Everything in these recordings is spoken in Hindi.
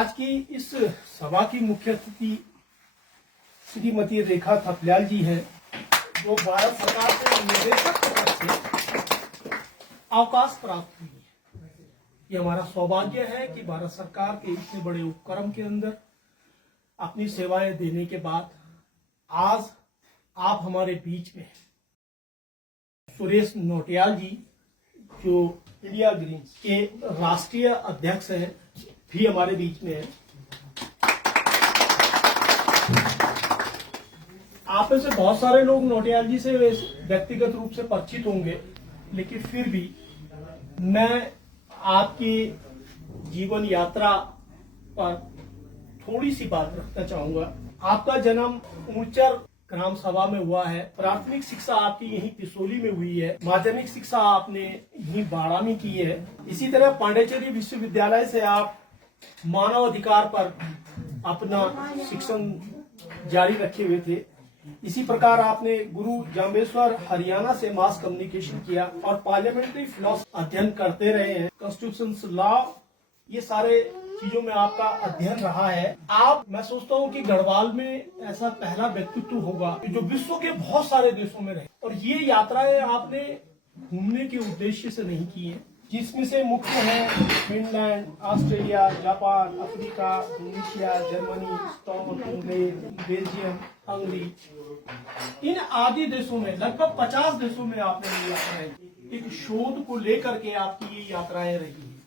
आज की इस सभा की मुख्य अतिथि श्रीमती रेखा थपलियाल जी हैं, जो भारत सरकार से निदेशक पद से अवकाश प्राप्त हुई है। ये हमारा सौभाग्य है कि भारत सरकार के इतने बड़े उपक्रम के अंदर अपनी सेवाएं देने के बाद आज आप हमारे बीच में हैं। सुरेश नोटियाल जी, जो इंडिया ग्रीन्स के राष्ट्रीय अध्यक्ष हैं, भी हमारे बीच में है। आप में से बहुत सारे लोग नोटियाल जी से व्यक्तिगत रूप से परिचित होंगे, लेकिन फिर भी मैं आपकी जीवन यात्रा पर थोड़ी सी बात रखना चाहूंगा। आपका जन्म ऊंचर ग्राम सभा में हुआ है। प्राथमिक शिक्षा आपकी यहीं तिसोली में हुई है। माध्यमिक शिक्षा आपने यहीं बाड़ा में की है। इसी तरह पांडिचेरी विश्वविद्यालय से आप मानव अधिकार पर अपना शिक्षण जारी रखे हुए थे। इसी प्रकार आपने गुरु जाम्बेश्वर हरियाणा से मास कम्युनिकेशन किया और पार्लियामेंट्री फिलोसफी अध्ययन करते रहे हैं। कॉन्स्टिट्यूशन लॉ, ये सारे चीजों में आपका अध्ययन रहा है। आप, मैं सोचता हूँ कि गढ़वाल में ऐसा पहला व्यक्तित्व होगा जो विश्व के बहुत सारे देशों में रहे, और ये यात्राएं आपने घूमने के उद्देश्य से नहीं की है, जिसमें से मुख्य है Finland, Australia, Japan, Africa, Indonesia, Germany, स्टॉल, इंग्लैंड, बेल्जियम, हंगरी। इन आदि देशों में लगभग 50 देशों में आपने ये यात्राएं की। एक शोध को लेकर के आपकी ये यात्राएं रही है।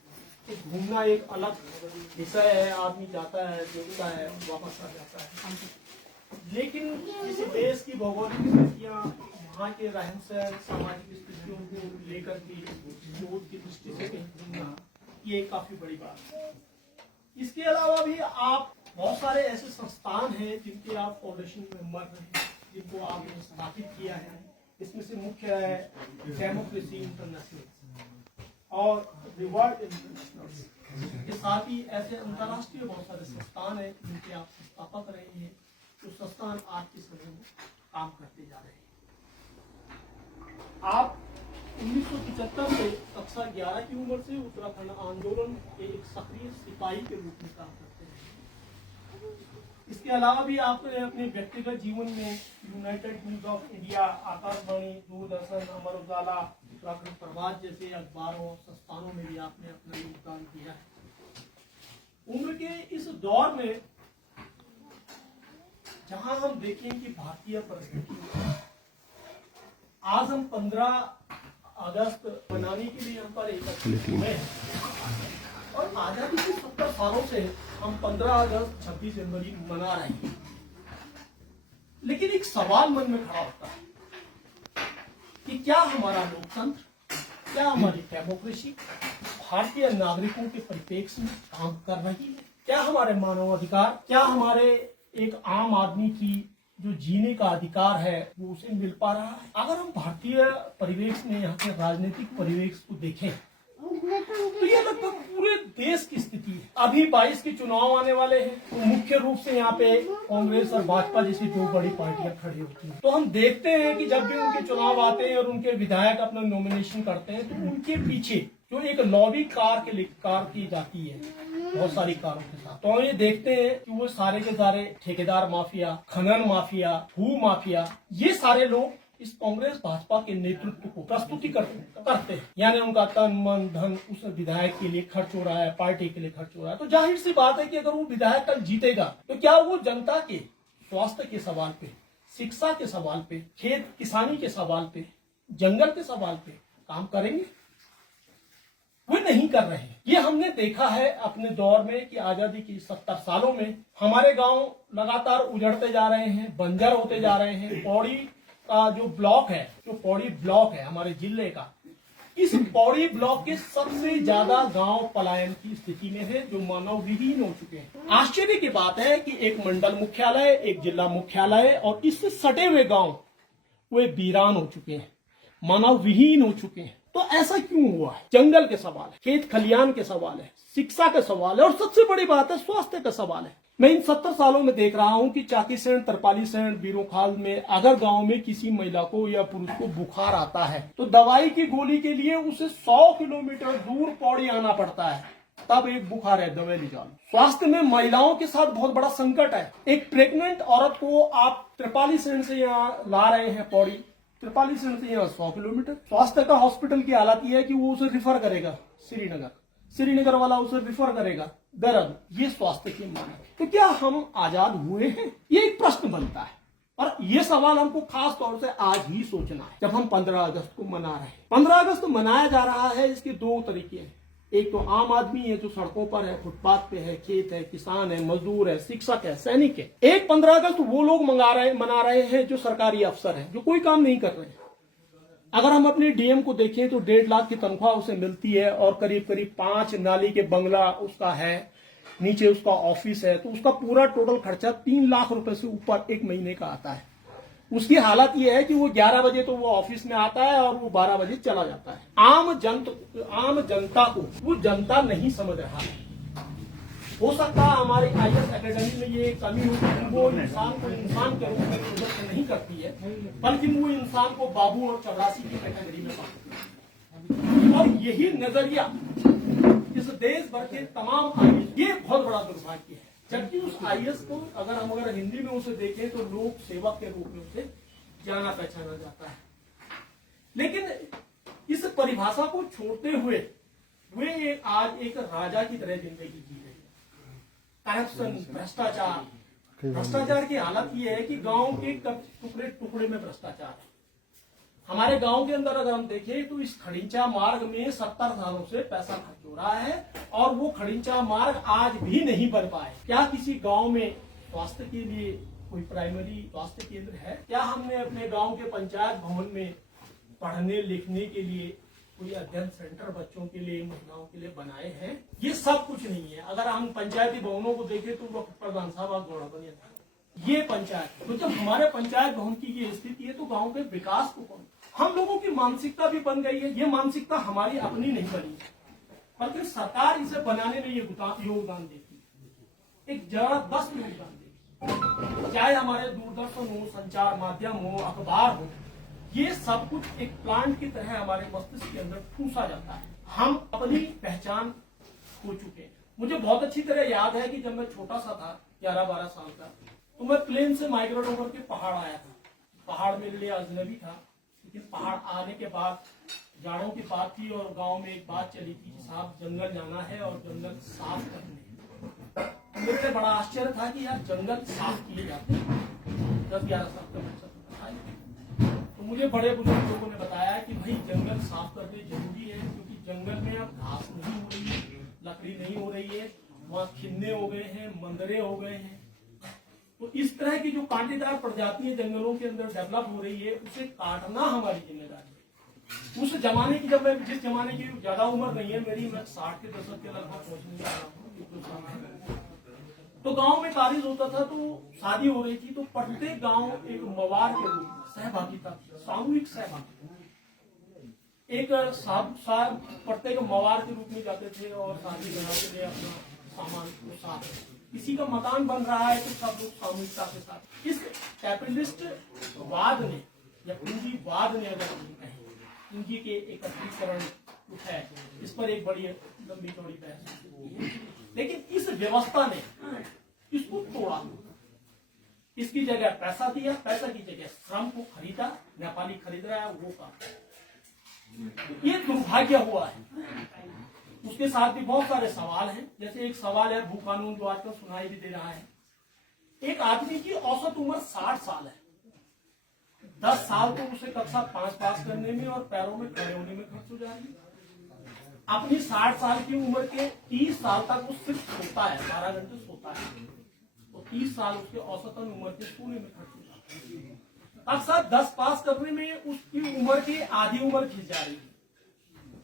घूमना एक अलग विषय है, आदमी जाता है, देखता है, वापस आ जाता है। लेकिन इस देश की भौगोलिक स्थितियाँ, वहाँ के रहन सहन, सामाजिक स्थितियों को लेकर के शोध की दृष्टि से कहीं घूमना, ये काफी बड़ी बात है। इसके अलावा भी आप बहुत सारे ऐसे संस्थान हैं जिनके आप फाउंडेशन मेंबर रहे हैं, जिनको आपने स्थापित किया है। इसमें से मुख्य है डेमोक्रेसी इंटरनेशनल और रिवॉर्ड इंटरनेशनल। के साथ ही ऐसे अंतर्राष्ट्रीय बहुत सारे संस्थान हैं जिनके आप संस्थापक रहे हैं। जो संस्थान आज के समय में काम करते जा रहे हैं। आप 1975 से कक्षा 11 की उम्र से उत्तराखंड आंदोलन के एक सक्रिय सिपाही के रूप में काम करते हैं। इसके अलावा भी आपने अपने व्यक्तिगत जीवन में united news of India, Akashvani, Doordarshan, Amar Ujala, Uttarakhand Prabhat जैसे अखबारों, संस्थानों में भी आपने अपना योगदान दिया है। उम्र के इस दौर में जहां हम देखें कि भारतीय परिस्थिति, आज हम 15 अगस्त मनाने के लिए हम पर एकत्रित हुए हैं, और आजादी के 70 सालों से हम 15 अगस्त 26 जनवरी मना रहे हैं। लेकिन एक सवाल मन में खड़ा होता है कि क्या हमारा लोकतंत्र, क्या हमारी डेमोक्रेसी भारतीय नागरिकों के परिप्रेक्ष्य में काम कर रही है? क्या हमारे मानव अधिकार, क्या हमारे एक आम आदमी की जो जीने का अधिकार है वो उसे मिल पा रहा है? अगर हम भारतीय परिवेश में, यहाँ के राजनीतिक परिवेश को देखें तो ये लगभग पूरे देश की स्थिति है। अभी 22 के चुनाव आने वाले हैं, तो मुख्य रूप से यहाँ पे कांग्रेस और भाजपा जैसी दो बड़ी पार्टियां खड़ी होती हैं। तो हम देखते हैं कि जब भी उनके चुनाव आते हैं और उनके विधायक अपना नॉमिनेशन करते हैं, तो उनके पीछे जो एक लॉबी कार की जाती है बहुत सारी कारों के साथ, तो हम ये देखते हैं कि वो सारे के सारे ठेकेदार माफिया, खनन माफिया, भू माफिया, ये सारे लोग इस कांग्रेस भाजपा के नेतृत्व को प्रस्तुति करते हैं। यानी उनका तन मन धन उस विधायक के लिए खर्च हो रहा है, पार्टी के लिए खर्च हो रहा है। तो जाहिर सी बात है कि अगर वो विधायक कल जीतेगा तो क्या वो जनता के स्वास्थ्य के सवाल पे, शिक्षा के सवाल पे, खेत किसानी के सवाल पे, जंगल के सवाल पे काम करेंगे? वो नहीं कर रहे हैं। ये हमने देखा है अपने दौर में कि आजादी की 70 सालों में हमारे गांव लगातार उजड़ते जा रहे हैं, बंजर होते जा रहे हैं। पौड़ी का जो ब्लॉक है, जो पौड़ी ब्लॉक है हमारे जिले का, इस पौड़ी ब्लॉक के सबसे ज्यादा गांव पलायन की स्थिति में है, जो मानव विहीन हो चुके हैं। आश्चर्य की बात है कि एक मंडल मुख्यालय, एक जिला मुख्यालय और इससे सटे हुए गांव वे वीरान हो चुके हैं, मानव विहीन हो चुके हैं। तो ऐसा क्यों हुआ है? जंगल के सवाल है, खेत खलियान के सवाल है, शिक्षा का सवाल है, और सबसे बड़ी बात है स्वास्थ्य का सवाल है। मैं इन 70 सालों में देख रहा हूं कि चाकीसैंण, तरपालीसैंण, बीरोखाल में अगर गांव में किसी महिला को या पुरुष को बुखार आता है तो दवाई की गोली के लिए उसे 100 किलोमीटर दूर पौड़ी आना पड़ता है। तब एक बुक आ रहा है दवेली जाल। स्वास्थ्य में महिलाओं के साथ बहुत बड़ा संकट है। एक प्रेग्नेंट औरत को आप त्रिपाली सेन से यहाँ ला रहे हैं पौड़ी, त्रिपाली सेन से यहाँ 100 किलोमीटर। स्वास्थ्य का हॉस्पिटल की हालत यह है कि वो उसे रिफर करेगा श्रीनगर, श्रीनगर वाला उसे रिफर करेगा देहरादून। ये स्वास्थ्य की मांग है। तो क्या हम आजाद हुए हैं? ये एक प्रश्न बनता है और ये सवाल हमको खास तौर से आज ही सोचना है जब हम 15 अगस्त को मना रहे हैं। 15 अगस्त मनाया जा रहा है, इसके दो तरीके हैं। एक तो आम आदमी है जो सड़कों पर है, फुटपाथ पे है, खेत है, किसान है, मजदूर है, शिक्षक है, सैनिक है। एक 15 अगस्त वो लोग मना रहे हैं जो सरकारी अफसर हैं, जो कोई काम नहीं कर रहे हैं। अगर हम अपने डीएम को देखें तो 1.5 लाख की तनख्वाह उसे मिलती है और करीब करीब 5 नाली के बंगला उसका है, नीचे उसका ऑफिस है, तो उसका पूरा टोटल खर्चा 3 लाख रुपए से ऊपर एक महीने का आता है। उसकी हालत यह है कि वो 11 बजे तो वो ऑफिस में आता है और वो 12 बजे चला जाता है। आम जनता को वो जनता नहीं समझ रहा है। हो सकता है हमारे आईएएस एकेडमी में ये कमी हो कि वो इंसान को इंसान के रूप में प्रदर्शन नहीं करती है, बल्कि वो इंसान को बाबू और चपरासी की कैटेगरी में पाती है। और यही नजरिया इस देश भर के तमाम आईएएस, ये बहुत बड़ा दुर्भाग्य है। जबकि उस आईएएस को अगर हिंदी में उसे देखें तो लोक सेवक के रूप में उसे जाना पहचाना जाता है। लेकिन इस परिभाषा को छोड़ते हुए वे आज एक राजा की तरह जिंदगी जी रहे हैं। करप्शन, भ्रष्टाचार की हालत यह है कि गांव के टुकड़े टुकड़े में भ्रष्टाचार है। हमारे गांव के अंदर अगर हम देखें तो इस खड़ींचा मार्ग में 70 सालों से पैसा खर्च हो रहा है और वो खड़ींचा मार्ग आज भी नहीं बन पाए। क्या किसी गांव में स्वास्थ्य के लिए कोई प्राइमरी स्वास्थ्य केंद्र है? क्या हमने अपने गांव के पंचायत भवन में पढ़ने लिखने के लिए कोई अध्ययन सेंटर बच्चों के लिए, महिलाओं के लिए बनाए हैं? ये सब कुछ नहीं है। अगर हम पंचायती भवनों को देखें तो वो प्रधान साहब गौड़ा बनिया था ये पंचायत। तो जब हमारे पंचायत भवन की ये स्थिति है तो गांव के विकास को कौन? हम लोगों की मानसिकता भी बन गई है। ये मानसिकता हमारी अपनी नहीं बनी, बल्कि सरकार इसे बनाने में ये योगदान देती है, एक जबरदस्त योगदान देती है। चाहे हमारे दूरदर्शन हो, संचार माध्यम हो, अखबार हो, ये सब कुछ एक प्लांट की तरह हमारे मस्तिष्क के अंदर ठूसा जाता है। हम अपनी पहचान खो चुके हैं। मुझे बहुत अच्छी तरह याद है कि जब मैं छोटा सा था, 11-12 साल का, तो मैं प्लेन से माइग्रेट होकर के पहाड़ आया था। पहाड़ मेरे लिए अजनबी था, लेकिन पहाड़ आने के बाद जाड़ों की बात थी और गांव में एक बात चली थी कि साहब जंगल जाना है और जंगल साफ करने। मेरे लिए बड़ा आश्चर्य था कि यार जंगल साफ किए जाते हैं। 10-11 साल का बच्चा था। तो मुझे बड़े बुजुर्ग लोगों ने बताया कि भाई जंगल साफ करने जरूरी है, क्योंकि जंगल में अब घास नहीं हो रही है, लकड़ी नहीं हो रही है, वहाँ खिन्ने हो गए हैं, मंदरे हो गए हैं। तो इस तरह की जो कांटेदार प्रजातियां जंगलों के अंदर डेवलप हो रही है, उसे काटना हमारी जिम्मेदारी है। उस जमाने की, जब मैं जिस जमाने की ज्यादा उम्र नहीं है मेरी, मैं 60 के दशक के लगभग पहुंचने जा रहा हूँ। तो गांव में बारिश होता था तो शादी हो रही थी तो प्रत्येक गांव एक मवार के रूप में सहभागिता, सामूहिक सहभागिता, एक साहब प्रत्येक मवार के रूप में जाते थे और शादी के लिए अपना सामान को साथ, किसी का मकान बन रहा है तो सब लोग सामूहिकता के साथ। इस कैपिटलिस्ट वाद ने या पूंजीवाद ने अगर पूंजी के एकत्रीकरण है, इस पर एक बड़ी लंबी चौड़ी बहस है। लेकिन इस व्यवस्था ने इसको तोड़ा। इसकी जगह पैसा दिया, पैसा की जगह श्रम को खरीदा, नेपाली खरीद रहा है वो काम। ये दुर्भाग्य हुआ है। उसके साथ भी बहुत सारे सवाल हैं। जैसे एक सवाल है भू कानून जो आजकल सुनाई भी दे रहा है। एक आदमी की औसत उम्र 60 साल है। 10 साल तो उसे कक्षा 5 पास करने में और पैरों में खड़े होने में खर्च हो जाएगी। अपनी 60 साल की उम्र के 30 साल तक वो सिर्फ सोता है, 12 घंटे सोता है, तो 30 साल उसके औसतन उम्र के सोने में खर्च हो जाता है। अब साथ 10 पास करने में उसकी उम्र की आधी उम्र खिंच जा रही है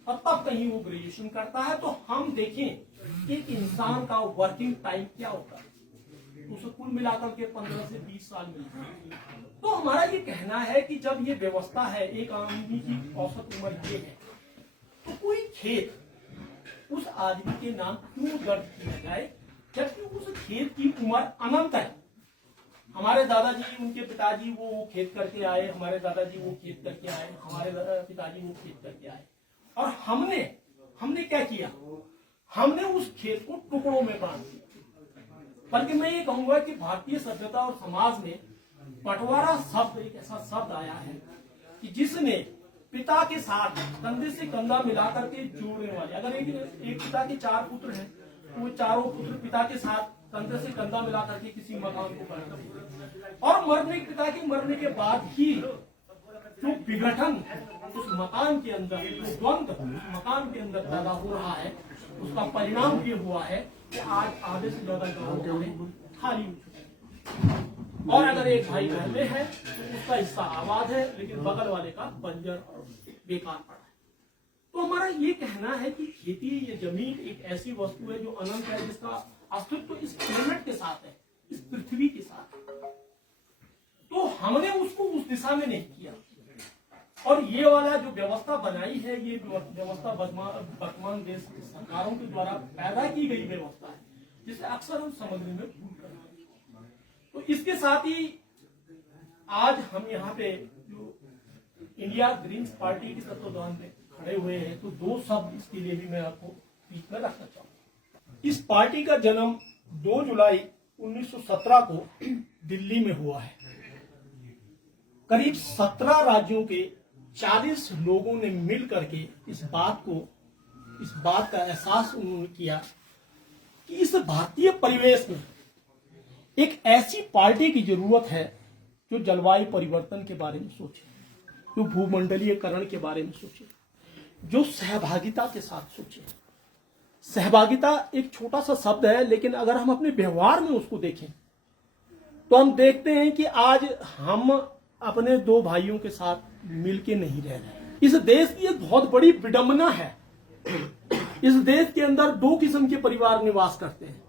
और तब कहीं वो ग्रेजुएशन करता है। तो हम देखें एक इंसान का वर्किंग टाइम क्या होता है, उसे कुल मिलाकर के 15 से 20 साल मिलता है। तो हमारा ये कहना है कि जब ये व्यवस्था है, एक आदमी की औसत उम्र ये है, तो कोई खेत उस आदमी के नाम क्यों दर्ज किया जाए, जबकि उस खेत की उम्र अनंत है। हमारे दादाजी, उनके पिताजी वो खेत करके आए, हमारे दादाजी वो खेत करके आए, हमारे पिताजी वो खेत करके आए। और हमने क्या किया? हमने उस खेत को टुकड़ों में बांट दिया। बल्कि मैं ये कहूंगा कि भारतीय सभ्यता और समाज में बंटवारा शब्द एक ऐसा शब्द आया है कि जिसने पिता के साथ कंधे से कंधा मिलाकर के जोड़ने वाले, अगर एक पिता के 4 पुत्र हैं तो वो चारों पुत्र पिता के साथ कंधे से कंधा मिलाकर के किसी मकान को बनाते, और पिता के मरने के बाद ही जो विघटन उस मकान के अंदर, जो द्वंद उस मकान के अंदर पैदा हो रहा है, उसका परिणाम ये हुआ है कि आज आधे से ज्यादा गाँव खाली हो चुके हैं। और अगर एक भाई घर में है तो उसका हिस्सा आबाद है, लेकिन बगल वाले का बंजर और बेकार पड़ा है। तो हमारा ये कहना है कि खेती, ये जमीन एक ऐसी वस्तु है जो अनंत है, जिसका अस्तित्व इस प्लेनेट के साथ है, इस पृथ्वी के साथ है। तो हमने उसको उस दिशा में नहीं किया, और ये वाला जो व्यवस्था बनाई है, ये व्यवस्था वर्तमान देश की सरकारों के द्वारा पैदा की गई व्यवस्था है, जिसे अक्सर हम समझने में भूल कर हैं। तो इसके साथ ही आज हम यहाँ पे जो इंडिया ग्रीन्स पार्टी की तत्वाधान में खड़े हुए हैं, तो 2 शब्द इसके लिए भी मैं आपको बीच में रखना चाहूंगा। इस पार्टी का जन्म 2 जुलाई 1917 को दिल्ली में हुआ है। करीब 17 राज्यों के 40 लोगों ने मिल करके इस बात का एहसास उन्होंने किया कि इस भारतीय परिवेश में एक ऐसी पार्टी की जरूरत है जो जलवायु परिवर्तन के बारे में सोचे, जो भूमंडलीयकरण के बारे में सोचे, जो सहभागिता के साथ सोचे। सहभागिता एक छोटा सा शब्द है, लेकिन अगर हम अपने व्यवहार में उसको देखें तो हम देखते हैं कि आज हम अपने 2 भाइयों के साथ मिलके नहीं रह रहे। इस देश की एक बहुत बड़ी विडंबना है। इस देश के अंदर 2 किस्म के परिवार निवास करते हैं।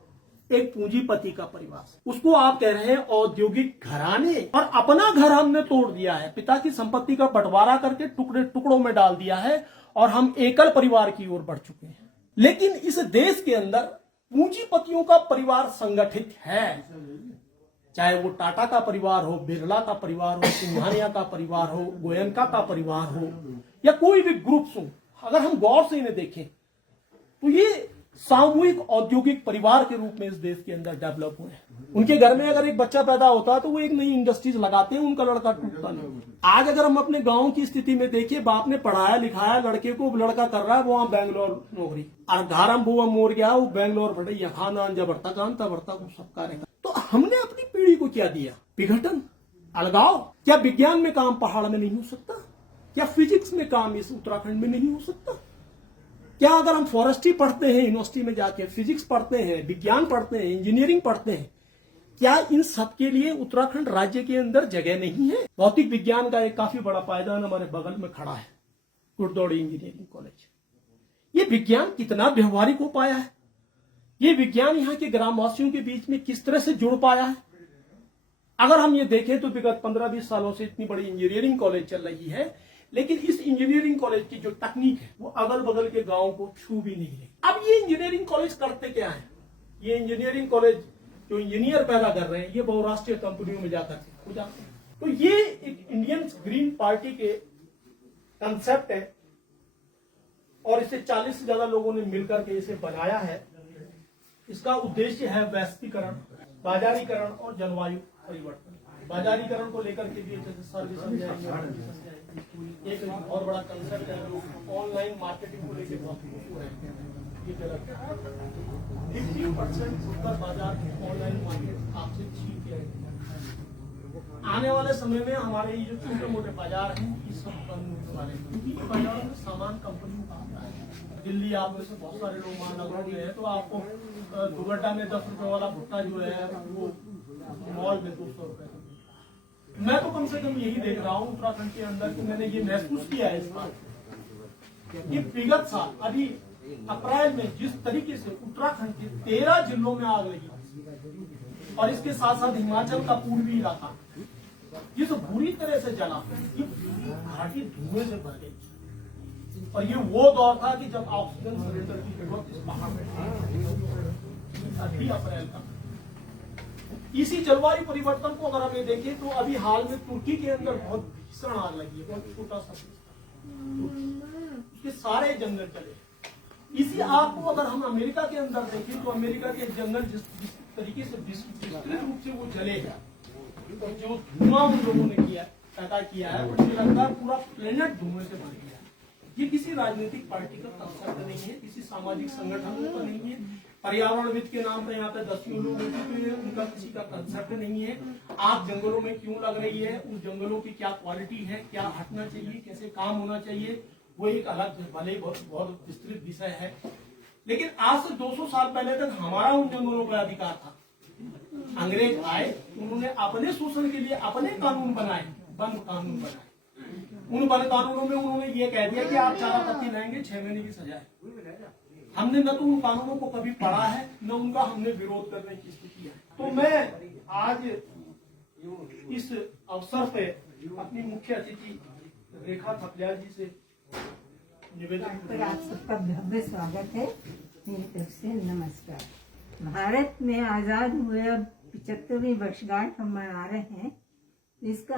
एक पूंजीपति का परिवार, उसको आप कह रहे हैं औद्योगिक घराने, और अपना घर हमने तोड़ दिया है, पिता की संपत्ति का बंटवारा करके टुकड़ों में डाल दिया है, और हम एकल परिवार की ओर बढ़ चुके हैं। लेकिन इस देश के अंदर पूंजीपतियों का परिवार संगठित है, चाहे वो टाटा का परिवार हो, बिरला का परिवार हो, सिंघानिया का परिवार हो, गोयनका का परिवार हो, या कोई भी ग्रुप्स हो। अगर हम गौर से इन्हें देखें तो ये सामूहिक औद्योगिक परिवार के रूप में इस देश के अंदर डेवलप हुए हैं। उनके घर में अगर एक बच्चा पैदा होता है तो वो एक नई इंडस्ट्रीज लगाते हैं, उनका लड़का टूटता नहीं। आज अगर हम अपने गांव की स्थिति में देखिए, बाप ने पढ़ाया लिखाया लड़के को, लड़का कर रहा है वहां बैंगलोर नौकरी, और घारम बुआ मोर गया वो बैंगलोर बढ़े यखान जबरता जानता बढ़ता को सब कार्य। तो हमने अपनी पीढ़ी को क्या दिया? विघटन, अलगाव। क्या विज्ञान में काम पहाड़ में नहीं हो सकता? क्या फिजिक्स में काम इस उत्तराखंड में नहीं हो सकता? क्या अगर हम फॉरेस्ट्री पढ़ते हैं यूनिवर्सिटी में जाके, फिजिक्स पढ़ते हैं, विज्ञान पढ़ते हैं, इंजीनियरिंग पढ़ते हैं, क्या इन सब के लिए उत्तराखंड राज्य के अंदर जगह नहीं है? भौतिक विज्ञान का एक काफी बड़ा पायदान हमारे बगल में खड़ा है, गुरदौड़ी इंजीनियरिंग कॉलेज। ये विज्ञान कितना व्यवहारिक हो पाया है, ये विज्ञान यहाँ के ग्रामवासियों के बीच में किस तरह से जुड़ पाया है। अगर हम ये देखें तो विगत 15-20 सालों से इतनी बड़ी इंजीनियरिंग कॉलेज चल रही है, लेकिन इस इंजीनियरिंग कॉलेज की जो तकनीक है वो अगल बगल के गांव को छू भी नहीं रही। अब ये इंजीनियरिंग कॉलेज करते क्या है? ये इंजीनियरिंग कॉलेज जो इंजीनियर पैदा कर रहे हैं, ये बहुराष्ट्रीय कंपनियों में जाकर के हो जाते हैं। तो ये एक इंडियन ग्रीन पार्टी के कंसेप्ट है, और इसे 40 से ज्यादा लोगों ने मिलकर के इसे बनाया है। इसका उद्देश्य है वैश्वीकरण, बाजारीकरण और जलवायु परिवर्तन। बाजारीकरण को लेकर के भी सर्विस समझाएंगे। एक और बड़ा कंसेप्ट है ऑनलाइन मार्केटिंग को लेकर बहुत ये गलत है। 50% उत्तर बाजार ऑनलाइन मार्केट आपसे छीन के आने वाले समय में हमारे ये जो छोटे मोटे बाजार हैं ये सब बंद होने वाले हैं, क्योंकि ये बाजारों में सामान कंपनियों का आता है। दिल्ली आप में से बहुत सारे लोग महानगरों में है, तो आपको दुर्घटना में 10 रुपए वाला भुट्टा जो है वो मॉल में 200 रुपए। मैं तो कम से कम यही देख रहा हूँ उत्तराखंड के अंदर कि मैंने ये महसूस किया है इस बात कि विगत साल अभी अप्रैल में जिस तरीके से उत्तराखंड के 13 जिलों में आग लगी, और इसके साथ साथ हिमाचल का पूर्वी इलाका जिस बुरी तरह से जला, ये घाटी धुएं से भर गई। और ये वो दौर था कि जब ऑक्सीजन सिलेंडर की जरूरत इस पहाड़ में अभी अप्रैल का। इसी जलवायु परिवर्तन को अगर हम ये देखें तो अभी हाल में तुर्की के अंदर बहुत भीषण आग लगी है, बहुत छोटा सा उसके सारे जंगल चले, इसी आपको अगर हम अमेरिका के अंदर देखें तो अमेरिका के जंगल जिस तरीके से विस्तृत रूप से वो जलेगा और जो धुआं उन लोगों ने पैदा किया है, मुझे लगता है पूरा प्लेनेट धुएं से भर गया है। ये किसी राजनीतिक पार्टी का कंसेप्ट नहीं है, किसी सामाजिक संगठनों का नहीं है, पर्यावरणविद के नाम पर यहाँ पे 10 लोग बैठे हैं, उनका किसी का कंसेप्ट नहीं है। आग जंगलों में क्यों लग रही है, उन जंगलों की क्या क्वालिटी है, क्या हटना चाहिए, कैसे काम होना चाहिए, वो एक अलग भले बहुत विस्तृत विषय है। लेकिन आज से 200 साल पहले तक हमारा उन जंगलों पर अधिकार था। अंग्रेज आए, उन्होंने अपने शोषण के लिए अपने कानून बनाए, वन कानून बनाए। उन वन कानूनों में उन्होंने ये कह दिया कि आप चारा पत्ती लाएंगे 6 महीने की सजा है। हमने न तो उन कानूनों को कभी पढ़ा है, न उनका हमने विरोध करने की स्थिति है। तो मैं आज इस अवसर पे अपनी मुख्य अतिथि रेखा थपलियाल जी से निवेदन। आप सबका भव्य स्वागत है मेरी तरफ से। नमस्कार। भारत में आजाद हुए अब 75वीं वर्षगांठ हम मना रहे हैं। इसका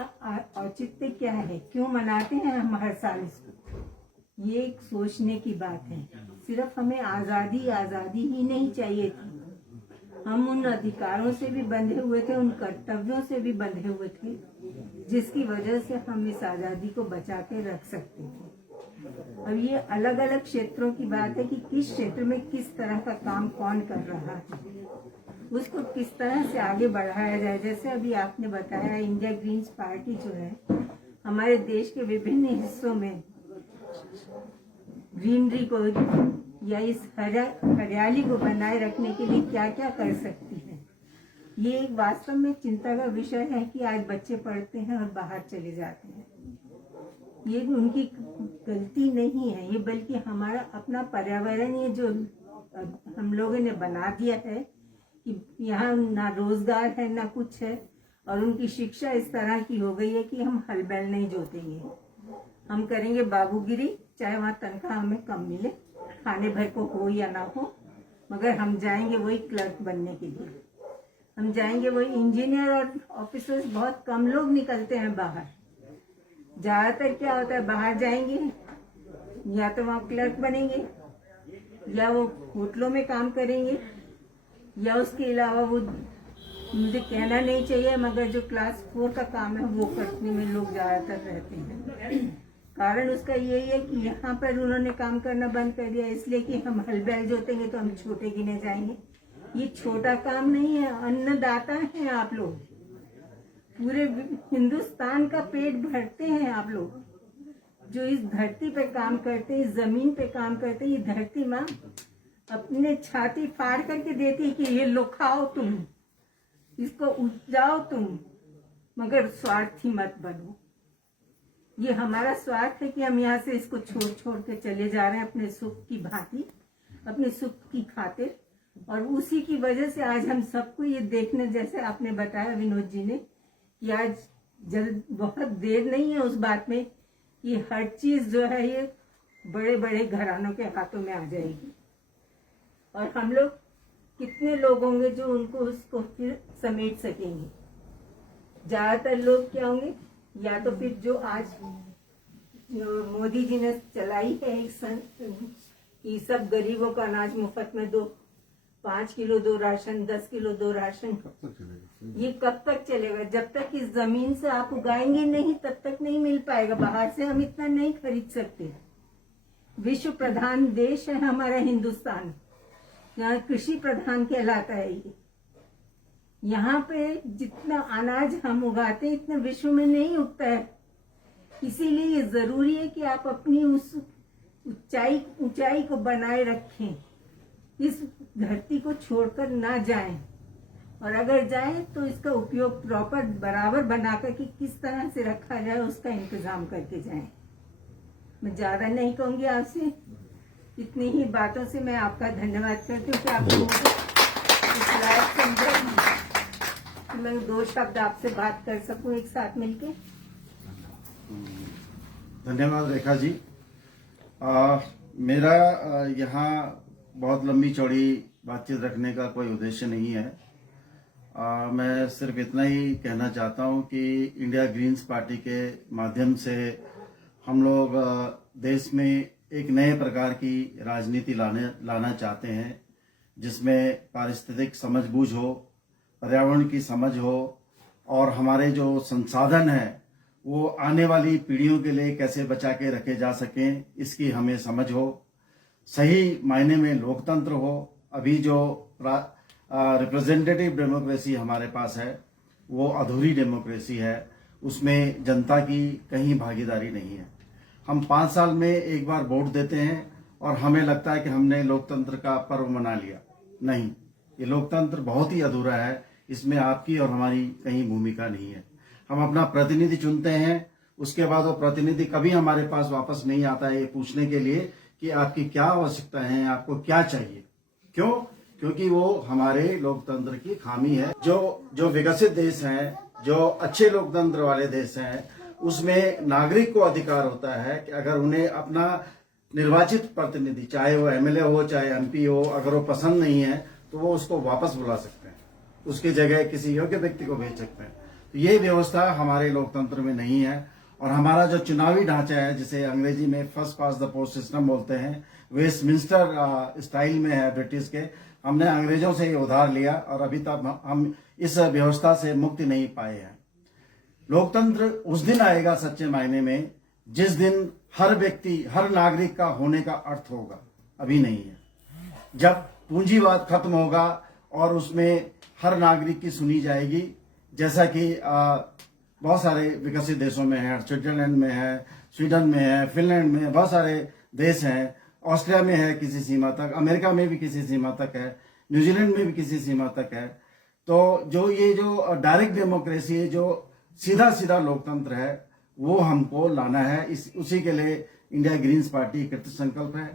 औचित्य क्या है, क्यों मनाते हैं हम हर साल इसको, ये एक सोचने की बात है। सिर्फ हमें आजादी ही नहीं चाहिए थी, हम उन अधिकारों से भी बंधे हुए थे, उन कर्तव्यों से भी बंधे हुए थे, जिसकी वजह से हम इस आजादी को बचा के रख सकते थे। अब ये अलग अलग क्षेत्रों की बात है कि किस क्षेत्र में किस तरह का काम कौन कर रहा है, उसको किस तरह से आगे बढ़ाया जाए। जैसे अभी आपने बताया, इंडिया ग्रीन्स पार्टी जो है हमारे देश के विभिन्न हिस्सों में ग्रीनरी को या इस हरियाली को बनाए रखने के लिए क्या क्या कर सकती है। ये एक वास्तव में चिंता का विषय है कि आज बच्चे पढ़ते हैं और बाहर चले जाते हैं। ये उनकी गलती नहीं है, ये बल्कि हमारा अपना पर्यावरण ये जो हम लोगों ने बना दिया है कि यहाँ ना रोजगार है ना कुछ है, और उनकी शिक्षा इस तरह की हो गई है कि हम हल बैल नहीं जोतेंगे, हम करेंगे बाबूगिरी, चाहे वहाँ तनख्वाह हमें कम मिले, खाने भर को हो या ना हो, मगर हम जाएंगे वही क्लर्क बनने के लिए, हम जाएंगे वही इंजीनियर और ऑफिसर्स। बहुत कम लोग निकलते हैं बाहर। ज्यादातर क्या होता है, बाहर जाएंगे या तो वहाँ क्लर्क बनेंगे या वो होटलों में काम करेंगे, या उसके अलावा वो, मुझे कहना नहीं चाहिए मगर जो क्लास 4 का काम है वो करने में लोग ज्यादातर रहते हैं। कारण उसका यही है कि यहाँ पर उन्होंने काम करना बंद कर दिया, इसलिए कि हम हल बैल जोतेंगे तो हम छोटे गिने जाएंगे। ये छोटा काम नहीं है, अन्नदाता हैं आप लोग, पूरे हिंदुस्तान का पेट भरते हैं आप लोग, जो इस धरती पे काम करते हैं, इस जमीन पे काम करते हैं। ये धरती माँ अपने छाती फाड़ करके देती है कि ये लो खाओ तुम, इसको उपजाओ तुम, मगर स्वार्थी मत बनो। ये हमारा स्वार्थ है कि हम यहाँ से इसको छोड़ छोड़ के चले जा रहे हैं अपने सुख की भांति, अपने सुख की खातिर, और उसी की वजह से आज हम सबको ये देखने, जैसे आपने बताया विनोद जी ने, कि आज बहुत देर नहीं है उस बात में कि हर चीज जो है ये बड़े बड़े घरानों के हाथों में आ जाएगी, और हम लोग कितने लोग होंगे जो उनको उसको फिर समेट सकेंगे। ज्यादातर लोग क्या होंगे, या तो फिर जो आज जो मोदी जी ने चलाई है कि सब गरीबों का अनाज मुफ्त में दो, 5 किलो दो राशन, 10 किलो दो राशन, ये कब तक चलेगा? जब तक इस जमीन से आप उगाएंगे नहीं तब तक नहीं मिल पाएगा। बाहर से हम इतना नहीं खरीद सकते। विश्व प्रधान देश है हमारा हिंदुस्तान, यहाँ कृषि प्रधान कहलाता है ये। यहाँ पे जितना अनाज हम उगाते हैं इतना विश्व में नहीं उगता है। इसीलिए ये जरूरी है कि आप अपनी उस ऊंचाई को बनाए रखें, इस धरती को छोड़कर ना जाएं, और अगर जाएं तो इसका उपयोग प्रॉपर बराबर बनाकर कि किस तरह से रखा जाए उसका इंतजाम करके जाएं। मैं ज्यादा नहीं कहूंगी आपसे, इतनी ही बातों से मैं आपका धन्यवाद करती हूँ कि आप लोगों को इस लायक समझा कि मैं 2 शब्द आपसे बात कर सकूं एक साथ मिलके। धन्यवाद रेखा जी। मेरा यहाँ बहुत लंबी चौड़ी बातचीत रखने का कोई उद्देश्य नहीं है। मैं सिर्फ इतना ही कहना चाहता हूँ कि इंडिया ग्रीन्स पार्टी के माध्यम से हम लोग देश में एक नए प्रकार की राजनीति लाना चाहते हैं, जिसमें पारिस्थितिक समझबूझ हो, पर्यावरण की समझ हो और हमारे जो संसाधन हैं वो आने वाली पीढ़ियों के लिए कैसे बचा के रखे जा सकें, इसकी हमें समझ हो। सही मायने में लोकतंत्र हो। अभी जो रिप्रेजेंटेटिव डेमोक्रेसी हमारे पास है वो अधूरी डेमोक्रेसी है, उसमें जनता की कहीं भागीदारी नहीं है। हम 5 साल में एक बार वोट देते हैं और हमें लगता है कि हमने लोकतंत्र का पर्व मना लिया। नहीं, ये लोकतंत्र बहुत ही अधूरा है, इसमें आपकी और हमारी कहीं भूमिका नहीं है। हम अपना प्रतिनिधि चुनते हैं, उसके बाद वो प्रतिनिधि कभी हमारे पास वापस नहीं आता है ये पूछने के लिए कि आपकी क्या आवश्यकता है, आपको क्या चाहिए। क्यों? क्योंकि वो हमारे लोकतंत्र की खामी है। जो विकसित देश हैं, जो अच्छे लोकतंत्र वाले देश हैं, उसमें नागरिक को अधिकार होता है कि अगर उन्हें अपना निर्वाचित प्रतिनिधि, चाहे वो एमएलए हो चाहे एमपी हो, अगर वो पसंद नहीं है तो वो उसको वापस बुला सकते हैं, उसकी जगह किसी योग्य व्यक्ति को भेज सकते हैं। तो ये व्यवस्था हमारे लोकतंत्र में नहीं है। और हमारा जो चुनावी ढांचा है, जिसे अंग्रेजी में first pass the post system बोलते हैं, वेस्टमिंस्टर स्टाइल में है ब्रिटिश के। हमने अंग्रेजों से ये उधार लिया और अभी तक हम इस व्यवस्था से मुक्ति नहीं पाए हैं। लोकतंत्र उस दिन आएगा सच्चे मायने में जिस दिन हर व्यक्ति, हर नागरिक का होने का अर्थ होगा। अभी नहीं है। जब पूंजीवाद खत्म होगा और उसमें हर नागरिक की सुनी जाएगी, जैसा कि बहुत सारे विकसित देशों में है, स्विट्जरलैंड में है, स्वीडन में है, फिनलैंड में है, बहुत सारे देश हैं, ऑस्ट्रिया में है किसी सीमा तक, अमेरिका में भी किसी सीमा तक है, न्यूजीलैंड में भी किसी सीमा तक है। तो जो ये जो डायरेक्ट डेमोक्रेसी है, जो सीधा सीधा लोकतंत्र है, वो हमको लाना है। उसी के लिए इंडिया ग्रीन्स पार्टी कृत संकल्प है।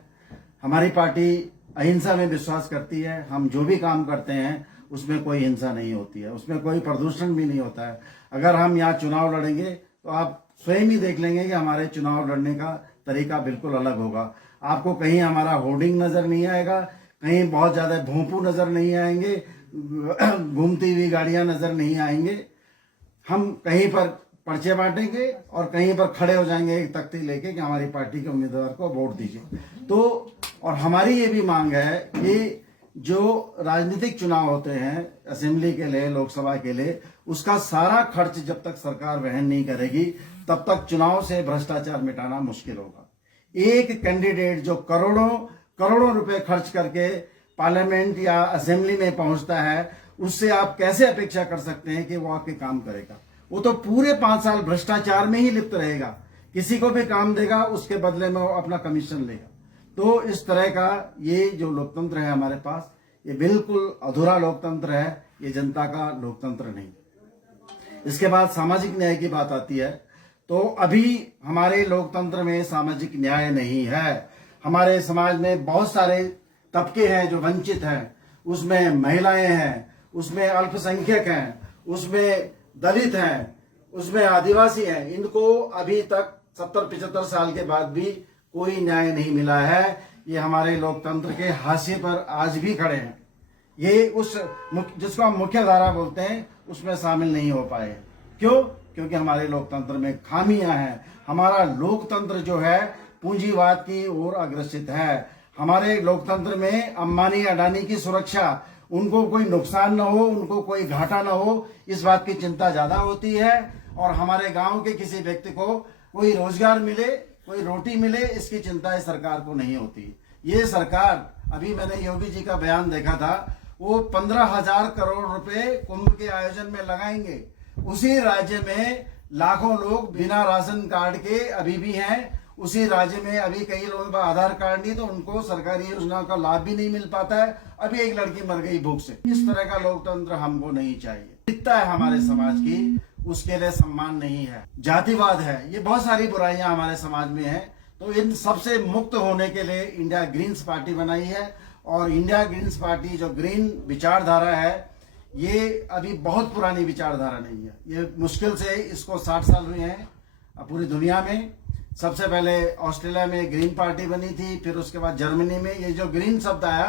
हमारी पार्टी अहिंसा में विश्वास करती है। हम जो भी काम करते हैं उसमें कोई हिंसा नहीं होती है, उसमें कोई प्रदूषण भी नहीं होता है। अगर हम यहाँ चुनाव लड़ेंगे तो आप स्वयं ही देख लेंगे कि हमारे चुनाव लड़ने का तरीका बिल्कुल अलग होगा। आपको कहीं हमारा होर्डिंग नजर नहीं आएगा, कहीं बहुत ज्यादा भोंपू नजर नहीं आएंगे, घूमती हुई गाड़ियां नजर नहीं आएंगे। हम कहीं पर पर्चे बांटेंगे और कहीं पर खड़े हो जाएंगे एक तख्ती लेके कि हमारी पार्टी के उम्मीदवार को वोट दीजिए। तो और हमारी ये भी मांग है कि जो राजनीतिक चुनाव होते हैं असेंबली के लिए, लोकसभा के लिए, उसका सारा खर्च जब तक सरकार वहन नहीं करेगी तब तक चुनाव से भ्रष्टाचार मिटाना मुश्किल होगा। एक कैंडिडेट जो करोड़ों रुपए खर्च करके पार्लियामेंट या असेंबली में पहुंचता है, उससे आप कैसे अपेक्षा कर सकते हैं कि वो आपके काम करेगा? वो तो पूरे 5 साल भ्रष्टाचार में ही लिप्त रहेगा, किसी को भी काम देगा, उसके बदले में वो अपना कमीशन लेगा। तो इस तरह का ये जो लोकतंत्र है हमारे पास, ये बिल्कुल अधूरा लोकतंत्र है, ये जनता का लोकतंत्र नहीं। इसके बाद सामाजिक न्याय की बात आती है, तो अभी हमारे लोकतंत्र में सामाजिक न्याय नहीं है। हमारे समाज में बहुत सारे तबके हैं जो वंचित हैं, उसमें महिलाएं हैं, उसमें अल्पसंख्यक हैं, उसमें दलित हैं, उसमें आदिवासी हैं। इनको अभी तक 70-75 साल के बाद भी कोई न्याय नहीं मिला है। ये हमारे लोकतंत्र के हाशिए पर आज भी खड़े हैं। ये उस जिसको हम मुख्य धारा बोलते हैं उसमें शामिल नहीं हो पाए। क्यों? क्योंकि हमारे लोकतंत्र में खामियां हैं। हमारा लोकतंत्र जो है पूंजीवाद की ओर अग्रसित है। हमारे लोकतंत्र में अंबानी अडानी की सुरक्षा, उनको कोई नुकसान न हो, उनको कोई घाटा न हो, इस बात की चिंता ज्यादा होती है। और हमारे गांव के किसी व्यक्ति को कोई रोजगार मिले, कोई रोटी मिले, इसकी चिंता इस सरकार को नहीं होती। ये सरकार, अभी मैंने योगी जी का बयान देखा था, वो 15,000 करोड़ रुपए कुंभ के आयोजन में लगाएंगे। उसी राज्य में लाखों लोग बिना राशन कार्ड के अभी भी हैं। उसी राज्य में अभी कई लोगों का आधार कार्ड नहीं, तो उनको सरकारी योजनाओं का लाभ भी नहीं मिल पाता है। अभी एक लड़की मर गई भूख से। इस तरह का लोकतंत्र हमको नहीं चाहिए। दिखता है हमारे समाज की, उसके लिए सम्मान नहीं है। जातिवाद है, ये बहुत सारी बुराइयां हमारे समाज में है। तो इन सबसे मुक्त होने के लिए इंडिया ग्रीन्स पार्टी बनाई है। और इंडिया ग्रीन्स पार्टी जो ग्रीन विचारधारा है, ये अभी बहुत पुरानी विचारधारा नहीं है। ये मुश्किल से इसको 60 साल हुए हैं पूरी दुनिया में। सबसे पहले ऑस्ट्रेलिया में ग्रीन पार्टी बनी थी, फिर उसके बाद जर्मनी में ये जो ग्रीन शब्द आया,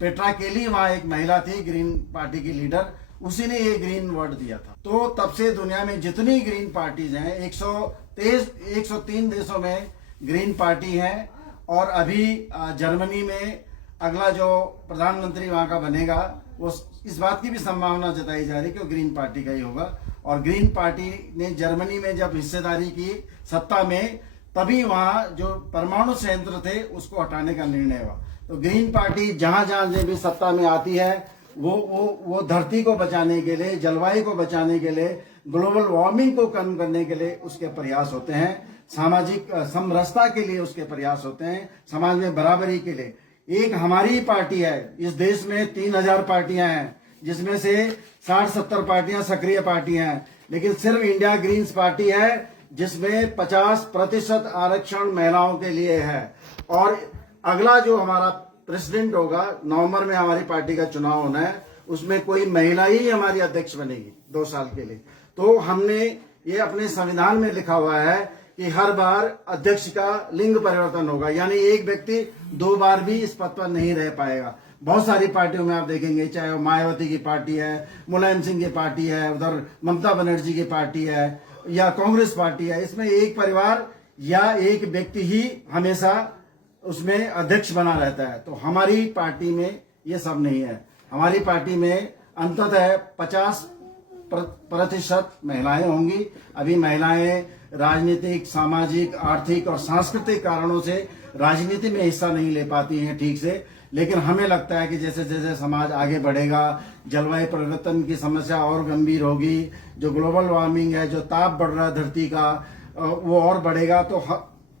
पेट्रा केली वहां एक महिला थी ग्रीन पार्टी की लीडर, उसी ने ये ग्रीन वर्ड दिया था। तो तब से दुनिया में जितनी ग्रीन पार्टीज हैं, 103 देशों में ग्रीन पार्टी है। और अभी जर्मनी में अगला जो प्रधानमंत्री वहां का बनेगा वो इस बात की भी संभावना जताई जा रही है कि वो ग्रीन पार्टी का ही होगा। और ग्रीन पार्टी ने जर्मनी में जब हिस्सेदारी की सत्ता में, तभी वहां जो परमाणु संयंत्र थे उसको हटाने का निर्णय हुआ। तो ग्रीन पार्टी जहां जहां भी सत्ता में आती है वो धरती को बचाने के लिए, जलवायु को बचाने के लिए, ग्लोबल वार्मिंग को कम करने के लिए उसके प्रयास होते हैं, सामाजिक समरसता के लिए उसके प्रयास होते हैं, समाज में बराबरी के लिए। एक हमारी पार्टी है, इस देश में 3000 पार्टियां हैं, जिसमें से 60-70 पार्टियां सक्रिय पार्टियां हैं, लेकिन सिर्फ इंडिया ग्रीन्स पार्टी है जिसमें 50% आरक्षण महिलाओं के लिए है। और अगला जो हमारा प्रेसिडेंट होगा, नवंबर में हमारी पार्टी का चुनाव होना है, उसमें कोई महिला ही हमारी अध्यक्ष बनेगी 2 साल के लिए। तो हमने ये अपने संविधान में लिखा हुआ है कि हर बार अध्यक्ष का लिंग परिवर्तन होगा, यानी एक व्यक्ति 2 बार भी इस पद पर नहीं रह पाएगा। बहुत सारी पार्टियों में आप देखेंगे, चाहे वो मायावती की पार्टी है, मुलायम सिंह की पार्टी है, उधर ममता बनर्जी की पार्टी है या कांग्रेस पार्टी है, इसमें एक परिवार या एक व्यक्ति ही हमेशा उसमें अध्यक्ष बना रहता है। तो हमारी पार्टी में ये सब नहीं है। हमारी पार्टी में अंततः 50% महिलाएं होंगी। अभी महिलाएं राजनीतिक, सामाजिक, आर्थिक और सांस्कृतिक कारणों से राजनीति में हिस्सा नहीं ले पाती हैं ठीक से, लेकिन हमें लगता है कि जैसे जैसे समाज आगे बढ़ेगा, जलवायु परिवर्तन की समस्या और गंभीर होगी, जो ग्लोबल वार्मिंग है, जो ताप बढ़ रहा है धरती का, वो और बढ़ेगा, तो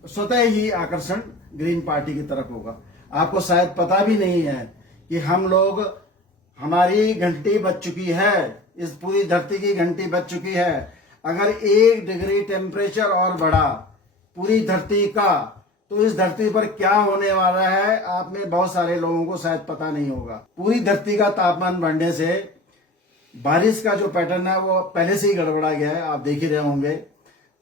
स्वतः ही आकर्षण ग्रीन पार्टी की तरफ होगा। आपको शायद पता भी नहीं है कि हम लोग, हमारी घंटी बज चुकी है, इस पूरी धरती की घंटी बज चुकी है। अगर 1 डिग्री टेम्परेचर और बढ़ा पूरी धरती का, तो इस धरती पर क्या होने वाला है आप में बहुत सारे लोगों को शायद पता नहीं होगा। पूरी धरती का तापमान बढ़ने से बारिश का जो पैटर्न है वो पहले से ही गड़बड़ा गया है, आप देख ही रहे होंगे।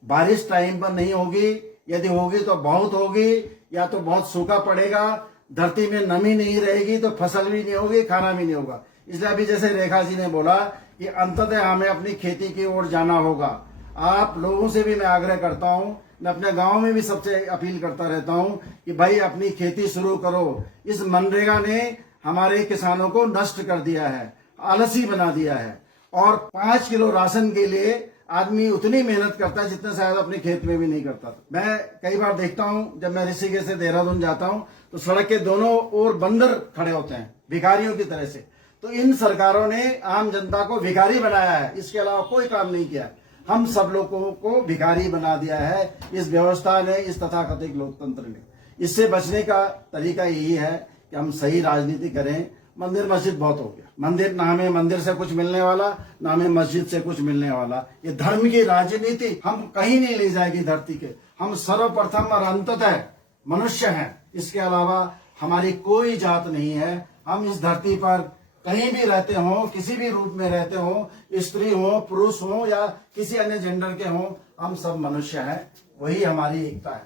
बारिश टाइम पर नहीं होगी, यदि होगी तो बहुत होगी, या तो बहुत सूखा पड़ेगा, धरती में नमी नहीं रहेगी तो फसल भी नहीं होगी, खाना भी नहीं होगा। इसलिए अभी जैसे रेखा जी ने बोला कि अंततः हमें अपनी खेती की ओर जाना होगा। आप लोगों से भी मैं आग्रह करता हूं, मैं अपने गांव में भी सबसे अपील करता रहता हूं कि भाई अपनी खेती शुरू करो। इस मनरेगा ने हमारे किसानों को नष्ट कर दिया है, आलसी बना दिया है, और 5 किलो राशन के लिए आदमी उतनी मेहनत करता है जितना शायद अपने खेत में भी नहीं करता था। मैं कई बार देखता हूं, जब मैं ऋषिकेश से देहरादून जाता हूं तो सड़क के दोनों ओर बंदर खड़े होते हैं भिखारियों की तरह से। तो इन सरकारों ने आम जनता को भिखारी बनाया है, इसके अलावा कोई काम नहीं किया। हम सब लोगों को भिखारी बना दिया है इस व्यवस्था ने, इस तथाकथित लोकतंत्र ने। इससे बचने का तरीका यही है कि हम सही राजनीति करें। मंदिर मस्जिद बहुत हो गया, मंदिर ना हमें मंदिर से कुछ मिलने वाला, ना हमें मस्जिद से कुछ मिलने वाला। ये धर्म की राजनीति हम कहीं नहीं ले जाएगी धरती के। हम सर्वप्रथम और अंततः मनुष्य हैं, इसके अलावा हमारी कोई जात नहीं है। हम इस धरती पर कहीं भी रहते हो, किसी भी रूप में रहते हो, स्त्री हो, पुरुष हो या किसी अन्य जेंडर के हो, हम सब मनुष्य हैं। वही हमारी एकता है।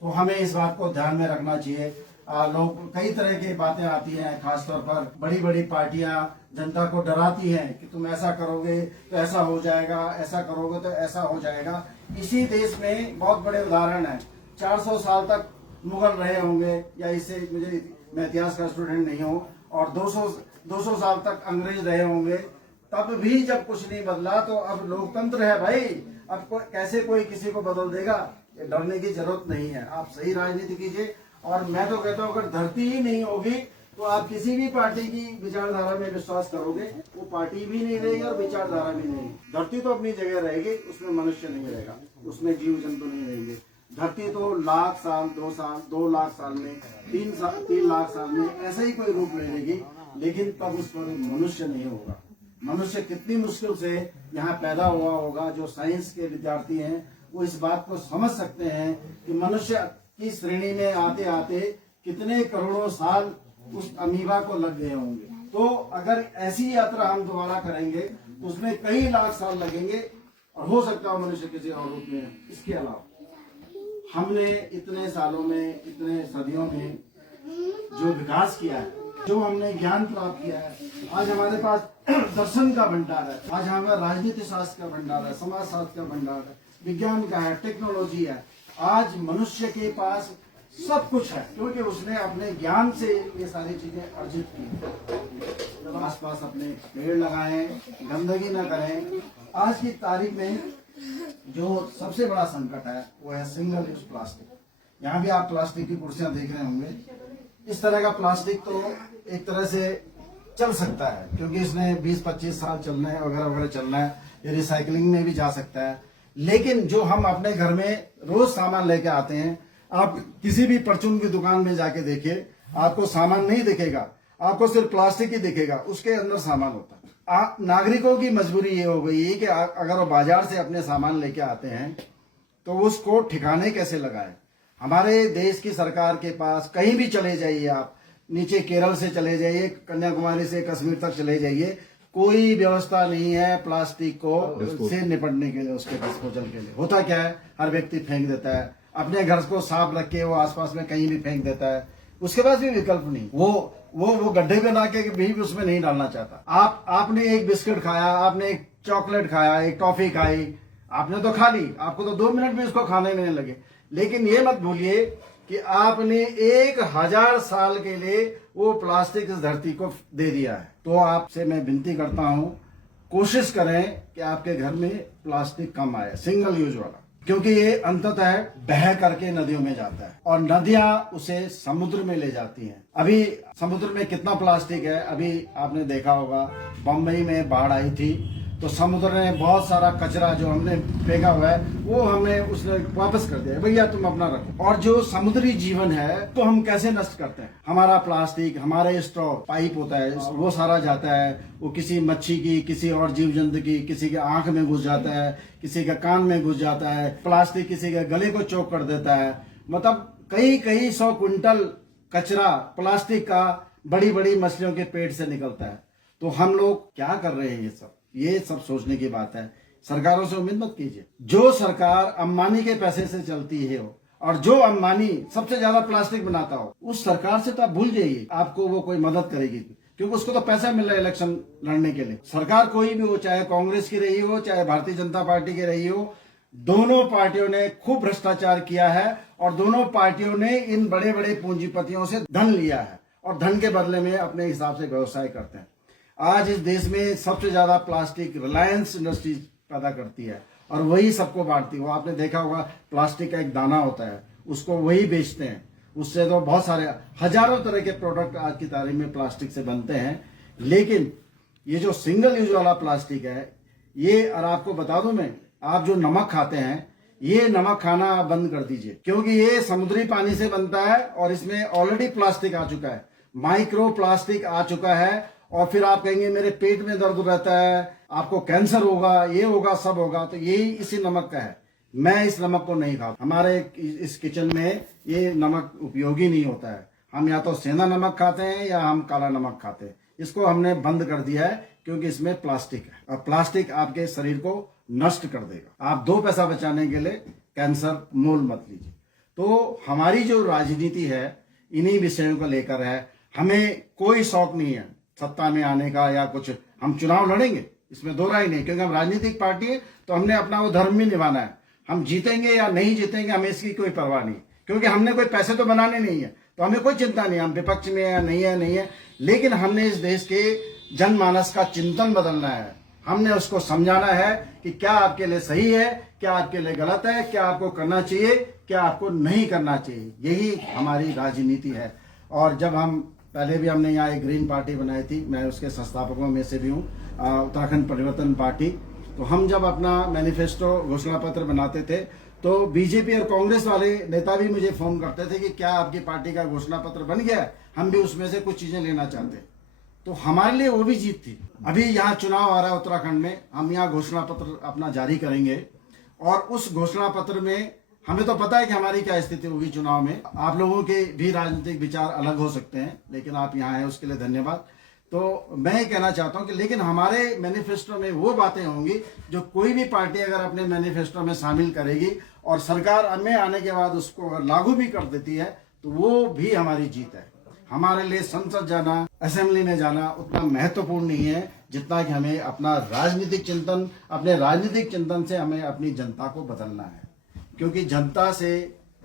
तो हमें इस बात को ध्यान में रखना चाहिए। लोग कई तरह की बातें आती हैं, खासतौर पर बड़ी बड़ी पार्टियां जनता को डराती हैं कि तुम ऐसा करोगे तो ऐसा हो जाएगा, ऐसा करोगे तो ऐसा हो जाएगा। इसी देश में बहुत बड़े उदाहरण हैं। 400 साल तक मुगल रहे होंगे, या इससे मैं इतिहास का स्टूडेंट नहीं हूँ, और 200 साल तक अंग्रेज रहे होंगे, तब भी जब कुछ नहीं बदला। तो अब लोकतंत्र है भाई, अब कैसे कोई किसी को बदल देगा? ये डरने की जरूरत नहीं है। आप सही राजनीति कीजिए। और मैं तो कहता हूँ अगर धरती ही नहीं होगी तो आप किसी भी पार्टी की विचारधारा में विश्वास करोगे, वो पार्टी भी नहीं रहेगी और विचारधारा भी नहीं। धरती तो अपनी जगह रहेगी, उसमें मनुष्य नहीं रहेगा, उसमें जीव जंतु नहीं रहेंगे। धरती तो लाख साल, 2 साल, 2 लाख साल में, 3 लाख साल में ऐसा ही कोई रूप ले लेगी, लेकिन तब उस पर मनुष्य नहीं होगा। मनुष्य कितनी मुश्किल से यहाँ पैदा हुआ होगा। जो साइंस के विद्यार्थी हैं वो इस बात को समझ सकते हैं कि मनुष्य की श्रेणी में आते आते कितने करोड़ों साल उस अमीबा को लग गए होंगे। तो अगर ऐसी यात्रा हम दोबारा करेंगे तो उसमें कई लाख साल लगेंगे, और हो सकता है मनुष्य किसी और रूप में। इसके अलावा हमने इतने सालों में, इतने सदियों में जो विकास किया है, जो हमने ज्ञान प्राप्त किया है, आज हमारे पास दर्शन का भंडार है, आज हमारा राजनीति शास्त्र का भंडार है, समाज शास्त्र का भंडार है, विज्ञान का है, टेक्नोलॉजी है। आज मनुष्य के पास सब कुछ है, क्योंकि उसने अपने ज्ञान से ये सारी चीजें अर्जित की। जब आसपास अपने पेड़ लगाएं, गंदगी न करें। आज की तारीख में जो सबसे बड़ा संकट है वो है सिंगल यूज प्लास्टिक। यहाँ भी आप प्लास्टिक की कुर्सियां देख रहे होंगे। इस तरह का प्लास्टिक तो एक तरह से चल सकता है, क्योंकि इसने 20-25 साल चलना है, वगैरह वगैरह चलना है, ये रिसाइकलिंग में भी जा सकता है। लेकिन जो हम अपने घर में रोज सामान लेके आते हैं, आप किसी भी परचून की दुकान में जाके देखिए, आपको सामान नहीं दिखेगा, आपको सिर्फ प्लास्टिक ही दिखेगा, उसके अंदर सामान होता है। नागरिकों की मजबूरी ये हो गई है कि अगर वो बाजार से अपने सामान लेके आते हैं तो उसको ठिकाने कैसे लगाए। हमारे देश की सरकार के पास कहीं भी चले जाइए, आप नीचे केरल से चले जाइए, कन्याकुमारी से कश्मीर तक चले जाइए, कोई व्यवस्था नहीं है प्लास्टिक को से निपटने के लिए, उसके डिस्पोजल के लिए। होता क्या है, हर व्यक्ति फेंक देता है, अपने घर को साफ रख के वो आसपास में कहीं भी फेंक देता है, उसके पास भी विकल्प नहीं। वो गड्ढे बना के भी उसमें नहीं डालना चाहता। आपने एक बिस्किट खाया, आपने एक चॉकलेट खाया, एक टॉफी खाई, आपने तो खा ली, आपको तो 2 मिनट भी उसको खाने में नहीं लगे। लेकिन ये मत भूलिए कि आपने 1000 साल के लिए वो प्लास्टिक इस धरती को दे दिया है। तो आपसे मैं विनती करता हूं, कोशिश करें कि आपके घर में प्लास्टिक कम आए, सिंगल यूज वाला, क्योंकि ये अंततः बह करके नदियों में जाता है और नदियां उसे समुद्र में ले जाती हैं। अभी समुद्र में कितना प्लास्टिक है, अभी आपने देखा होगा बम्बई में बाढ़ आई थी तो समुद्र ने बहुत सारा कचरा जो हमने फेंका हुआ है वो हमने उसने वापस कर दिया, भैया तुम अपना रखो। और जो समुद्री जीवन है तो हम कैसे नष्ट करते हैं, हमारा प्लास्टिक, हमारे स्ट्रॉ पाइप होता है वो सारा जाता है, वो किसी मच्छी की, किसी और जीव जंतु की, किसी के आंख में घुस जाता है, किसी के कान में घुस जाता है, प्लास्टिक किसी के गले को चोक कर देता है। मतलब कई 100 क्विंटल कचरा प्लास्टिक का बड़ी बड़ी मछलियों के पेट से निकलता है। तो हम लोग क्या कर रहे हैं, ये सब सोचने की बात है। सरकारों से उम्मीद मत कीजिए। जो सरकार अंबानी के पैसे से चलती है और जो अंबानी सबसे ज्यादा प्लास्टिक बनाता हो, उस सरकार से तो आप भूल जाइए, आपको वो कोई मदद करेगी, क्योंकि उसको तो पैसा मिल रहा है इलेक्शन लड़ने के लिए। सरकार कोई भी हो, चाहे कांग्रेस की रही हो, चाहे भारतीय जनता पार्टी की रही हो, दोनों पार्टियों ने खूब भ्रष्टाचार किया है और दोनों पार्टियों ने इन बड़े बड़े पूंजीपतियों से धन लिया है और धन के बदले में अपने हिसाब से व्यवसाय करते हैं। आज इस देश में सबसे ज्यादा प्लास्टिक रिलायंस इंडस्ट्रीज पैदा करती है और वही सबको बांटती है। वो आपने देखा होगा, प्लास्टिक का एक दाना होता है, उसको वही बेचते हैं। उससे तो बहुत सारे हजारों तरह के प्रोडक्ट आज की तारीख में प्लास्टिक से बनते हैं। लेकिन ये जो सिंगल यूज वाला प्लास्टिक है, ये और आपको बता दूं मैं, आप जो नमक खाते हैं, ये नमक खाना आप बंद कर दीजिए, क्योंकि ये समुद्री पानी से बनता है और इसमें ऑलरेडी प्लास्टिक आ चुका है, माइक्रो प्लास्टिक आ चुका है। और फिर आप कहेंगे मेरे पेट में दर्द रहता है, आपको कैंसर होगा, ये होगा, सब होगा, तो यही इसी नमक का है। मैं इस नमक को नहीं खाता, हमारे इस किचन में ये नमक उपयोगी नहीं होता है। हम या तो सेंधा नमक खाते हैं या हम काला नमक खाते हैं। इसको हमने बंद कर दिया है क्योंकि इसमें प्लास्टिक है और प्लास्टिक आपके शरीर को नष्ट कर देगा। आप 2 पैसा बचाने के लिए कैंसर मोल मत लीजिए। तो हमारी जो राजनीति है इन्हीं विषयों को लेकर है। हमें कोई शौक नहीं है सत्ता में आने का या कुछ। हम चुनाव लड़ेंगे, इसमें दो राय नहीं, क्योंकि हम राजनीतिक पार्टी है तो हमने अपना वो धर्म भी निभाना है। हम जीतेंगे या नहीं जीतेंगे हमें इसकी कोई परवाह नहीं, क्योंकि हमने कोई पैसे तो बनाने नहीं है, तो हमें कोई चिंता नहीं, हम विपक्ष में या नहीं है। लेकिन हमने इस देश के जनमानस का चिंतन बदलना है। हमने उसको समझाना है कि क्या आपके लिए सही है, क्या आपके लिए गलत है, क्या आपको करना चाहिए, क्या आपको नहीं करना चाहिए। यही हमारी राजनीति है। और जब हम पहले भी हमने यहाँ एक ग्रीन पार्टी बनाई थी, मैं उसके संस्थापकों में से भी हूँ, उत्तराखंड परिवर्तन पार्टी। तो हम जब अपना मैनिफेस्टो घोषणा पत्र बनाते थे तो बीजेपी और कांग्रेस वाले नेता भी मुझे फोन करते थे कि क्या आपकी पार्टी का घोषणा पत्र बन गया, हम भी उसमें से कुछ चीजें लेना चाहते। तो हमारे लिए वो भी जीत थी। अभी यहाँ चुनाव आ रहा है उत्तराखंड में, हम यहाँ घोषणा पत्र अपना जारी करेंगे और उस घोषणा पत्र में हमें तो पता है कि हमारी क्या स्थिति होगी चुनाव में। आप लोगों के भी राजनीतिक विचार अलग हो सकते हैं, लेकिन आप यहाँ आए उसके लिए धन्यवाद। तो मैं ये कहना चाहता हूँ कि लेकिन हमारे मैनिफेस्टो में वो बातें होंगी जो कोई भी पार्टी अगर अपने मैनिफेस्टो में शामिल करेगी और सरकार में आने के बाद उसको अगर लागू भी कर देती है तो वो भी हमारी जीत है। हमारे लिए संसद जाना, असेंबली में जाना उतना महत्वपूर्ण नहीं है जितना कि हमें अपना राजनीतिक चिंतन, अपने राजनीतिक चिंतन से हमें अपनी जनता को बदलना है, क्योंकि जनता से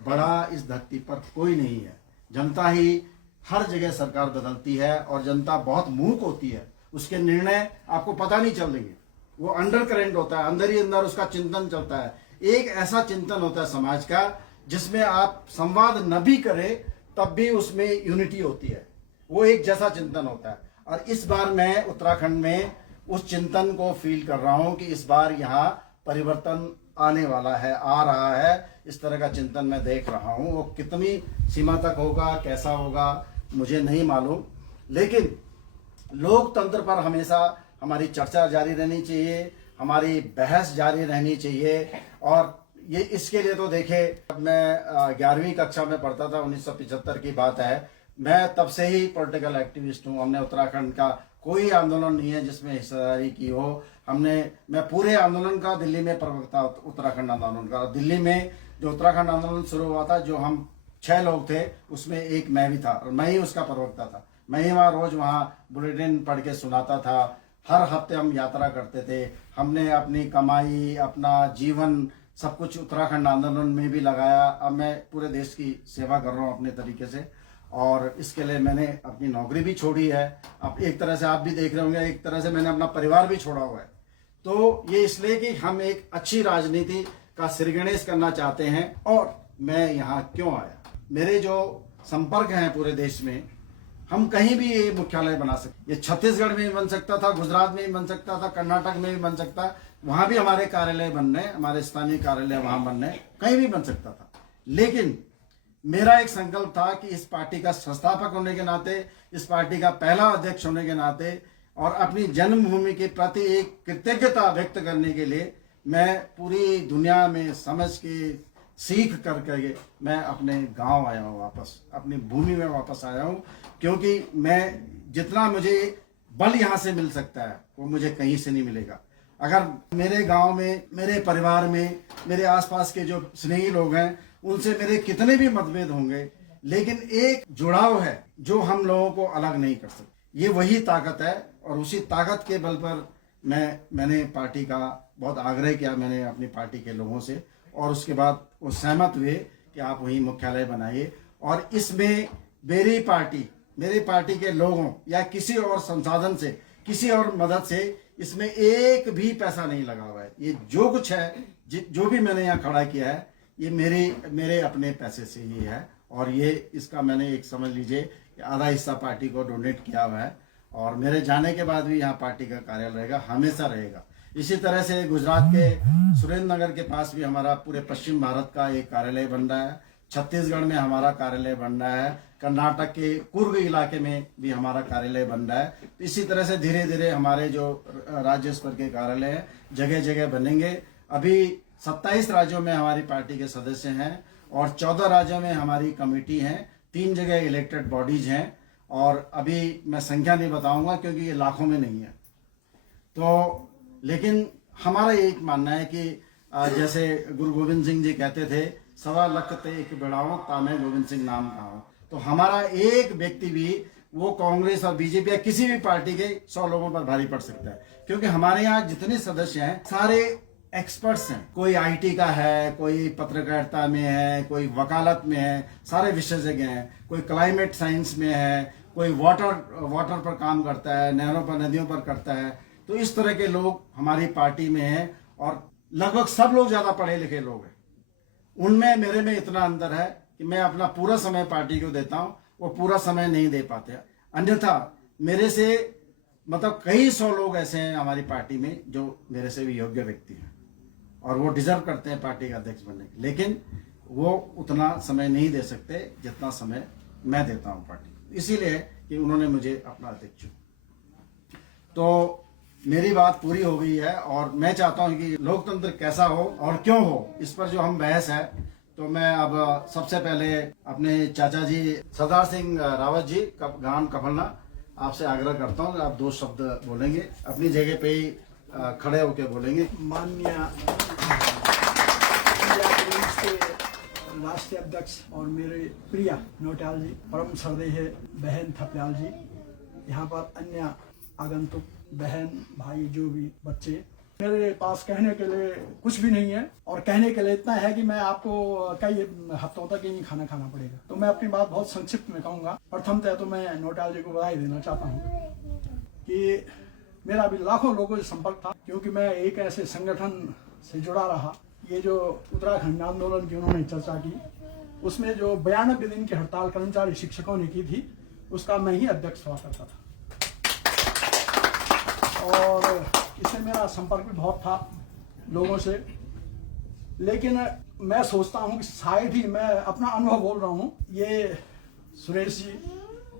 बड़ा इस धरती पर कोई नहीं है। जनता ही हर जगह सरकार बदलती है और जनता बहुत मूर्ख होती है, उसके निर्णय आपको पता नहीं चलेंगे। वो अंडर करेंट होता है, अंदर ही अंदर उसका चिंतन चलता है। एक ऐसा चिंतन होता है समाज का जिसमें आप संवाद न भी करें तब भी उसमें यूनिटी होती है, वो एक जैसा चिंतन होता है। और इस बार मैं उत्तराखंड में उस चिंतन को फील कर रहा हूं कि इस बार यहाँ परिवर्तन आने वाला है, आ रहा है। इस तरह का चिंतन मैं देख रहा हूं। वो कितनी सीमा तक होगा, कैसा होगा, मुझे नहीं मालूम, लेकिन लोकतंत्र पर हमेशा हमारी चर्चा जारी रहनी चाहिए, हमारी बहस जारी रहनी चाहिए। और ये इसके लिए तो देखे, मैं 11वीं कक्षा में पढ़ता था, 1975 की बात है। मैं तब से ही पॉलिटिकल एक्टिविस्ट हूँ। हमने उत्तराखंड का कोई आंदोलन नहीं है जिसमें हिस्सेदारी की हो। मैं पूरे आंदोलन का दिल्ली में प्रवक्ता, उत्तराखंड आंदोलन का। दिल्ली में जो उत्तराखंड आंदोलन शुरू हुआ था, जो हम 6 लोग थे, उसमें एक मैं भी था और मैं ही उसका प्रवक्ता था। मैं ही वहाँ रोज वहाँ बुलेटिन पढ़ के सुनाता था। हर हफ्ते हम यात्रा करते थे। हमने अपनी कमाई, अपना जीवन, सब कुछ उत्तराखंड आंदोलन में भी लगाया। अब मैं पूरे देश की सेवा कर रहा हूँ अपने तरीके से, और इसके लिए मैंने अपनी नौकरी भी छोड़ी है। अब एक तरह से आप भी देख रहे होंगे, एक तरह से मैंने अपना परिवार भी छोड़ा हुआ है। तो ये इसलिए कि हम एक अच्छी राजनीति का सिरगणेश करना चाहते हैं। और मैं यहाँ क्यों आया, मेरे जो संपर्क हैं पूरे देश में, हम कहीं भी ये मुख्यालय बना सकते। ये छत्तीसगढ़ में भी बन सकता था, गुजरात में भी बन सकता था, कर्नाटक में भी बन सकता, वहां भी हमारे कार्यालय बनने, हमारे स्थानीय कार्यालय वहां बनने, कहीं भी बन सकता था। लेकिन मेरा एक संकल्प था कि इस पार्टी का संस्थापक होने के नाते, इस पार्टी का पहला अध्यक्ष होने के नाते और अपनी जन्मभूमि के प्रति एक कृतज्ञता व्यक्त करने के लिए मैं पूरी दुनिया में समझ के, सीख करके मैं अपने गांव आया हूँ, वापस अपनी भूमि में वापस आया हूँ। क्योंकि मैं जितना मुझे बल यहाँ से मिल सकता है वो मुझे कहीं से नहीं मिलेगा। अगर मेरे गांव में, मेरे परिवार में, मेरे आसपास के जो स्नेही लोग हैं, उनसे मेरे कितने भी मतभेद होंगे, लेकिन एक जुड़ाव है जो हम लोगों को अलग नहीं कर सकते। ये वही ताकत है और उसी ताकत के बल पर मैंने पार्टी का बहुत आग्रह किया, मैंने अपनी पार्टी के लोगों से, और उसके बाद वो सहमत हुए कि आप वहीं मुख्यालय बनाइए। और इसमें मेरी पार्टी के लोगों या किसी और संसाधन से, किसी और मदद से इसमें एक भी पैसा नहीं लगा हुआ है। ये जो कुछ है, जो भी मैंने यहाँ खड़ा किया है, ये मेरे अपने पैसे से ही है। और ये इसका मैंने एक समझ लीजिए कि आधा हिस्सा पार्टी को डोनेट किया हुआ है। और मेरे जाने के बाद भी यहाँ पार्टी का कार्यालय रहेगा, हमेशा रहेगा। इसी तरह से गुजरात के सुरेंद्र नगर के पास भी हमारा पूरे पश्चिम भारत का एक कार्यालय बन रहा है। छत्तीसगढ़ में हमारा कार्यालय बन रहा है। कर्नाटक के कुर्ग इलाके में भी हमारा कार्यालय बन रहा है। इसी तरह से धीरे धीरे हमारे जो राज्य स्तर के कार्यालय हैं जगह जगह बनेंगे। अभी 27 राज्यों में हमारी पार्टी के सदस्य हैं और 14 राज्यों में हमारी कमेटी है, 3 जगह इलेक्टेड बॉडीज हैं। और अभी मैं संख्या नहीं बताऊंगा क्योंकि ये लाखों में नहीं है। तो लेकिन हमारा एक मानना है कि जैसे गुरु गोविंद सिंह जी कहते थे, 1.25 लाख ते एक बिड़ाओ तामे गोविंद सिंह नाम कहा। तो हमारा एक व्यक्ति भी वो कांग्रेस और बीजेपी या किसी भी पार्टी के 100 लोगों पर भारी पड़ सकता है। क्योंकि हमारे यहाँ जितने सदस्य हैं सारे एक्सपर्ट्स हैं। कोई आईटी का है, कोई पत्रकारिता में है, कोई वकालत में है, सारे विशेषज्ञ हैं। कोई क्लाइमेट साइंस में है, कोई वाटर पर काम करता है, नहरों पर, नदियों पर करता है। तो इस तरह के लोग हमारी पार्टी में हैं और लगभग सब लोग ज्यादा पढ़े लिखे लोग हैं। उनमें मेरे में इतना अंतर है कि मैं अपना पूरा समय पार्टी को देता हूं, वो पूरा समय नहीं दे पाते। अन्यथा मेरे से मतलब कई 100 लोग ऐसे हैं हमारी पार्टी में जो मेरे से भी योग्य व्यक्ति हैं और वो डिजर्व करते हैं पार्टी का अध्यक्ष बनने के, लेकिन वो उतना समय नहीं दे सकते जितना समय मैं देता हूं पार्टी को। इसीलिए कि उन्होंने मुझे अपना अध्यक्ष चुना। तो मेरी बात पूरी हो गई है और मैं चाहता हूं कि लोकतंत्र कैसा हो और क्यों हो, इस पर जो हम बहस है। तो मैं अब सबसे पहले अपने चाचा जी सरदार सिंह रावत जी गांव कफलना आपसे आग्रह करता हूं, आप 2 शब्द बोलेंगे, अपनी जगह पे ही खड़े होकर बोलेंगे। माननीय राष्ट्रीय अध्यक्ष और मेरे प्रिय नौटियाल जी, परम श्रद्धेय बहन थपलियाल जी, यहाँ पर अन्य आगंतुक बहन भाई, जो भी बच्चे मेरे पास कहने के लिए कुछ भी नहीं है, और कहने के लिए इतना है कि मैं आपको कई हफ्तों तक ही खाना खाना पड़ेगा। तो मैं अपनी बात बहुत संक्षिप्त में कहूंगा। प्रथमतः तो मैं नौटियाल जी को बधाई देना चाहता हूँ कि मेरा भी लाखों लोगों से संपर्क था, क्योंकि मैं एक ऐसे संगठन से जुड़ा रहा। ये जो उत्तराखंड आंदोलन की उन्होंने चर्चा की, उसमें जो 92 दिन की हड़ताल कर्मचारी शिक्षकों ने की थी, उसका मैं ही अध्यक्ष हुआ करता था, और इससे मेरा संपर्क भी बहुत था लोगों से। लेकिन मैं सोचता हूं कि शायद ही, मैं अपना अनुभव बोल रहा हूं, ये सुरेश जी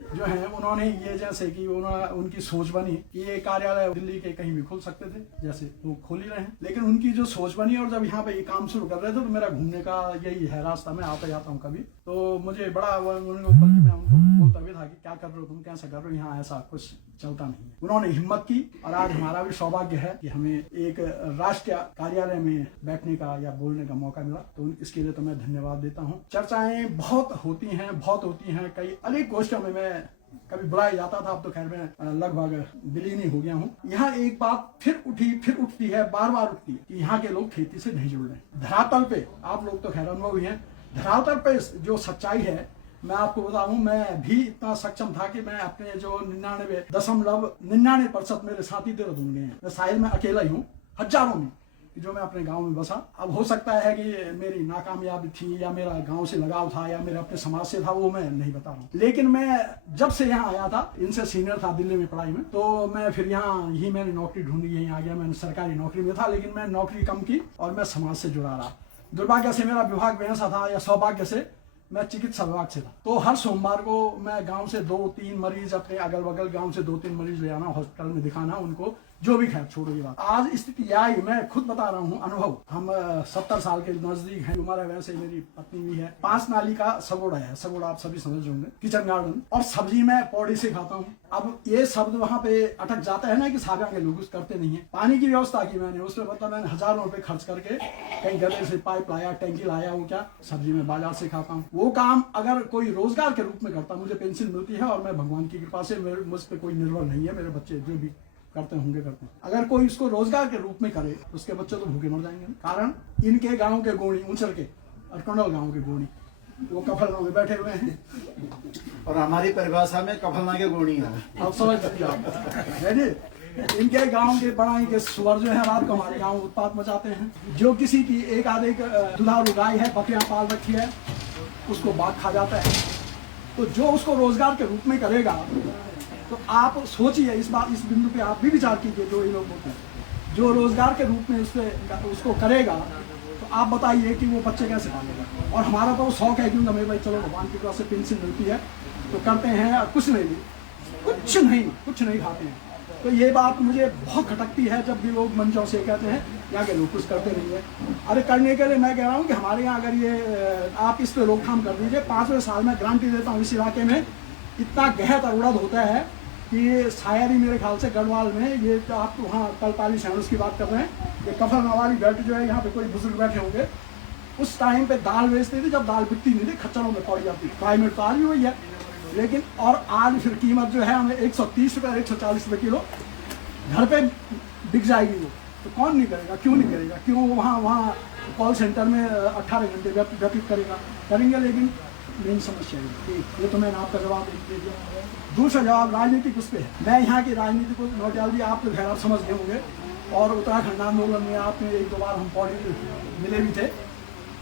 जो हैं, उन्होंने ये जैसे कि उनकी सोच बनी कि ये कार्यालय दिल्ली के कहीं भी खोल सकते थे, जैसे वो खोल ही रहे हैं, लेकिन उनकी जो सोच बनी, और जब यहाँ पे ये काम शुरू कर रहे थे तो मेरा घूमने का यही है रास्ता, मैं आता जाता हूँ कभी, तो मुझे बड़ा मैं उनको बोलता भी था कि क्या कर रहे हो तुम, कैसा कर रहे हो, यहाँ ऐसा कुछ चलता नहीं है। उन्होंने हिम्मत की, और आज हमारा भी सौभाग्य है कि हमें एक राष्ट्रीय कार्यालय में बैठने का या बोलने का मौका मिला, तो इसके लिए तो मैं धन्यवाद देता हूँ। चर्चाएं बहुत होती हैं, कई अनेक गोष्ठियों में मैं कभी बुलाया जाता था, अब तो खैर मैं लगभग विलीन ही हो गया हूँ। यहाँ एक बात फिर उठती है, बार बार उठती है कि यहाँ के लोग खेती से नहीं जुड़ रहे। धरातल पे, आप लोग तो खैर अनुभवी हैं, धरातल पे जो सच्चाई है, मैं आपको बताऊं, मैं भी इतना सक्षम था कि मैं अपने जो 99.99% मेरे साथी देहरादून गए हैं। मैं शायद मैं अकेला ही हूँ हजारों में जो मैं अपने गांव में बसा। अब हो सकता है कि मेरी नाकामयाबी थी, या मेरा गांव से लगाव था, या मेरे अपने समाज से था, वो मैं नहीं बता रहा हूँ। लेकिन मैं जब से यहाँ आया था, इनसे सीनियर था दिल्ली में पढ़ाई में, तो मैं फिर यहाँ ही मैंने नौकरी ढूंढी, यहीं आ गया। मैंने सरकारी नौकरी में था, लेकिन मैं नौकरी कम की और मैं समाज से जुड़ा रहा। दुर्भाग्य से मेरा विभाग में ऐसा था, या सौभाग्य से मैं चिकित्सा विभाग से था, तो हर सोमवार को मैं गांव से 2-3 मरीज, अपने अगल बगल गांव से 2-3 मरीज ले आना, हॉस्पिटल में दिखाना उनको, जो भी, खैर छोड़ो ये बात। आज स्थिति यह आई, मैं खुद बता रहा हूँ अनुभव। हम 70 साल के नजदीक हैं, उम्र है, वैसे मेरी पत्नी भी है। 5 नाली का सगोड़ा है, सगोड़ा आप सभी समझ होंगे, किचन गार्डन, और सब्जी मैं पौड़ी से खाता हूँ। अब ये शब्द वहाँ पे अटक जाता है ना कि सागा के लोग करते नहीं है। पानी की व्यवस्था की मैंने, उसमें मतलब मैंने हजारों रुपए खर्च करके कहीं गले से पाइप लाया, टैंकी लाया, वो क्या सब्जी में बाजार से खाता हूँ। वो काम अगर कोई रोजगार के रूप में करता, मुझे पेंशन मिलती है, और मैं भगवान की कृपा से मुझ पर कोई निर्भर नहीं है, मेरे बच्चे जो भी करते होंगे करते हैं। अगर कोई इसको रोजगार के रूप में करे तो उसके बच्चे तो भूखे मर जाएंगे। कारण इनके गांव के गोणी, ऊंचर के और कंडल गांव के गोणी, वो कफलना में बैठे हुए हैं, और हमारी परिभाषा में कफलना के गोणी है। आप समझ सकते हैं। इनके गांव के बड़ाई के सुअर जो है, रात को हमारे गांव उत्पात मचाते हैं। जो किसी की एक आधे दुधारू गाय है, बकरियां पाल रखी है, उसको बाघ खा जाता है। तो जो उसको रोजगार के रूप में करेगा, तो आप सोचिए इस बिंदु पे आप भी विचार कीजिए, जो ये लोग होते हैं, जो रोजगार के रूप में उसको करेगा, तो आप बताइए कि वो बच्चे कैसे पालेगा। और हमारा तो शौक है, क्योंकि हमें भाई चलो भगवान की तरफ से पेंशन मिलती है तो करते हैं, कुछ नहीं खाते हैं। तो ये बात मुझे बहुत खटकती है जब भी लोग मंचों से कहते हैं यहाँ के लोग कुछ करते नहीं है। अरे करने के लिए मैं कह रहा हूँ कि हमारे यहाँ अगर ये आप इस पर रोकथाम कर दीजिए, 5वें साल में गारंटी देता हूँ, इस इलाके में इतना गहरा तरुड़द होता है कि शायद ही मेरे ख्याल से गढ़वाल में, ये जो आप वहाँ कल 45 हैंडल्स की बात कर रहे हैं, ये कफल वाली बेल्ट जो है, यहाँ पे कोई बुजुर्ग बैठे होंगे, उस टाइम पे दाल बेचते थे, जब दाल बिकती नहीं थी, खच्चरों में पड़ जाती। क्लाइमेट तो आज भी वही है, लेकिन और आज फिर कीमत जो है हमें 130 रुपये 140 रुपये किलो घर पे बिक जाएगी वो, तो कौन नहीं करेगा, क्यों नहीं करेगा, क्यों वहाँ कॉल सेंटर में 18 घंटे व्यतीत करेंगे। लेकिन मेन समस्या है, ये तो मैंने आपका जवाब दे दिया। दूसरा जवाब राजनीतिक उस पर है। मैं यहाँ की राजनीति को, नौटियाल जी आप तो खैर आप समझ गए होंगे, और उत्तराखंड आंदोलन में आपने 1-2 बार हम पौड़ी मिले भी थे,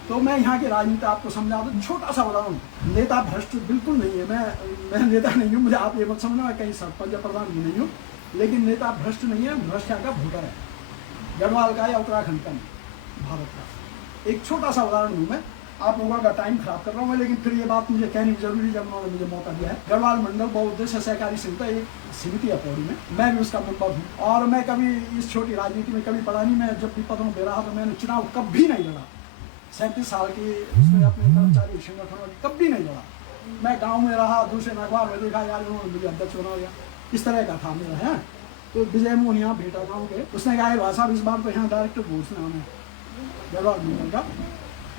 तो मैं यहाँ की राजनीति आपको समझा दूँ। छोटा सा बताऊँ, नेता भ्रष्ट बिल्कुल नहीं है, मैं नेता नहीं हूँ, मुझे आप ये मत समझना मैं कहीं सरपंच या प्रधान भी नहीं हूँ, लेकिन नेता भ्रष्ट नहीं है, भ्रष्ट का वोटर है, गढ़वाल का या उत्तराखंड का नहीं, भारत का। एक छोटा सा उदाहरण दूँ मैं, आप लोगों का टाइम खराब कर रहा हूँ मैं, लेकिन फिर ये बात मुझे कहनी जरूरी जब उन्होंने मुझे मौका दिया है। गढ़वाल मंडल बहुउद्देश्य सहकारी संस्था एक समिति है पौड़ी में, मैं भी उसका मेंबर हूँ, और मैं कभी इस छोटी राजनीति में कभी पड़ा नहीं। मैं जब भी पदों में रहा तो मैंने चुनाव कभी नहीं लड़ा, 37 साल की उसमें अपने कर्मचारी संगठनों की कभी नहीं लड़ा। मैं गाँव में रहा, दूसरे अखबार में देखा, यार उन्होंने मुझे अध्यक्ष बना दिया, इस तरह का था मेरा है। तो विजय मोहन यहाँ भेटा गाँव के, उसने कहा भाई साहब इस बार तो यहाँ डायरेक्टर घोषणा हमें गढ़वाल मंडल का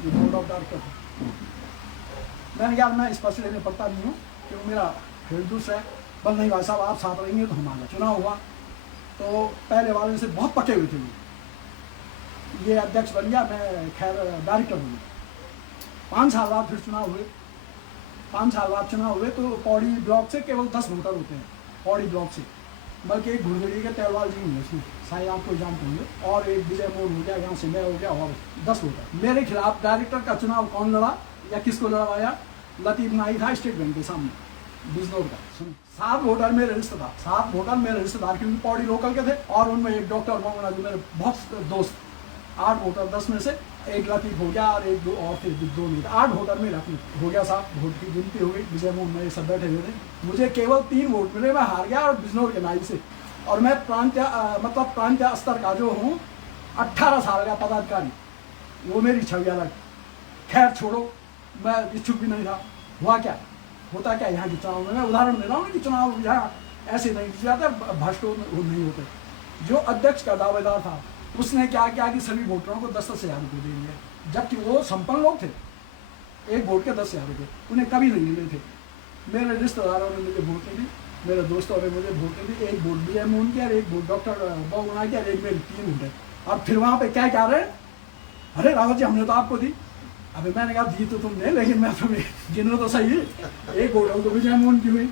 बोर्ड ऑफ डायरेक्टर था। मैंने कहा मैं स्पष्ट लेने पड़ता नहीं हूँ, क्योंकि मेरा फील्ड दूसरा है। बस नहीं भाई साहब आप साथ रहेंगे तो हमारा चुनाव हुआ, तो पहले वाले से बहुत पके हुए थे, ये अध्यक्ष बन गया, मैं खैर डायरेक्टर बन गया। 5 साल बाद फिर चुनाव हुए। 5 साल बाद चुनाव हुए तो पौड़ी ब्लॉक से केवल 10 वोटर होते हैं, पौड़ी ब्लॉक से, बल्कि एक घुड़गड़ी के तेलवाल जी हुए उसमें, शायद आपको जानते होंगे, और एक विजय मोहन हो गया, यहाँ से मैं हो गया, और 10 वोटर। मेरे खिलाफ डायरेक्टर का चुनाव कौन लड़ा या किसको लड़वाया? लतीफ नाई था स्टेट बैंक के सामने बिजनौर का। 7 वोटर मेरे रिश्तेदार, 7 वोटर मेरे रिश्तेदार, क्योंकि पौड़ी लोकल के थे, और उनमें एक डॉक्टर मोहम्मद जो मेरे बहुत दोस्त। 8 वोटर 10 में से एक लतीफ हो गया और एक दो और थे, 2 नहीं थे। 8 वोटर में लतीफ हो गया साहब। वोट की गिनती हो गई, विजय मोहन में सब बैठे हुए थे, मुझे केवल 3 वोट मिले, मैं हार गया और बिजनौर के नाई से। और मैं प्रांतीय स्तर का जो हूँ 18 साल का पदाधिकारी, वो मेरी छवि अलग। खैर छोड़ो, मैं इच्छुक भी नहीं था। हुआ क्या, होता क्या यहाँ के चुनाव में, मैं उदाहरण दे रहा हूँ कि चुनाव यहाँ ऐसे नहीं जाते, भ्रष्ट नहीं होते। जो अध्यक्ष का दावेदार था उसने क्या किया कि सभी वोटरों को 10-10 हज़ार रुपये दे दिए, जबकि वो संपन्न लोग थे, एक वोट के 10 हज़ार रुपये उन्हें कभी नहीं मिले थे। मेरे रिश्तेदारों ने मुझे वोट नहीं दी, मेरे दोस्तों ने मुझे वोट नहीं दी। एक वोट विजय मोहन की और एक वोट डॉक्टर बहुगुणा की और एक मेरी 3 वोट है। और फिर वहाँ पे क्या कह रहे हैं, अरे रावत जी हमने तो आपको दी। अभी मैंने कहा दी तो तुमने, लेकिन मैं तुम्हें गिनो तो सही। एक वोट तो विजय मोहन की हुई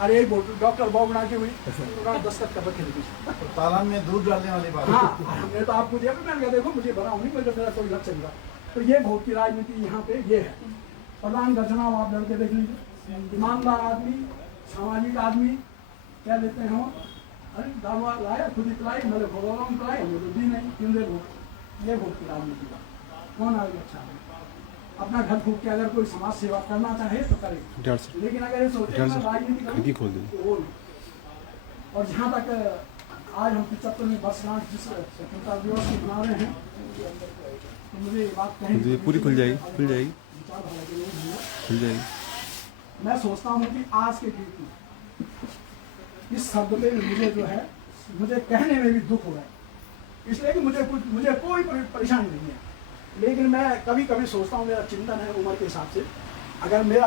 और एक वोट डॉक्टर बहुगुणा की हुई, उन्होंने दस्तखत कर रखे थे। तालाब में दूध डालने वाली बात। हाँ, हमने तो आपको दिया। मैंने कहा देखो मुझे बना नहीं, मुझे मेरा कोई लक्ष्य नहीं था। तो ये वोट की राजनीति यहाँ पे ये है। प्रधान का चुनाव आप लड़के देख लीजिए, ईमानदार आदमी, सामाजिक आदमी, क्या लेते हैं हम, अरे दावा लाया खुद ही पिलाई, मेरे घोड़ों में पिलाई, हमें तो दी नहीं, क्यों दे वोट। ये वोट की राजनीति का कौन आगे अच्छा है? अपना घर फूक के अगर कोई समाज सेवा करना चाहे तो करे, लेकिन अगर ये सोचे मैं राजनीति करूं। और जहाँ तक आज हम 75वें वर्षगांठ जिस स्वतंत्रता दिवस की मना रहे हैं, तो मुझे ये बात कहें पूरी खुल जाएगी, खुल जाएगी, खुल जाएगी। मैं सोचता हूँ कि आज के डेट में इस शब्द पे मुझे जो है, मुझे कहने में भी दुख हो रहा है, इसलिए कि मुझे कोई परेशानी नहीं है। लेकिन मैं कभी कभी सोचता हूँ, मेरा चिंतन है उम्र के हिसाब से, अगर मेरा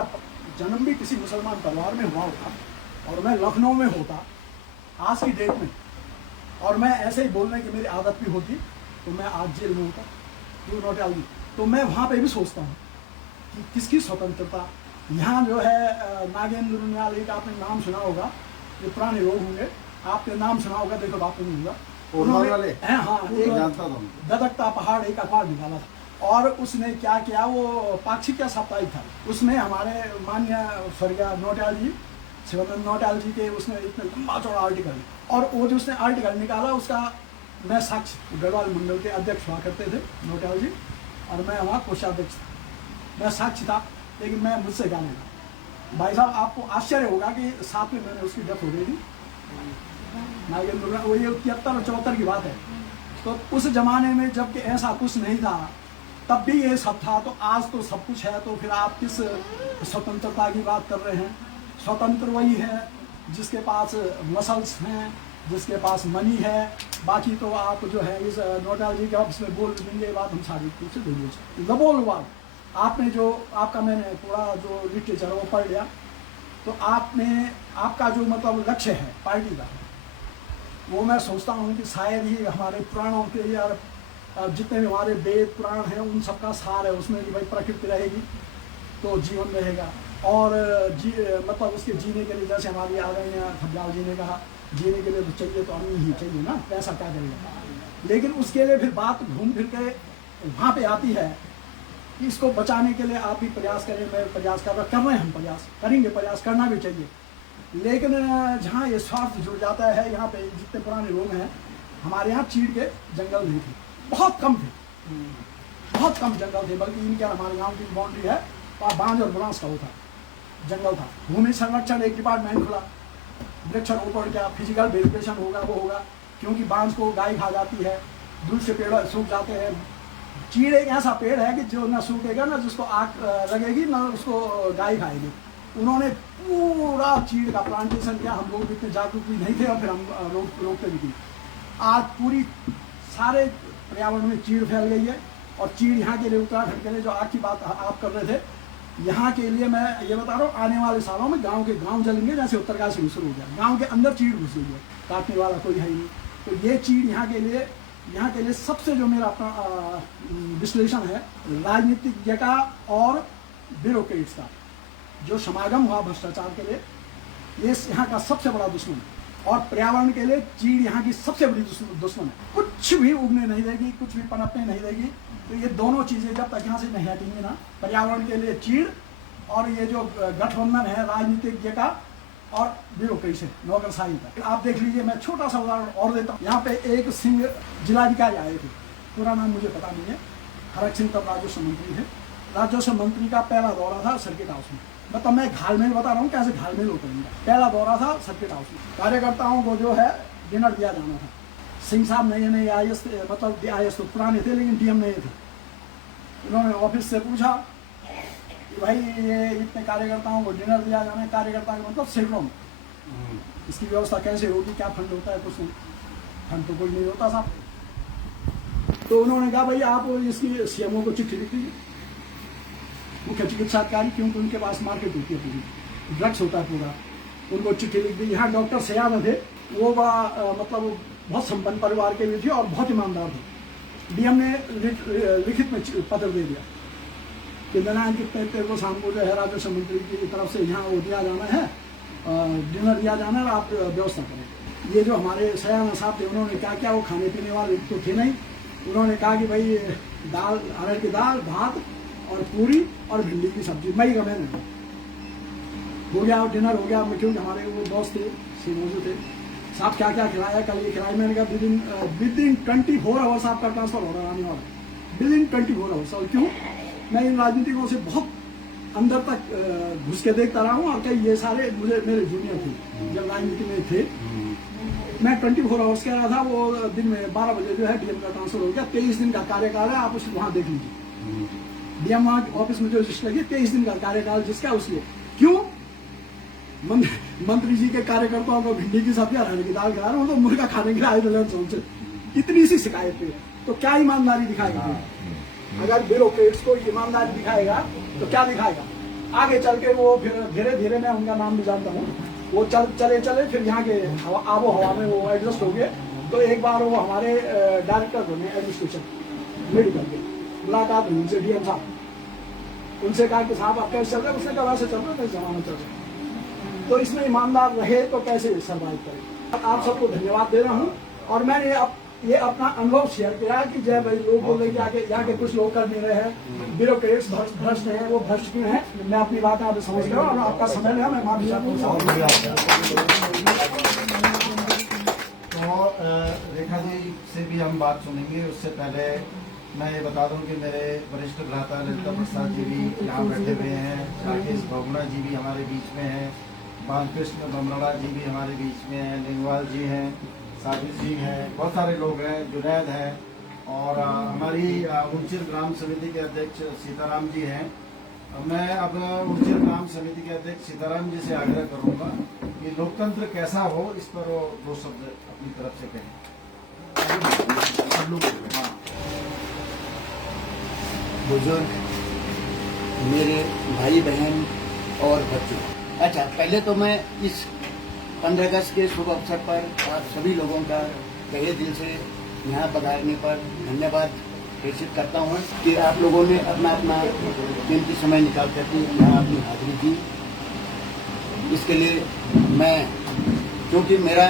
जन्म भी किसी मुसलमान परिवार में हुआ होता और मैं लखनऊ में होता आज की डेट में, और मैं ऐसे ही बोलने की मेरी आदत भी होती, तो मैं आज जेल में होता, क्यों नोटियाल जी। तो मैं वहाँ पे भी सोचता हूँ कि किसकी स्वतंत्रता। यहाँ जो है नागेंद्र रुनियाल, एक आपने नाम सुना होगा, जो पुराने लोग होंगे, आपने नाम सुना होगा, देखो बापू नहीं होगा, उन्होंने हाँ एक ददकता पहाड़ एक अखबार निकाला था, और उसने क्या किया, वो पाक्षिक का साप्ताहिक था, उसमें हमारे माननीय स्वर्गीय नोटियाल जी, शिवानंद नोटियाल जी के उसने इतना लंबा चौड़ा आर्टिकल, और वो जो उसने आर्टिकल निकाला उसका मैं साक्षी, गढ़वाल मंडल के अध्यक्ष हुआ करते थे नोटियाल जी, और मैं वहाँ कोषाध्यक्ष था, मैं साक्षी था, लेकिन मैं मुझसे क्या नहीं। भाई साहब आपको आश्चर्य होगा कि 7वें महीने उसकी डेथ हो गई थी नागेंद्र, वो ये 73 और 74 की बात है। तो उस जमाने में जबकि ऐसा कुछ नहीं था, तब भी ये सब था, तो आज तो सब कुछ है, तो फिर आप किस स्वतंत्रता की बात कर रहे हैं? स्वतंत्र वही है जिसके पास मसल्स हैं, जिसके पास मनी है। बाकी तो आप जो है इस नोटियाल जी के ऑफिस में बोल देंगे, ये बात हम सारी कुछ देंगे लबोलवाल। आपने जो आपका मैंने पूरा जो लिटरेचर वो पढ़ लिया, तो आपका जो मतलब लक्ष्य है पार्टी का, वो मैं सोचता हूँ कि शायद ही हमारे पुराणों के या जितने भी हमारे वेद पुराण हैं उन सबका सार है उसमें कि भाई प्रकृति रहेगी तो जीवन रहेगा, और मतलब उसके जीने के लिए, जैसे हमारी आदरणीय खब्याल जी ने कहा, जीने के लिए तो चाहिए तो अन्न ही चाहिए ना, पैसा क्या करेगा। लेकिन उसके लिए फिर बात घूम फिर के वहाँ पे आती है कि इसको बचाने के लिए आप भी प्रयास करें, मैं प्रयास कर रहे हैं, हम प्रयास करेंगे, प्रयास करना भी चाहिए। लेकिन जहाँ ये स्वार्थ जुड़ जाता है, यहाँ पे जितने पुराने लोग हैं, हमारे यहाँ चीड़ के जंगल नहीं थे, बहुत कम थे, बहुत कम जंगल थे, बल्कि इनके हमारे गांव की बाउंड्री है, बांझ और बांस का वो था, जंगल था। भूमि संरक्षण एक डिपार्टमेंट खुला, वृक्षारोपण क्या, फिजिकल वेरिफिकेशन होगा, वो होगा, क्योंकि बांझ को गाय खा जाती है, दूर से पेड़ सूख जाते हैं। चीड़ एक ऐसा पेड़ है कि जो ना सूखेगा, ना जिसको आग लगेगी, ना उसको गाय खाएगी। उन्होंने पूरा चीड़ का प्लांटेशन किया, हम लोग इतने जागरूक भी नहीं थे और फिर हम रोकते भी थी। आज पूरी सारे पर्यावरण में चीड़ फैल गई है, और चीड़ यहाँ के लिए, उत्तराखंड के लिए, जो आग की बात आप कर रहे थे, यहाँ के लिए मैं ये बता रहा हूँ, आने वाले सालों में गांव जलेंगे, जैसे उत्तरकाशी शुरू हो गया, गांव के अंदर चीड़ घुस गई है, काटने वाला कोई है ही नहीं। तो ये चीड़ यहाँ के लिए यहाँ के लिए सबसे जो मेरा अपना विश्लेषण है, राजनीतिज्ञ का और ब्यूरोक्रेट्स का जो समागम हुआ भ्रष्टाचार के लिए, ये यहाँ का सबसे बड़ा दुश्मन है। और पर्यावरण के लिए चीड़ यहाँ की सबसे बड़ी दुश्मन है। कुछ भी उगने नहीं देगी, कुछ भी पनपने नहीं देगी। तो ये दोनों चीजें जब तक यहाँ से नहीं हटेंगी ना, पर्यावरण के लिए चीड़ और ये जो गठबंधन है राजनीतिज्ञ का और ब्यूरोक्रेसी नौकरशाही का। आप देख लीजिए, मैं छोटा सा उदाहरण और देता हूँ। यहाँ पे एक सिंह जिलाधिकारी आए थे, पूरा नाम मुझे पता नहीं है, खड़ग सिंह तब राजस्व मंत्री थे। राजस्व मंत्री का पहला दौरा था सर्किट हाउस में। मतलब मैं घालमेल बता रहा हूँ कैसे घालमेल होता है। पहला दौरा था सर्किट हाउस में, कार्यकर्ताओं को जो है डिनर दिया जाना था। सिंह साहब नए IAS मतलब IAS तो पुराने थे लेकिन DM नए थे। उन्होंने ऑफिस से पूछा कि भाई ये इतने कार्यकर्ताओं को डिनर दिया जाना है, कार्यकर्ता का मतलब सैकड़ों, इसकी व्यवस्था कैसे होगी, क्या फंड होता है, कुछ नहीं, फंड तो कोई नहीं होता साहब। तो उन्होंने कहा भाई आप इसकी CMO को चिट्ठी लिख दीजिए, मुख्य चिकित्सा अधिकारी, क्योंकि उनके पास मार्केट होती है पूरी, ड्रग्स होता है पूरा, उनको चिट्ठी लिख दी। यहाँ डॉक्टर सयाद थे, वो बड़ा मतलब बहुत संपन्न परिवार के भी थे और बहुत ईमानदार थे। DM ने लिखित में पत्र दे दिया कि दिनांक कितने को शाम को जो है राजस्व मंत्री की तरफ से यहाँ वो दिया जाना है, डिनर दिया जाना है, आप व्यवस्था करें। ये जो हमारे सयाना साहब थे, उन्होंने क्या किया, वो खाने पीने वाले तो थे नहीं, उन्होंने कहा कि भाई दाल, अरहर की दाल, भात और पूरी और भिंडी की सब्जी, मई का महीने हो गया, डिनर हो गया। क्योंकि हमारे वो दोस्त थे, मौजूद थे, साहब क्या क्या खिलाया, कल ये खिलाया। मैंने कहा विदिन 24 आवर्स आपका ट्रांसफर हो रहा आने वाला, विदिन 24 आवर्स। और क्यों, मैं इन राजनीतिकों से बहुत अंदर तक घुस के देखता रहा हूँ और कई ये सारे मेरे जूनियर थे जब राजनीति में थे। मैं 24 आवर्स कह रहा था, वो दिन में 12 बजे जो है DM का ट्रांसफर हो गया। 23 दिन का कार्यकाल है, आप उसे वहाँ देख लीजिए। DM ऑफिस में जो रजिस्टर लगी, 23 दिन का कार्यकाल जिसका उसलिए। क्यों, मंत्री जी के कार्यकर्ताओं को भिंडी की सब्जी, अरहर की दाल खिला रहे हो, तो मुर्गा खाने के लिए आए थे। इतनी सी शिकायत पे तो क्या ईमानदारी दिखाएगा? अगर ब्यूरोक्रेट्स को ईमानदारी दिखाएगा तो क्या दिखाएगा? आगे चल के वो फिर धीरे धीरे, मैं उनका नाम भी जानता हूँ, वो चले फिर यहाँ के आबो हवा में वो एडजस्ट हो गए। तो एक बार वो हमारे डायरेक्टर बने एडमिनिस्ट्रेशन मेडिकल के, मुलाकात हुई उनसे, DM साहब, उनसे कहा कि साहब आप कैसे चल रहे हैं? उसने कहा वैसे चल रहे, कैसे जमाना चल रहा। तो इसमें ईमानदार रहे तो कैसे सर्वाइव करें। आप सबको धन्यवाद दे रहा हूँ। और मैंने ये अपना अनुभव शेयर किया कि जय भाई लोग बोल रहे कि यहाँ के कुछ लोग कर नहीं रहे हैं, ब्यूरोक्रेट्स भ्रष्ट हैं, वो भ्रष्ट क्यों हैं, मैं अपनी बात आप समझ रहा हूँ। आपका समय लिया, मैं माफी चाहता हूँ। तो रेखा जी से भी हम बात सुनेंगे। उससे पहले मैं ये बता दूं कि मेरे वरिष्ठ भ्राता ललिता प्रसाद जी भी यहाँ बैठे हुए हैं, राकेश भोगना जी भी हमारे बीच में हैं, बालकृष्ण बमराड़ा जी भी हमारे बीच में हैं, लिंगवाल जी हैं, साबिर जी हैं, बहुत सारे लोग हैं, जुनैद हैं, और हमारी उड़चिर ग्राम समिति के अध्यक्ष सीताराम जी हैं। मैं अब उड़चिर ग्राम समिति के अध्यक्ष सीताराम जी से आग्रह करूंगा कि लोकतंत्र कैसा हो, इस पर वो 2 शब्द अपनी तरफ से कहें। बुजुर्ग, मेरे भाई बहन और बच्चों, अच्छा पहले तो मैं इस 15 अगस्त के शुभ अवसर पर आप सभी लोगों का तहे दिल से यहाँ पधारने पर धन्यवाद प्रेषित करता हूँ कि आप लोगों ने अपना कीमती समय निकाल करके यहाँ अपनी हाजिरी दी। इसके लिए मैं, क्योंकि मेरा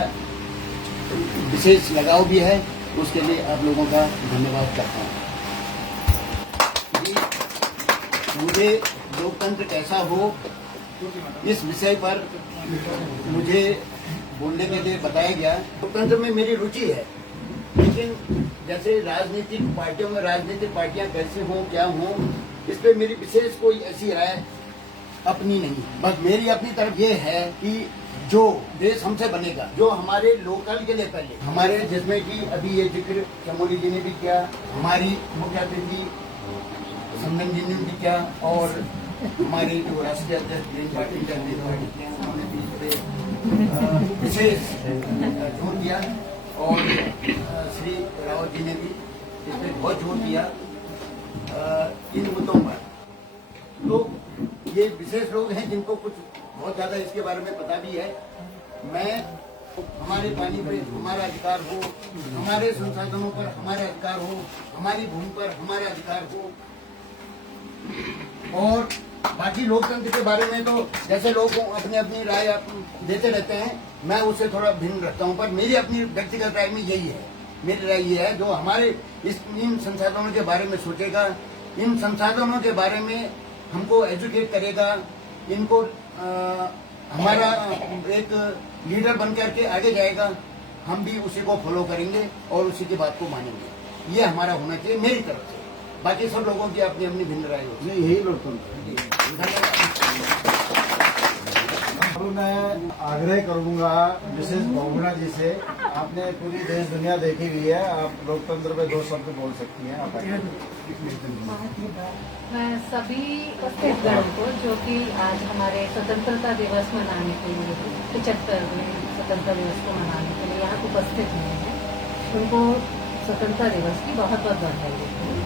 विशेष लगाव भी है, उसके लिए आप लोगों का धन्यवाद करता हूँ। मुझे लोकतंत्र कैसा हो, इस विषय पर मुझे बोलने के लिए बताया गया। लोकतंत्र में मेरी रुचि है, लेकिन जैसे राजनीतिक पार्टियों में राजनीतिक पार्टियां कैसे हों, क्या हों, इस पे मेरी विशेष कोई ऐसी राय अपनी नहीं। बस मेरी अपनी तरफ ये है कि जो देश हमसे बनेगा, जो हमारे लोकल के लिए पहले हमारे, जिसमें कि अभी ये जिक्र चमोली जी ने भी किया, हमारी मुख्य अतिथि संदन जी ने भी किया, और हमारे जो राष्ट्रीय अध्यक्ष ग्रीन पार्टी के अध्यक्ष उन्होंने भी इस पे विशेष जोर दिया, और श्री रावत जी ने भी इस पे बहुत जोर दिया इन मुद्दों पर। तो ये विशेष लोग हैं जिनको कुछ बहुत ज्यादा इसके बारे में पता भी है। मैं हमारे पानी पर हमारा अधिकार हो, हमारे संसाधनों पर हमारा अधिकार हो, हमारी भूमि पर हमारा अधिकार हो। और बाकी लोकतंत्र के बारे में तो जैसे लोग अपनी अपनी राय देते रहते हैं, मैं उससे थोड़ा भिन्न रखता हूं, पर मेरी अपनी व्यक्तिगत राय में यही है। मेरी राय ये है, जो हमारे इन संसाधनों के बारे में सोचेगा, इन संसाधनों के बारे में हमको एजुकेट करेगा, इनको हमारा एक लीडर बन करके आगे जाएगा, हम भी उसी को फॉलो करेंगे और उसी की बात को मानेंगे। ये हमारा होना चाहिए मेरी तरफ से। बाकी सब लोगों की अपनी अपनी भिन्न राय होती है। यही लोकतंत्र। अब मैं आग्रह करूंगा मिसेस बहुगुणा जी से, आपने पूरी देश दुनिया देखी हुई है, आप लोकतंत्र पे 2 शब्द बोल सकती हैं। आप मैं सभी उपस्थितगणों को, जो कि आज हमारे स्वतंत्रता दिवस मनाने के लिए 75वें स्वतंत्रता दिवस को मनाने के लिए यहाँ उपस्थित हुए हैं, उनको स्वतंत्रता दिवस की बहुत बहुत बधाई देती हूँ।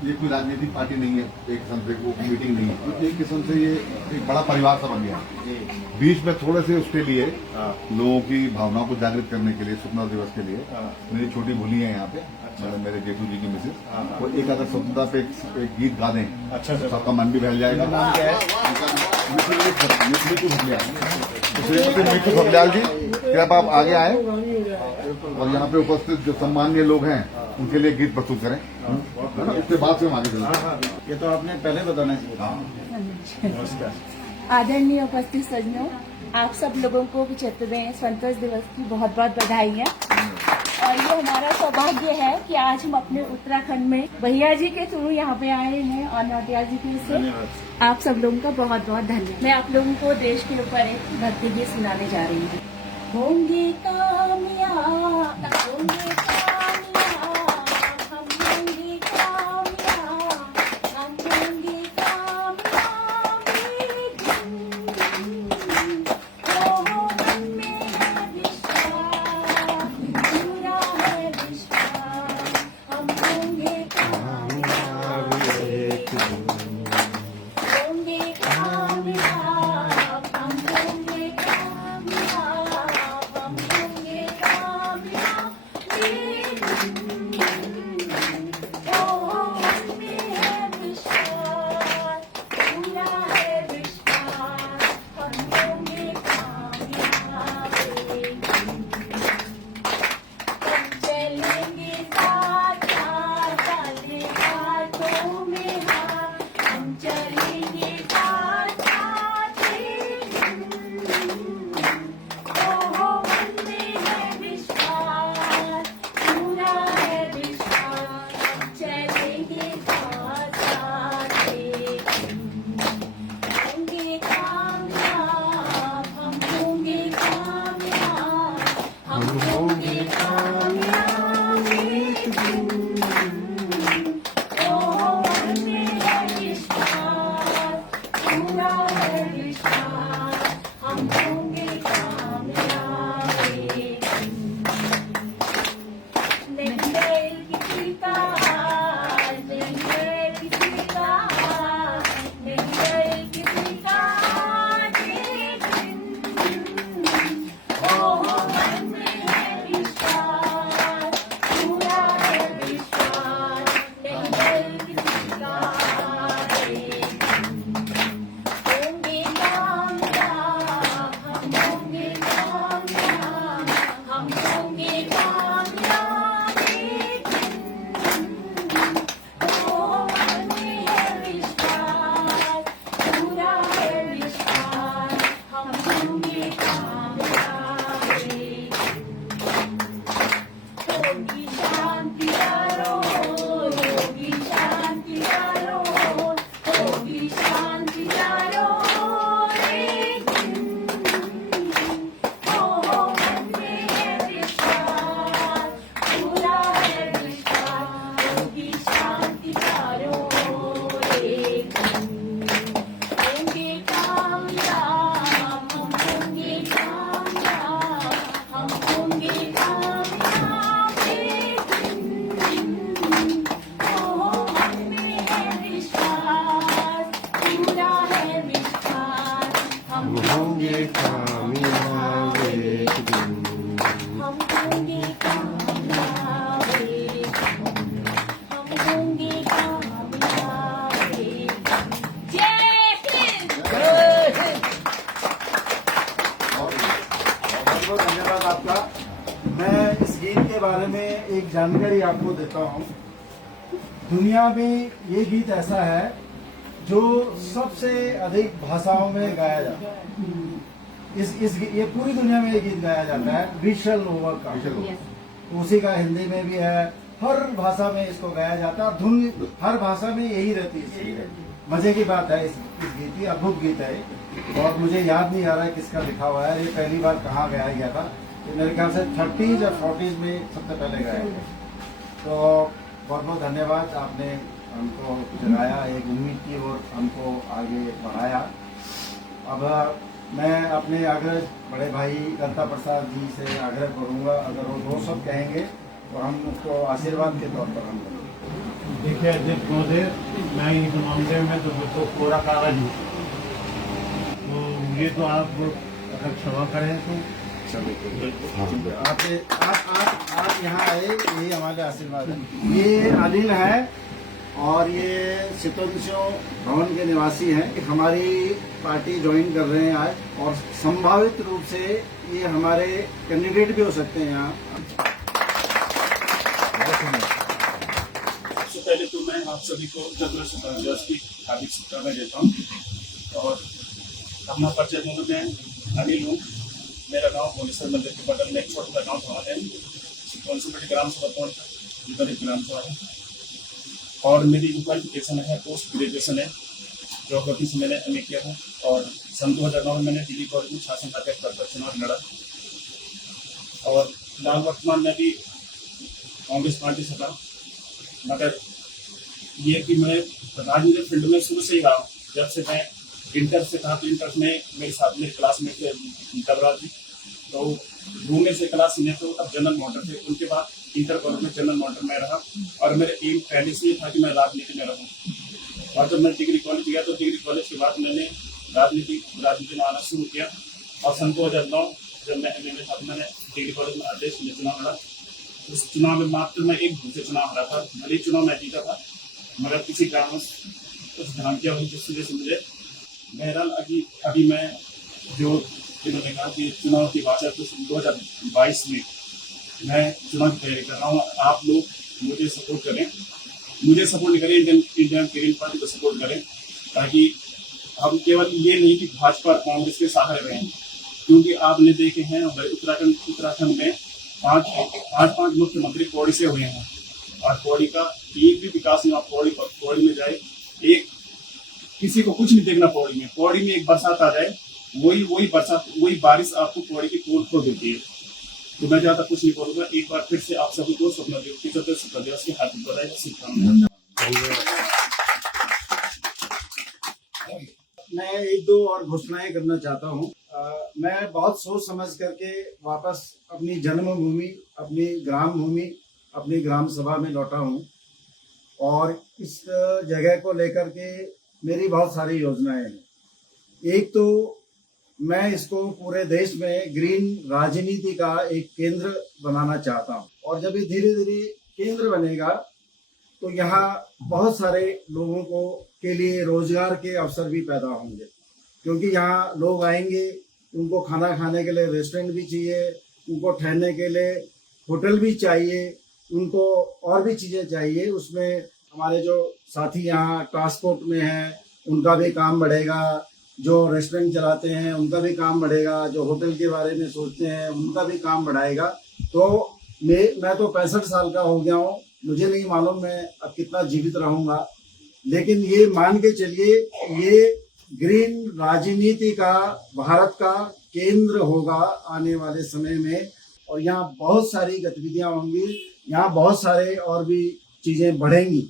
ये कोई राजनीतिक पार्टी नहीं है, एक किस्म से वो मीटिंग नहीं है, एक किस्म से ये एक बड़ा परिवार सा बन गया। बीच में थोड़े से उसके लिए लोगों की भावनाओं को जागृत करने के लिए स्वतंत्रता दिवस के लिए मेरी छोटी भूली है यहाँ पे, मतलब मेरे जेठू जी की मिसेज, वो एक अगर स्वतंत्रता पे एक गीत गा दें, अच्छा सबका मन भी बहल जाएगा। नाम क्या है? मिठू भगलियाल जी, क्या आप आगे आए और यहाँ पे उपस्थित जो सम्मानीय लोग हैं उनके लिए गीत प्रस्तुत करें, उसके बाद से हम आगे चलेंगे। ये तो आपने पहले बताना चाहिए। नमस्कार। आदरणीय उपस्थित सज्जनों, आप सब लोगों को 75वें स्वतंत्रता दिवस की बहुत बहुत बधाई है। और ये हमारा सौभाग्य है कि आज हम अपने उत्तराखंड में भैया जी के थ्रू यहाँ पे आए हैं और नौटियाल जी के से आप सब लोगों का बहुत बहुत धन्यवाद। मैं आप लोगों को देश के ऊपर एक भक्ति गीत सुनाने जा रही हूँ। होंगे कामयाब, होंगे कामयाब, हम होंगे कामयाब, हम होंगे कामयाब एक दिन। ओ मन में है विश्वास, पूरा है विश्वास, हम होंगे कामयाब एक दिन। होंगे कामयाब, हम होंगे कामयाब, हम होंगे कामयाब एक दिन। ओ मन में है विश्वास, पूरा है विश्वास, हम होंगे कामयाब एक दिन। हम चलेंगे साथ साथ, डाले हाथों में हाथ, हम चलेंगे साथ साथ एक दिन। ओ मन में है विश्वास, पूरा है विश्वास, हम चलेंगे साथ साथ एक दिन। होंगे कामयाब, हम होंगे कामयाब, हम होंगे कामयाब एक दिन। ओ मन में है विश्वास, पूरा है विश्वास, हम होंगे कामयाब एक दिन। नहीं है किसी का आज, नहीं है किसी का आज, नहीं है किसी का आज एक दिन। ओ मन में है विश्वास, पूरा है विश्वास, नहीं है किसी का आज एक दिन। होंगे कामयाब, हम होंगे कामयाब एक दिन। हम होंगे कामयाब एक दिन। हम होंगे कामयाब एक दिन। जय हिंद। बहुत बहुत धन्यवाद आपका। मैं इस गीत के बारे में एक जानकारी आपको देता हूँ। दुनिया में ये गीत ऐसा है जो सबसे अधिक भाषाओं में गाया जाता है। ये पूरी दुनिया में ये गीत गाया जाता है, विशल ओवर का। उसी का हिंदी में भी है, हर भाषा में इसको गाया जाता है और धुन हर भाषा में यही रहती है। मजे की बात है इस गीत की, अद्भुत गीत है और मुझे याद नहीं आ रहा है किसका लिखा हुआ है, ये पहली बार कहाँ गाया गया था। मेरे ख्याल से 30s या 40s में सबसे पहले गाया गया। तो बहुत बहुत धन्यवाद, आपने हमको जगाया, एक उम्मीद की और हमको आगे बढ़ाया। अब मैं अपने आग्रह बड़े भाई गलता प्रसाद जी से आग्रह करूंगा, अगर वो दो शब्द कहेंगे तो हम उसको आशीर्वाद के तौर पर हम करेंगे। देखिए अध्यक्ष महोदय, मैं इस मामले में तो पूरा कागज हूँ, तो ये तो आप अगर क्षमा करें तो आप यहाँ आए, यही हमारे आशीर्वाद है। ये अनिल है और ये सितोंशो भवन के निवासी हैं। हमारी पार्टी ज्वाइन कर रहे हैं आज और संभावित रूप से ये हमारे कैंडिडेट भी हो सकते हैं यहाँ। सबसे पहले तो मैं आप सभी को स्वतंत्रता दिवस की हार्दिक शुभकामनाएं देता हूँ और अपना परिचय दूंगा। मैं अनिल हूँ, मेरा गांव भुवनेश्वर मंदिर के बगल में एक छोटा गांव था है, म्यूनसिपलिटी ग्राम सभा ग्राम सभा है और मेरी जो क्वालिफिकेशन है पोस्ट ग्रेजुएशन है, ज्योग्राफी से मैंने MA किया था और सन 2009 में मैंने डिग्री कॉलेज में शासन का पद पर चुनाव लड़ा और फिलहाल वर्तमान में भी कांग्रेस पार्टी से था। मगर ये कि मैं राजनीतिक फील्ड में शुरू से ही रहा हूँ। जब से मैं इंटर से था तो इंटर में मेरे साथ में क्लासमेट थे डबरा जी, तो रूमे से क्लास सीनियर थे, तब जनरल मॉडल थे। उनके बाद इंटर कॉलेज में जनरल मॉडल में रहा और मेरे एम पहले से था कि मैं राजनीति में रहूँ। और जब मैं डिग्री कॉलेज गया तो डिग्री कॉलेज के बाद मैंने राजनीति में आना शुरू किया और सन 2009 जब मैं MA में था तो मैंने डिग्री कॉलेज में अध्यक्ष में चुनाव लड़ा। उस चुनाव में मात्र मैं एक वोट से चुनाव हरा था, भले ही चुनाव मैं जीता था मगर किसी कारण कुछ ढांकियाँ हुई जिस वजह से मुझे बहरहाल अभी मैं जो जिन्होंने कहा कि चुनाव की बात है तो 2022 में मैं चुनाव की तैयारी कर रहा हूँ। आप लोग मुझे सपोर्ट करें, मुझे सपोर्ट नहीं करें, इंडियन ग्रीन पार्टी को सपोर्ट करें, ताकि हम केवल ये नहीं कि भाजपा और कांग्रेस के सहारे रहें। क्योंकि आपने देखे हैं उत्तराखंड में पांच मुख्यमंत्री पौड़ी से हुए हैं और पौड़ी का एक भी विकास नहीं। आप पौड़ी में जाए, एक किसी को कुछ नहीं देखना पौड़ी में एक बरसात आ जाए, वही बारिश आपको पौड़ी की पोल खो देती है। तो मैं ज्यादा कुछ नहीं बोलूंगा। एक बार फिर से आप सभी को स्वतंत्रता दिवस की हार्दिक बधाई, शुभकामनाएं। मैं एक दो और घोषणाएं करना चाहता हूँ। मैं बहुत सोच समझ करके वापस अपनी जन्मभूमि, अपनी ग्राम भूमि, अपनी ग्राम सभा में लौटा हूँ और इस जगह को लेकर के मेरी बहुत सारी योजनाएं हैं। एक तो मैं इसको पूरे देश में ग्रीन राजनीति का एक केंद्र बनाना चाहता हूँ और जब ये धीरे धीरे केंद्र बनेगा तो यहाँ बहुत सारे लोगों को के लिए रोजगार के अवसर भी पैदा होंगे, क्योंकि यहाँ लोग आएंगे, उनको खाना खाने के लिए रेस्टोरेंट भी चाहिए, उनको ठहरने के लिए होटल भी चाहिए, उनको और भी चीज़ें चाहिए। उसमें हमारे जो साथी यहाँ ट्रांसपोर्ट में हैं उनका भी काम बढ़ेगा, जो रेस्टोरेंट चलाते हैं उनका भी काम बढ़ेगा, जो होटल के बारे में सोचते हैं उनका भी काम बढ़ाएगा। तो मैं तो 65 साल का हो गया हूँ, मुझे नहीं मालूम मैं अब कितना जीवित रहूँगा, लेकिन ये मान के चलिए ये ग्रीन राजनीति का भारत का केंद्र होगा आने वाले समय में और यहाँ बहुत सारी गतिविधियाँ होंगी, यहाँ बहुत सारे और भी चीज़ें बढ़ेंगी।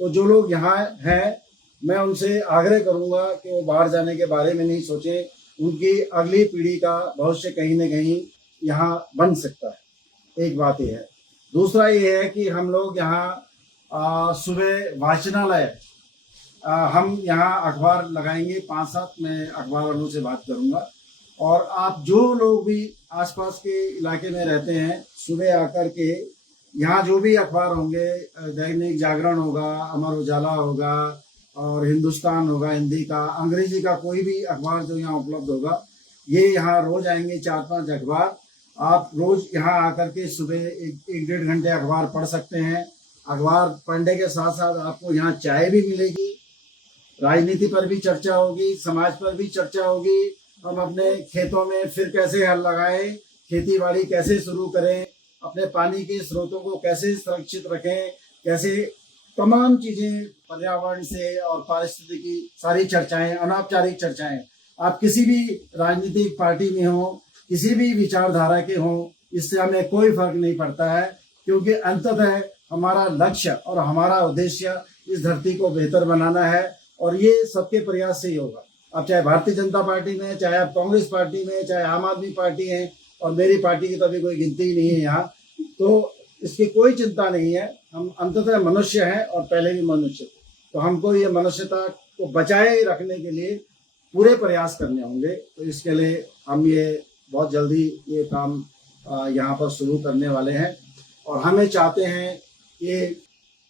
तो जो लोग यहाँ हैं मैं उनसे आग्रह करूँगा कि वो बाहर जाने के बारे में नहीं सोचें, उनकी अगली पीढ़ी का भविष्य कहीं न कहीं यहाँ बन सकता है। एक बात ये है। दूसरा ये है कि हम लोग यहाँ सुबह वाचनालय हम यहाँ अखबार लगाएंगे 5-7, मैं अखबार वालों से बात करूंगा। और आप जो लोग भी आसपास के इलाके में रहते हैं, सुबह आकर के यहाँ जो भी अखबार होंगे, दैनिक जागरण होगा, अमर उजाला होगा और हिंदुस्तान होगा हिंदी का, अंग्रेजी का कोई भी अखबार जो यहाँ उपलब्ध होगा, ये यहाँ रोज आएंगे 4-5 अखबार। आप रोज यहाँ आकर के सुबह 1-1.5 घंटे अखबार पढ़ सकते हैं। अखबार पढ़ने के साथ साथ आपको यहाँ चाय भी मिलेगी, राजनीति पर भी चर्चा होगी, समाज पर भी चर्चा होगी। हम अपने खेतों में फिर कैसे हल लगाएं, खेती बाड़ी कैसे शुरू करें, अपने पानी के स्रोतों को कैसे सुरक्षित रखें, कैसे तमाम चीजें पर्यावरण से और पारिस्थितिकी की सारी चर्चाएं, अनौपचारिक चर्चाएं। आप किसी भी राजनीतिक पार्टी में हो, किसी भी विचारधारा के हो, इससे हमें कोई फर्क नहीं पड़ता है, क्योंकि अंततः हमारा लक्ष्य और हमारा उद्देश्य इस धरती को बेहतर बनाना है और ये सबके प्रयास से ही होगा। अब चाहे भारतीय जनता पार्टी में, चाहे आप कांग्रेस पार्टी में, चाहे आम आदमी पार्टी है, और मेरी पार्टी की तो अभी कोई गिनती ही नहीं है यहाँ, तो इसकी कोई चिंता नहीं है। हम अंततः मनुष्य हैं और पहले भी मनुष्य, तो हमको ये मनुष्यता को बचाए रखने के लिए पूरे प्रयास करने होंगे। तो इसके लिए हम ये बहुत जल्दी ये काम यहाँ पर शुरू करने वाले हैं और हमें चाहते हैं कि,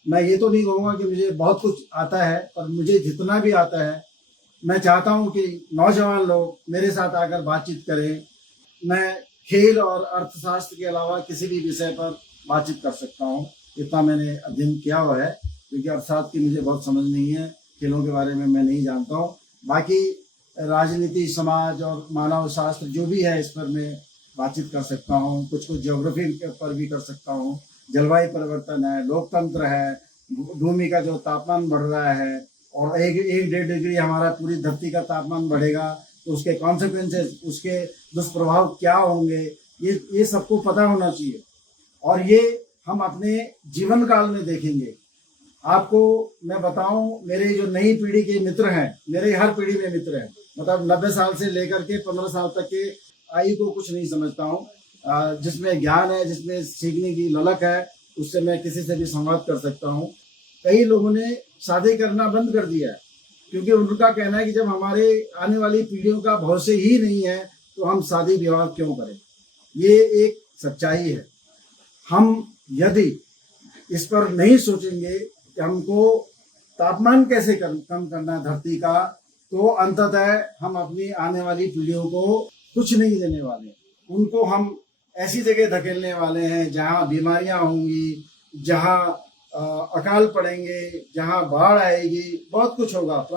मैं ये तो नहीं कहूँगा कि मुझे बहुत कुछ आता है, पर मुझे जितना भी आता है मैं चाहता हूँ कि नौजवान लोग मेरे साथ आकर बातचीत करें। मैं खेल और अर्थशास्त्र के अलावा किसी भी विषय पर बातचीत कर सकता हूँ, इतना मैंने अध्ययन किया हुआ है, क्योंकि अर्थशास्त्र की मुझे बहुत समझ नहीं है, खेलों के बारे में मैं नहीं जानता हूँ। बाकी राजनीति, समाज और मानव शास्त्र जो भी है, इस पर मैं बातचीत कर सकता हूँ। कुछ ज्योग्राफी पर भी कर सकता हूँ। जलवायु परिवर्तन है, लोकतंत्र है, भूमि का जो तापमान बढ़ रहा है और 1-1.5 डिग्री हमारा पूरी धरती का तापमान बढ़ेगा, तो उसके कॉन्सिक्वेंसेस, उसके दुष्प्रभाव क्या होंगे, ये सबको पता होना चाहिए। और ये हम अपने जीवन काल में देखेंगे। आपको मैं बताऊं, मेरे जो नई पीढ़ी के मित्र हैं, मेरे हर पीढ़ी में मित्र हैं, मतलब 90 साल से लेकर के 15 साल तक के आयु को कुछ नहीं समझता हूँ। जिसमें ज्ञान है, जिसमें सीखने की ललक है, उससे मैं किसी से भी संवाद कर सकता हूँ। कई लोगों ने शादी करना बंद कर दिया है, क्योंकि उनका कहना है कि जब हमारे आने वाली पीढ़ियों का भविष्य ही नहीं है तो हम शादी विवाह क्यों करें। ये एक सच्चाई है। हम यदि इस पर नहीं सोचेंगे कि हमको तापमान कैसे कम करना है धरती का, तो अंततः हम अपनी आने वाली पीढ़ियों को कुछ नहीं देने वाले। उनको हम ऐसी जगह धकेलने वाले हैं जहाँ बीमारियां होंगी, जहाँ अकाल पड़ेंगे, जहाँ बाढ़ आएगी, बहुत कुछ होगा।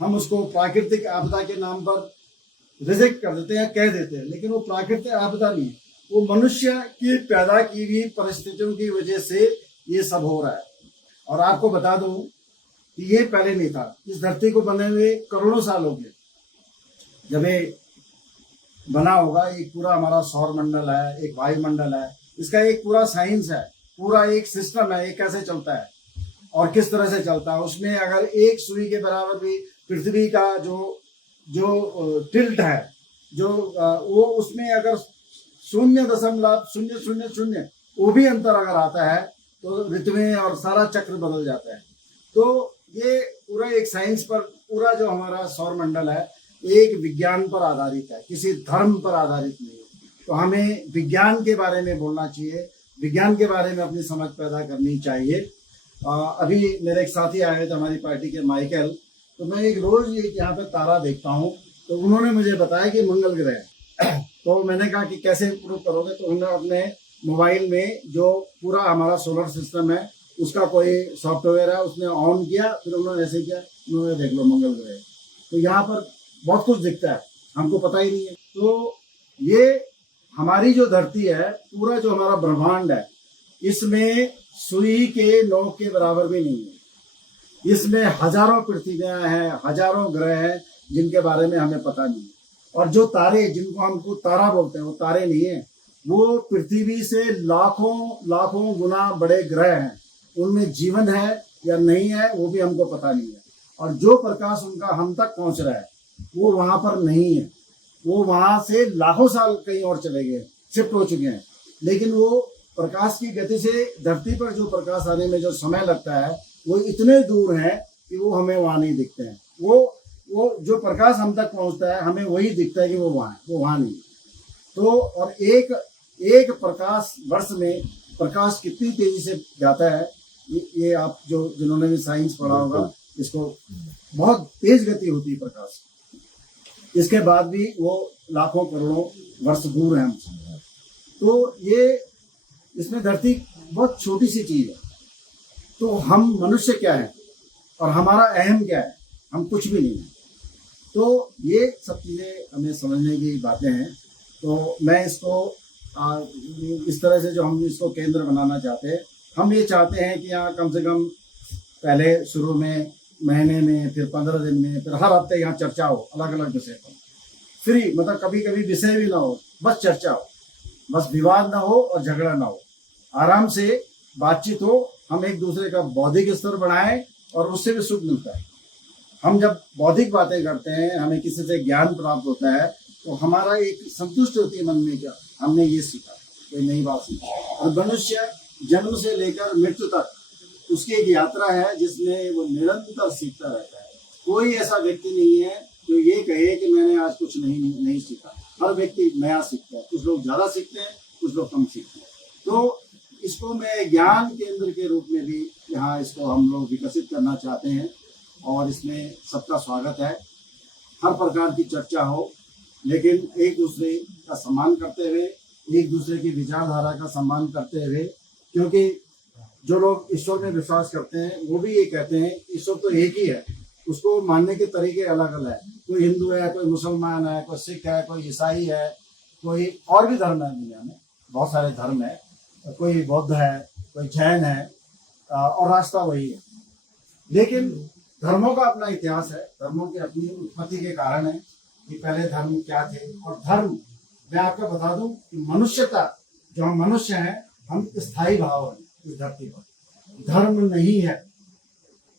हम उसको प्राकृतिक आपदा के नाम पर रिजेक्ट कर देते हैं, कह देते हैं, लेकिन वो प्राकृतिक आपदा नहीं है, वो मनुष्य की पैदा की हुई परिस्थितियों की वजह से ये सब हो रहा है। और आपको बता दूं कि ये पहले नहीं था। इस धरती को बने हुए करोड़ों साल हो गए। जब ये बना होगा, एक पूरा हमारा सौर मंडल है, एक वायुमंडल है, इसका एक पूरा साइंस है, पूरा एक सिस्टम है, ये कैसे चलता है और किस तरह से चलता है। उसमें अगर एक सुई के बराबर भी पृथ्वी का जो टिल्ट है, जो वो उसमें अगर 0.000 वो भी अंतर अगर आता है तो ऋतुएं और सारा चक्र बदल जाता है। तो ये पूरा एक साइंस पर, पूरा जो हमारा सौर मंडल है एक विज्ञान पर आधारित है, किसी धर्म पर आधारित नहीं है। तो हमें विज्ञान के बारे में बोलना चाहिए, विज्ञान के बारे में अपनी समझ पैदा करनी चाहिए। अभी मेरे एक साथी आए थे हमारी पार्टी के, माइकल, तो मैं एक रोज यहाँ पे तारा देखता हूँ, तो उन्होंने मुझे बताया कि मंगल ग्रह है। तो मैंने कहा कि कैसे प्रूव करोगे, तो उन्होंने अपने मोबाइल में जो पूरा हमारा सोलर सिस्टम है उसका कोई सॉफ्टवेयर है, उसने ऑन किया, फिर उन्होंने ऐसे किया, उन्होंने देख लो मंगल ग्रह। तो यहाँ पर बहुत कुछ दिखता है, हमको पता ही नहीं है। तो ये हमारी जो धरती है, पूरा जो हमारा ब्रह्मांड है, इसमें सुई के नोक के बराबर भी नहीं है। इसमें हजारों पृथ्वियां हैं, हजारों ग्रह हैं जिनके बारे में हमें पता नहीं है। और जो तारे, जिनको हमको तारा बोलते हैं, वो तारे नहीं है, वो पृथ्वी से लाखों गुना बड़े ग्रह हैं। उनमें जीवन है या नहीं है वो भी हमको पता नहीं है। और जो प्रकाश उनका हम तक पहुंच रहा है वो वहां पर नहीं है, वो वहां से लाखों साल कहीं और चले गए, शिफ्ट हो चुके हैं। लेकिन वो प्रकाश की गति से धरती पर जो प्रकाश आने में जो समय लगता है वो इतने दूर है कि वो हमें वहाँ नहीं दिखते हैं। वो जो प्रकाश हम तक पहुँचता है हमें वही दिखता है कि वो वहाँ है, वो वहाँ नहीं है। तो और एक प्रकाश वर्ष में प्रकाश कितनी तेजी से जाता है, ये आप जिन्होंने भी साइंस पढ़ा होगा, इसको बहुत तेज गति होती है प्रकाश। इसके बाद भी वो लाखों करोड़ों वर्ष दूर है हमसे। तो ये इसमें धरती बहुत छोटी सी चीज है। तो हम मनुष्य क्या है और हमारा अहम क्या है, हम कुछ भी नहीं है। तो ये सब चीजें हमें समझने की बातें हैं। तो मैं इसको इस तरह से जो हम इसको केंद्र बनाना चाहते हैं, हम ये चाहते हैं कि यहाँ कम से कम पहले शुरू में महीने में, फिर 15 दिन में, फिर हर हफ्ते यहाँ चर्चा हो अलग अलग विषय पर, फ्री, मतलब कभी कभी विषय भी ना हो, बस चर्चा हो, बस विवाद ना हो और झगड़ा ना हो, आराम से बातचीत हो, हम एक दूसरे का बौद्धिक स्तर बढ़ाएं और उससे भी सुख मिलता है। हम जब बौद्धिक बातें करते हैं, हमें किसी से ज्ञान प्राप्त होता है, तो हमारा एक संतुष्ट होती है मन में, क्या हमने ये सीखा, कोई नई बात सीखी। और मनुष्य जन्म से लेकर मृत्यु तक उसकी एक यात्रा है जिसमें वो निरंतर सीखता रहता है। कोई ऐसा व्यक्ति नहीं है जो ये कहे कि मैंने आज कुछ नहीं सीखा। हर व्यक्ति नया सीखता है, कुछ लोग ज्यादा सीखते हैं, कुछ लोग कम सीखते हैं। तो इसको मैं ज्ञान केंद्र के रूप में भी यहाँ इसको हम लोग विकसित करना चाहते हैं और इसमें सबका स्वागत है। हर प्रकार की चर्चा हो, लेकिन एक दूसरे का सम्मान करते हुए, एक दूसरे की विचारधारा का सम्मान करते हुए, क्योंकि जो लोग ईश्वर में विश्वास करते हैं वो भी ये कहते हैं ईश्वर तो एक ही है, उसको मानने के तरीके अलग अलग है। कोई हिंदू है, कोई मुसलमान है, कोई सिख है, कोई ईसाई है, कोई और भी धर्म है, दुनिया में बहुत सारे धर्म है, कोई बौद्ध है, कोई जैन है, और रास्ता वही है। लेकिन धर्मों का अपना इतिहास है, धर्मों की अपनी उत्पत्ति के कारण है कि पहले धर्म क्या थे। और धर्म मैं आपको बता दूं कि मनुष्यता, जो हम मनुष्य हैं, हम स्थायी भाव हैं इस धरती पर, धर्म नहीं है।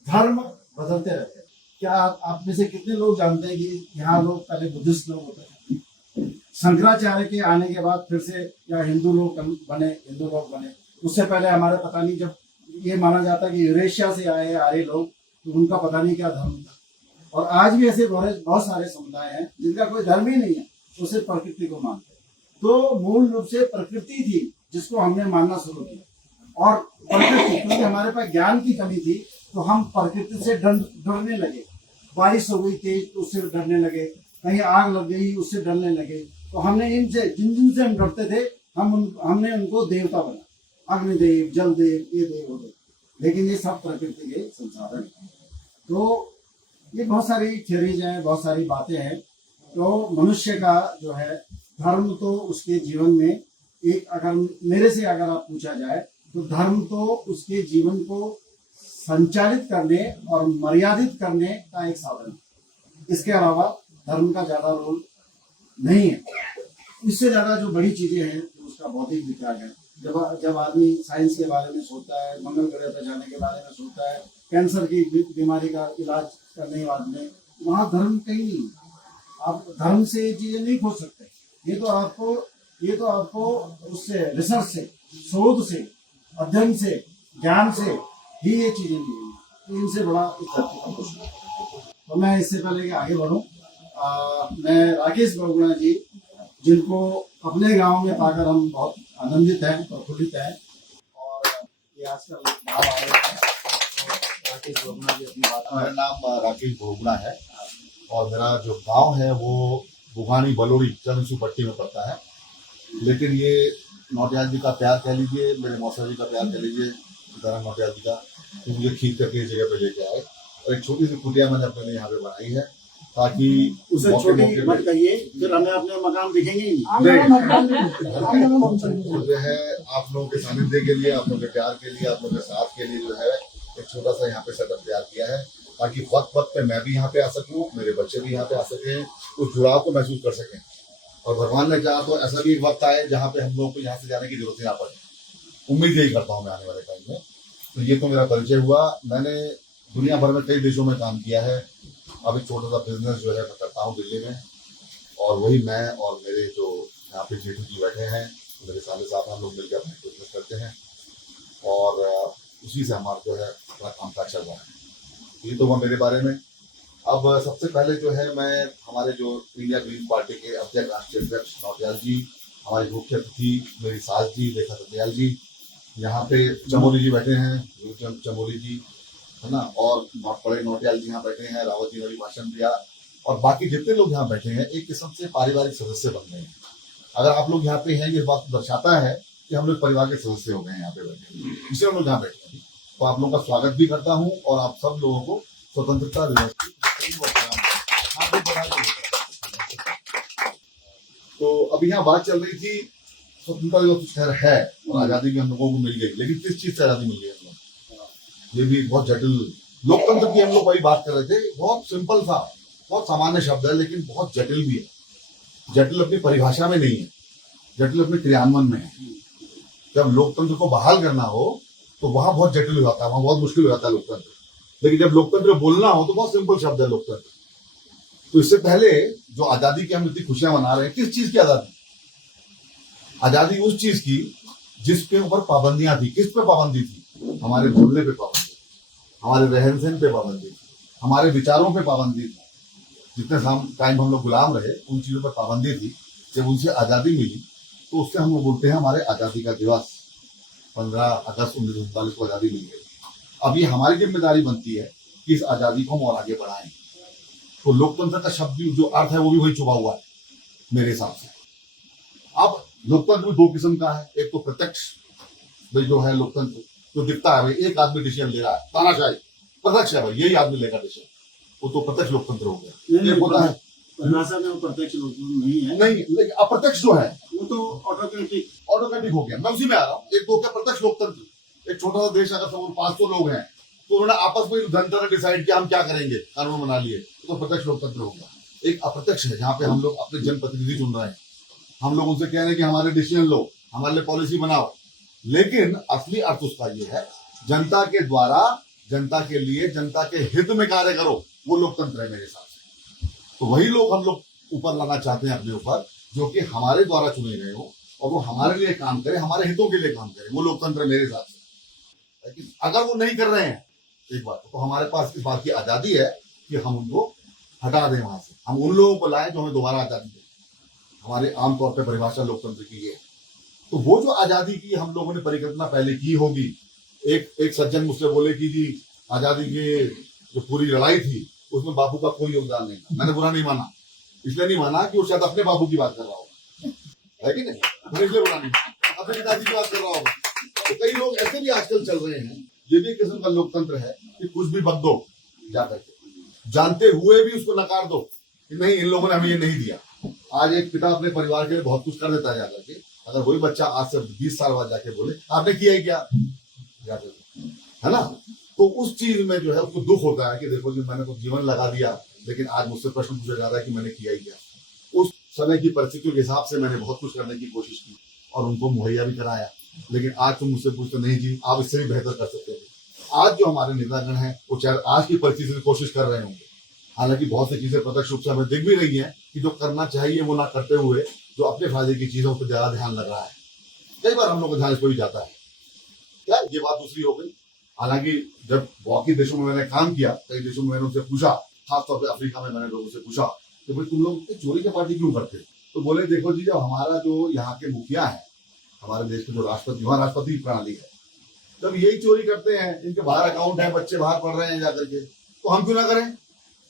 धर्म बदलते रहते हैं। क्या आप में से कितने लोग जानते हैं कि यहाँ लोग पहले बुद्धिस्ट लोग होते थे, शंकराचार्य के आने के बाद फिर से या हिंदू लोग बने। उससे पहले हमारे पता नहीं, जब ये माना जाता है कि यूरेशिया से आए आर्य लोग, तो उनका पता नहीं क्या धर्म था। और आज भी ऐसे बहुत सारे समुदाय हैं जिनका कोई धर्म ही नहीं है, वो सिर्फ प्रकृति को मानते हैं। तो मूल रूप से प्रकृति थी जिसको हमने मानना शुरू किया। और प्रकृति, क्योंकि हमारे पास ज्ञान की कमी थी, तो हम प्रकृति से डरने लगे। बारिश हो गई तेज तो उससे डरने लगे, कहीं आग लग गई उससे डरने लगे। तो हमने इनसे, जिन से हम डरते थे, हमने उनको देवता बना, अग्निदेव, जलदेव, ये देव हो गए। लेकिन ये सब प्रकृति के संसाधन हैं। तो ये बहुत सारी थ्योरीज हैं, बहुत सारी बातें हैं। तो मनुष्य का जो है धर्म, तो उसके जीवन में एक, अगर मेरे से अगर आप पूछा जाए, तो धर्म तो उसके जीवन को संचालित करने और मर्यादित करने का एक साधन है। इसके अलावा धर्म का ज्यादा रोल नहीं है। इससे ज्यादा जो बड़ी चीजें हैं तो उसका बौद्धिक विकास है। जब आदमी साइंस के बारे में सोचता है, मंगल ग्रह पर जाने के बारे में सोचता है, कैंसर की बीमारी का इलाज करने के बाद में, वहाँ धर्म कहीं नहीं। आप धर्म से ये चीजें नहीं खोज सकते। ये तो आपको उससे, रिसर्च से, शोध से, अध्ययन से, ज्ञान से ही ये चीजें मिलेंगी। इनसे बड़ा कुछ। तो मैं इससे पहले कि आगे बढ़ूं, मैं राकेश बहुगुणा जी, जिनको अपने गांव में पाकर हम बहुत आनंदित हैं, प्रफुल्लित हैं, और ये आजकल गाँव आ रहे हैं। तो राकेश बहुगुणा जी अपनी बात। मेरा नाम राकेश बहुगुणा है और मेरा जो गांव है वो बुघानी बलोरी चंदसू पट्टी में पड़ता है। लेकिन ये नौटियाल जी का प्यार कह लीजिए, मेरे मौसा जी का प्यार कह लीजिए, सीताराम नौटियाल जी का, तो मुझे खींच करके इस जगह पे लेके आए। और एक छोटी सी कुटिया मैंने अपने लिए यहाँ पे बनाई है, ताकि उसे छोटी मत कहिए, फिर हमें अपने मकान दिखेंगे ही तो जो है आप लोगों के सानिध्य के लिए, आप लोगों के प्यार के लिए, आप लोगों के साथ के लिए जो है एक छोटा सा यहाँ पे सेटअप तैयार किया है, ताकि वक्त पे मैं भी यहाँ पे आ सकूँ, मेरे बच्चे भी यहाँ पे आ सकें, उस जुड़ाव को महसूस कर सकें। और भगवान ने चाहा तो ऐसा भी एक वक्त आए जहाँ पे हम लोगों को यहाँ से जाने की जरूरत ना पड़े। उम्मीद यही करता हूँ मैं आने वाले टाइम में। तो ये तो मेरा परिचय हुआ। मैंने दुनिया भर में कई देशों में काम किया है। अब एक छोटा सा बिजनेस जो है मैं करता हूँ दिल्ली में, और वही मैं और मेरे जो यहाँ पे जेठू जी बैठे हैं, मेरे साले साहब, हम लोग मिलकर अपना बिजनेस करते हैं और उसी से हमारा जो है अपना काम काज चल रहा है। ये तो हुआ मेरे बारे में। अब सबसे पहले जो है मैं हमारे जो इंडिया ग्रीन पार्टी के अध्यक्ष राष्ट्रीय अध्यक्ष नौटियाल जी, हमारे मुख्य अतिथि मेरी सास जी रेखा दयाल जी, यहाँ पे चमोली जी बैठे हैं, चमोली जी है ना, और बड़े नौटियाल जी यहाँ बैठे हैं, रावत जी ने भी भाषण दिया, और बाकी जितने लोग यहाँ बैठे हैं एक किस्म से पारिवारिक सदस्य बन गए हैं। अगर आप लोग यहाँ पे हैं ये बात दर्शाता है कि हम लोग परिवार के सदस्य हो गए हैं यहाँ पे बैठे, इसलिए हम लोग यहाँ बैठे हैं। तो आप लोगों का स्वागत भी करता हूँ और आप सब लोगों को स्वतंत्रता दिवस की तो अभी यहाँ बात चल रही थी स्वतंत्रता दिवस खैर है और आजादी भी हम लोगों को मिल गई, लेकिन किस चीज से आजादी मिल गई हम लोग, ये भी बहुत जटिल। लोकतंत्र की हम लोग वही बात कर रहे थे, बहुत सिंपल सा बहुत सामान्य शब्द है लेकिन बहुत जटिल भी है। जटिल अपनी परिभाषा में नहीं है, जटिल अपने क्रियान्वयन में है। जब लोकतंत्र को बहाल करना हो तो वहां बहुत जटिल हो जाता है, वहां बहुत मुश्किल हो जाता है लोकतंत्र। लेकिन जब लोकतंत्र बोलना हो तो बहुत सिंपल शब्द है लोकतंत्र। तो इससे पहले जो आजादी की हम इतनी खुशियां मना रहे हैं, किस चीज की आजादी? आजादी उस चीज की जिसके ऊपर पाबंदियां थी। किस पे पाबंदी थी? हमारे बोलने पे पाबंदी, हमारे रहन सहन पे पाबंदी थी, हमारे विचारों पे पाबंदी थी। जितने टाइम हम लोग गुलाम रहे उन चीजों पर पाबंदी थी। जब उनसे आजादी मिली तो उससे हम लोग बोलते हैं हमारे आजादी का दिवस 15 अगस्त 1947 को आजादी मिल गई। अब ये हमारी जिम्मेदारी बनती है कि इस आजादी को हम और आगे बढ़ाएं। तो लोकतंत्र का शब्द जो अर्थ है वो भी वही छुपा हुआ है मेरे हिसाब से। अब लोकतंत्र भी दो किस्म का है, एक तो प्रत्यक्ष भाई जो है लोकतंत्र जो दिखता है, भाई एक आदमी डिसीजन ले रहा है, तानाशाही प्रत्यक्ष है, भाई यही आदमी लेगा डिसीजन, वो तो प्रत्यक्ष लोकतंत्र हो गया। एक होता है परिभाषा में प्रत्यक्ष लोकतंत्र नहीं है, नहीं, लेकिन अप्रत्यक्ष जो है वो तो ऑटोक्रेटिक हो गया। मैं उसी में आ रहा हूँ। एक तो हो गया प्रत्यक्ष लोकतंत्र, एक छोटा सा देश अगर सब 500 लोग हैं तो उन्होंने आपस में जनता ने डिसाइड किया हम क्या करेंगे, कानून बना लिए, तो प्रत्यक्ष लोकतंत्र होगा। एक अप्रत्यक्ष है जहाँ पे हम लोग अपने जनप्रतिनिधि चुन रहे हैं, हम लोग उनसे कह रहे हैं कि हमारे डिसीजन लो, हमारे लिए पॉलिसी बनाओ, लेकिन असली अर्थ उसका ये है जनता के द्वारा, जनता के लिए, जनता के हित में कार्य करो, वो लोकतंत्र है मेरे हिसाब से। तो वही लोग हम लोग ऊपर लाना चाहते हैं अपने ऊपर, जो कि हमारे द्वारा चुने गए हो और वो हमारे लिए काम करे, हमारे हितों के लिए काम करे, वो लोकतंत्र मेरे हिसाब से। लेकिन अगर वो नहीं कर रहे हैं एक बात, तो हमारे पास इस बात की आजादी है कि हम उनको हटा दें वहां से, हम उन लोगों को लाएं जो हमें दोबारा आजादी दें। हमारे आमतौर पर परिभाषा लोकतंत्र की है। तो वो जो आजादी की हम लोगों ने परिकल्पना पहले की होगी, एक सज्जन मुझसे बोले कि जी आजादी की जो पूरी लड़ाई थी उसमें बापू का कोई योगदान नहीं था। मैंने बुरा नहीं माना, इसलिए नहीं माना कि वो शायद अपने बापू की बात कर रहा होगा, है कि नहीं, मैंने इसलिए बुरा नहीं, अपने पिताजी की बात कर रहा होगा। तो कई लोग ऐसे भी आजकल चल रहे हैं, ये भी एक किस्म का लोकतंत्र है कि कुछ भी बक दो जाकर के, जानते हुए भी उसको नकार दो कि नहीं इन लोगों ने हमें ये नहीं दिया। आज एक पिता अपने परिवार के लिए बहुत कुछ कर देता है जाकर के, अगर वही बच्चा आज से 20 साल बाद जाके बोले आपने किया ही क्या जाकर, है ना, तो उस चीज में जो है उसको दुख होता है कि देखो जी मैंने तो जीवन लगा दिया, लेकिन आज मुझसे प्रश्न पूछा जा रहा है कि मैंने किया ही क्या। उस समय की परिस्थितियों के हिसाब से मैंने बहुत कुछ करने की कोशिश की और उनको मुहैया भी कराया, लेकिन आज तुम मुझसे पूछते नहीं जी आप इससे भी बेहतर कर सकते थे। आज जो हमारे नेतागण हैं वो चाहे आज की परिस्थिति में कोशिश कर रहे होंगे, हालांकि बहुत सी चीजें प्रत्यक्ष रूप से हमें दिख भी रही है कि जो करना चाहिए वो ना करते हुए जो अपने फायदे की चीजों पर ज्यादा ध्यान लग रहा है। कई बार हम लोग का ध्यान इस पर भी जाता है, क्या ये बात दूसरी हो गई। हालांकि जब बाकी देशों में मैंने काम किया, कई देशों में मैंने उनसे पूछा, खासतौर पर अफ्रीका में मैंने लोगों से पूछा कि भाई तुम लोग चोरी की पार्टी क्यों करते, तो बोले देखो जी जब हमारा जो यहाँ के मुखिया है, हमारे देश के जो राष्ट्रपति, वहाँ राष्ट्रपति प्रणाली है, जब यही चोरी करते हैं, इनके बाहर अकाउंट है, बच्चे बाहर पढ़ रहे हैं जाकर के, तो हम क्यों ना करें।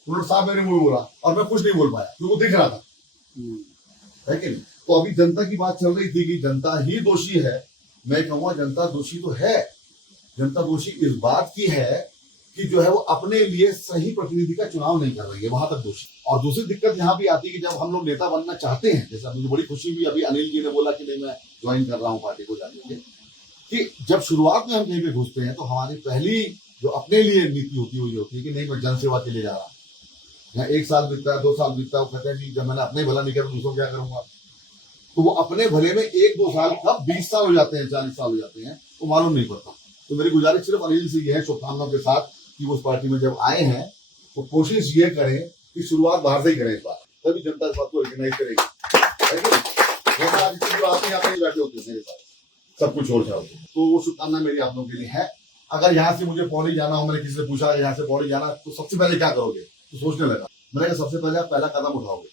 उन्होंने साहब मेरे मुंह बोला और मैं कुछ नहीं बोल पाया क्योंकि दिख रहा था, है कि नहीं। तो अभी जनता की बात चल रही थी कि जनता ही दोषी है। मैं कहूँगा जनता दोषी तो है, जनता दोषी इस बात की है कि जो है वो अपने लिए सही प्रतिनिधि का चुनाव नहीं कर रही है, वहां तक दोषी। और दूसरी दिक्कत यहाँ भी आती है कि जब हम लोग नेता बनना चाहते हैं, जैसा मुझे बड़ी खुशी हुई अभी अनिल जी ने बोला कि नहीं मैं ज्वाइन कर रहा हूँ पार्टी को जाकर के, कि जब शुरुआत में हम कहीं पे घुसते हैं तो हमारी पहली जो अपने लिए नीति होती है वो ये होती है कि नहीं मैं जनसेवा के लिए जा रहा हूँ। यहाँ 1 साल बीतता है, 2 साल बीतता है, वो कहते हैं कि जब मैंने अपने भला नहीं किया तो दूसरों क्या करूंगा। तो वो अपने भले में 1-2 साल कब 20 साल हो जाते हैं, 40 साल हो जाते हैं, वो मालूम नहीं पड़ता। तो मेरी गुजारिश सिर्फ अनिल से ये है शुभकामनाओं के साथ कि वो उस पार्टी में जब आए हैं तो कोशिश ये करें कि शुरुआत बाहर से ही करें इस बार, तभी जनता इस बात को रिकॉग्नाइज करेगी। आज बैठे होते हैं मेरे साथ सब कुछ छोड़ जाओ, तो वो शुभकामना मेरी आप लोगों के लिए है। अगर यहाँ से मुझे पौड़ी जाना हो, मैंने किसी से पूछा यहाँ से पौड़ी जाना तो सबसे पहले क्या करोगे, तो सोचने लगा। मैंने कहा सबसे पहले आप पहला कदम उठाओगे,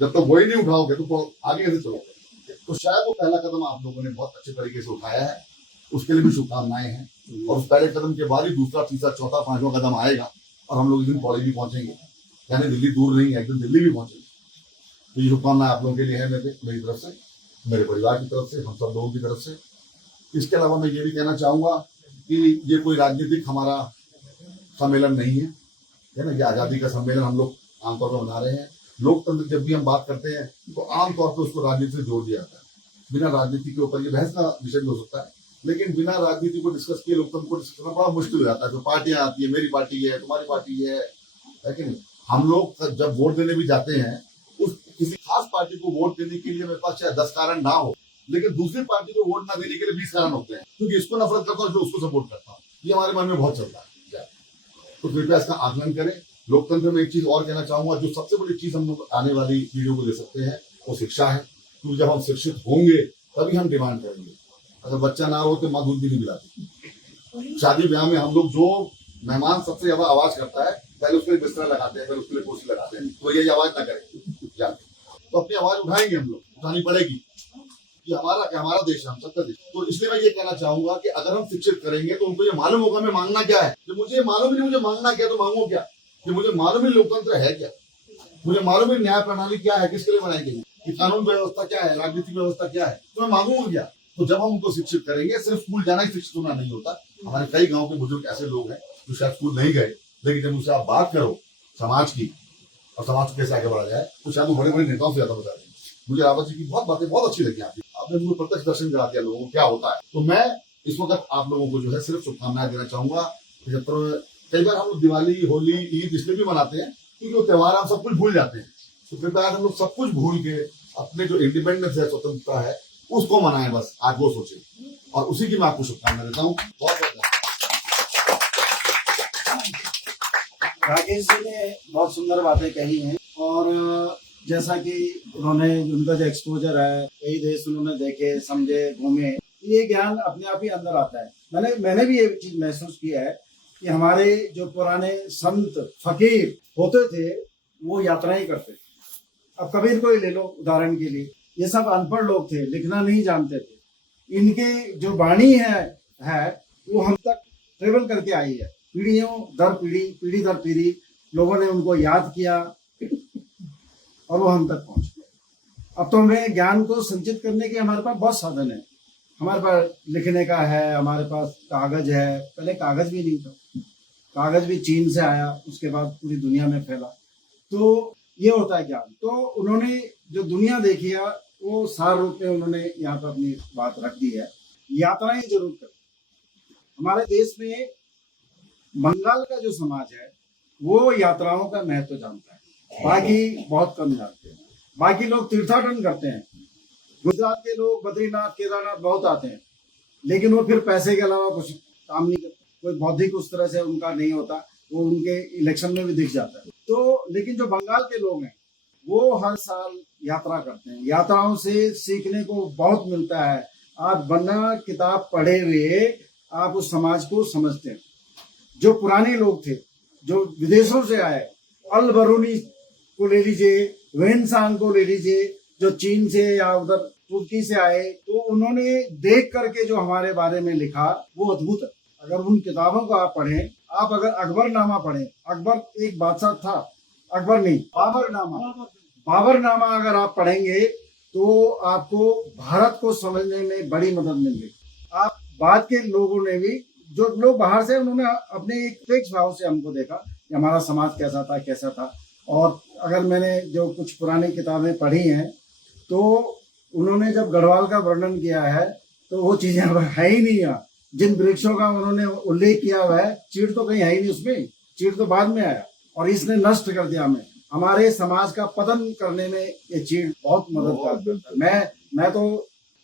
जब तक वही नहीं उठाओगे तो आगे कैसे चलोगे। तो शायद वो पहला कदम आप लोगों ने बहुत अच्छे तरीके से उठाया है, उसके लिए भी शुभकामनाएं हैं। और उस पहले कदम के बाद ही दूसरा, तीसरा, चौथा, पांचवा कदम आएगा और हम लोग एक दिन पौड़ी भी पहुंचेंगे, यानी दिल्ली दूर नहीं है, एक दिन दिल्ली भी पहुंचेंगे। तो ये शुभकामनाएं आप लोगों के लिए है मेरी तरफ से, मेरे परिवार की तरफ से, हम सब लोगों की तरफ से। इसके अलावा मैं ये भी कहना चाहूंगा कि ये कोई राजनीतिक हमारा सम्मेलन नहीं है ना, ये आजादी का सम्मेलन हम लोग आमतौर पर मना रहे हैं। लोकतंत्र जब भी हम बात करते हैं तो आमतौर पर उसको राजनीति से जोड़ दिया जाता है। बिना राजनीति के ऊपर ये बहस का विषय भी हो सकता है, लेकिन बिना राजनीति को डिस्कस किए लोकतंत्र को डिस्कस करना बड़ा मुश्किल हो जाता है। जो पार्टियां आती है, मेरी पार्टी है, तुम्हारी पार्टी है कि नहीं। हम लोग जब वोट देने भी जाते हैं, उस किसी खास पार्टी को वोट देने के लिए मेरे पास चाहे 10 कारण ना हो, लेकिन दूसरी पार्टी को वोट ना देने के लिए 20 कारण होते हैं, क्योंकि इसको नफरत करता हूँ, जो उसको सपोर्ट करता हूँ। ये हमारे मन में बहुत चलता है। तो कृपया इसका आकलन करें। लोकतंत्र में एक चीज और कहना चाहूंगा, जो सबसे बड़ी चीज हम लोग आने वाली पीढ़ियों को दे सकते हैं वो शिक्षा है, क्योंकि जब हम शिक्षित होंगे तभी हम डिमांड करेंगे। अगर बच्चा ना हो तो माँ दूध भी नहीं मिलाती। शादी ब्याह में हम लोग, जो मेहमान सबसे ज्यादा आवाज करता है, पहले उसके लिए बिस्तर लगाते हैं, फिर उसके लिए कुर्सी लगाते हैं, तो यही आवाज ना करे, तो अपनी आवाज उठाएंगे, हम लोग उठानी पड़ेगी। कि हमारा देश है, हम सबका देश। तो इसलिए मैं ये कहना चाहूंगा कि अगर हम शिक्षित करेंगे तो उनको ये मालूम होगा मैं मांगना क्या है। जब मुझे मालूम नहीं मुझे मांगना क्या, तो मांगू क्या। कि मुझे मालूम ही लोकतंत्र है क्या, मुझे मालूम ही न्याय प्रणाली क्या है, किसके लिए बनाई गई, कि कानून व्यवस्था क्या है, राजनीतिक व्यवस्था क्या है, तो मैं मांगूंगा क्या। तो जब हम उनको शिक्षित करेंगे, सिर्फ स्कूल जाना ही शिक्षित होना नहीं होता। हमारे कई गाँव के बुजुर्ग ऐसे लोग हैं जो शायद स्कूल नहीं गए, लेकिन जब उनसे आप बात करो समाज की और समाज को कैसे आगे बढ़ा जाए, तो शायद वो बड़े बड़े नेताओं से ज्यादा बता देंगे। मुझे रावत जी की बहुत बातें बहुत अच्छी लगी। आपने मुझे प्रत्यक्ष दर्शन करा दिया लोगों को क्या होता है। तो मैं इस वक्त आप लोगों को जो है सिर्फ शुभकामनाएं देना चाहूंगा। कई बार हम लोग दिवाली, होली, ईद इसलिए भी मनाते हैं क्योंकि वो त्योहार हम सब कुछ भूल जाते हैं। तो कृपया हम लोग सब कुछ भूल के अपने जो इंडिपेंडेंस है, स्वतंत्रता है, उसको मनाएं, बस आज वो सोचे। और उसी की मैं आपको शुभकामनाएं देता हूँ। बहुत राकेश जी ने बहुत सुंदर बातें कही हैं, और जैसा कि उन्होंने, उनका जो एक्सपोजर है, कई देश उन्होंने देखे, समझे, घूमे, ये ज्ञान अपने आप ही अंदर आता है। मैंने भी ये चीज महसूस किया है कि हमारे जो पुराने संत फकीर होते थे वो यात्राएं करते थे। अब कबीर को ही ले लो उदाहरण के लिए, ये सब अनपढ़ लोग थे, लिखना नहीं जानते थे। इनके जो वाणी है वो हम तक ट्रेवल करके आई है, पीढ़ियों दर पीढ़ी, पीढ़ी दर पीढ़ी लोगों ने उनको याद किया और वो हम तक पहुंच गए। अब तो हमें ज्ञान को संचित करने के हमारे पास बहुत साधन है। हमारे पास लिखने का है, हमारे पास कागज है। पहले कागज भी नहीं था, कागज भी चीन से आया, उसके बाद पूरी दुनिया में फैला। तो ये होता है ज्ञान। तो उन्होंने जो दुनिया देखी है वो सार रूप में उन्होंने यहाँ पर अपनी बात रख दी है। यात्राएं जरूर करें। हमारे देश में बंगाल का जो समाज है वो यात्राओं का महत्व जानता है, बाकी बहुत कम जानते हैं। बाकी लोग तीर्थाटन करते हैं। गुजरात के लोग बद्रीनाथ, केदारनाथ बहुत आते हैं, लेकिन वो फिर पैसे के अलावा कुछ काम नहीं करते। कोई बौद्धिक उस तरह से उनका नहीं होता, वो उनके इलेक्शन में भी दिख जाता है। तो लेकिन जो बंगाल के लोग हैं वो हर साल यात्रा करते हैं। यात्राओं से सीखने को बहुत मिलता है। आप बिना किताब पढ़े हुए आप उस समाज को समझते हैं। जो पुराने लोग थे, जो विदेशों से आए, अल बरूनी को ले लीजिए, वेनसांग को ले लीजिए, जो चीन से या उधर तुर्की से आए, तो उन्होंने देख करके जो हमारे बारे में लिखा वो अद्भुत है। अगर उन किताबों को आप पढ़ें, आप अगर अकबरनामा पढ़ें, अकबर एक बादशाह था, अकबर नहीं, बाबरनामा अगर आप पढ़ेंगे तो आपको भारत को समझने में बड़ी मदद मिलेगी। आप बाद के लोगों ने भी, जो लोग बाहर से, उन्होंने अपने एक प्रेक्ष भाव से हमको देखा कि हमारा समाज कैसा था। और अगर मैंने जो कुछ पुरानी किताबें पढ़ी हैं तो उन्होंने जब गढ़वाल का वर्णन किया है तो वो चीजें है ही नहीं। यहाँ जिन वृक्षों का उन्होंने उल्लेख किया हुआ है, चीड़ तो कहीं है ही नहीं उसमें, चीड़ तो बाद में आया और इसने नष्ट कर दिया हमें। हमारे समाज का पतन करने में ये चीड़ बहुत मदद करता है। मैं तो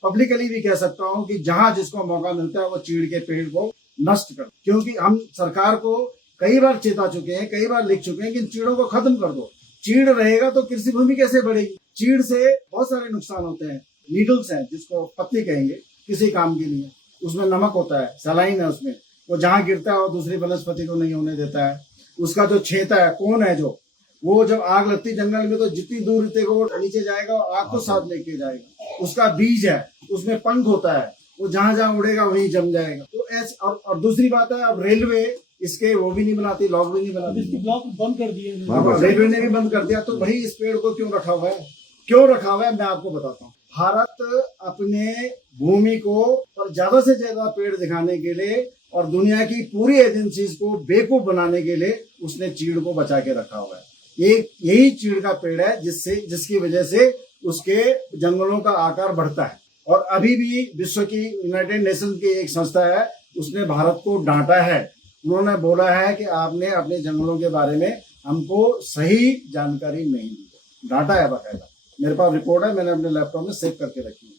पब्लिकली भी कह सकता हूँ कि जहाँ जिसको मौका मिलता है वो चीड़ के पेड़ को नष्ट कर, क्योंकि हम सरकार को कई बार चेता चुके हैं, कई बार लिख चुके हैं कि इन चीड़ों को खत्म कर दो। चीड़ रहेगा तो कृषि भूमि कैसे बढ़ेगी। चीड़ से बहुत सारे नुकसान होते हैं। नीडल्स हैं, जिसको पत्ती कहेंगे, किसी काम के लिए, उसमें नमक होता है, सलाइन है उसमें, वो जहाँ गिरता है और दूसरी वनस्पति को नहीं होने देता है। उसका जो छेता है, कौन है जो, वो जब आग लगती जंगल में तो जितनी दूर तक वो नीचे जाएगा और आग को साथ लेके जाएगा। उसका बीज है, उसमें पंख होता है, वो जहां जहां उड़ेगा वहीं जम जाएगा। तो ऐसे और दूसरी बात है, अब रेलवे इसके वो भी नहीं बनाती, लॉक भी नहीं बनाती, इसकी ब्लॉक बंद कर दिए रेलवे ने भी बंद कर दिया। तो भाई इस पेड़ को क्यों रखा हुआ है, क्यों रखा हुआ है, मैं आपको बताता हूँ। भारत अपने भूमि को और ज्यादा से ज्यादा पेड़ दिखाने के लिए और दुनिया की पूरी एजेंसीज को बेवकूफ बनाने के लिए उसने चीड़ को बचा के रखा हुआ है। यही चीड़ का पेड़ है जिसकी वजह से उसके जंगलों का आकार बढ़ता है। और अभी भी विश्व की यूनाइटेड नेशन की एक संस्था है, उसने भारत को डांटा है। उन्होंने बोला है कि आपने अपने जंगलों के बारे में हमको सही जानकारी नहीं दी, डांटा है बाकायदा। मेरे पास रिपोर्ट है, मैंने अपने लैपटॉप में सेव करके रखी है।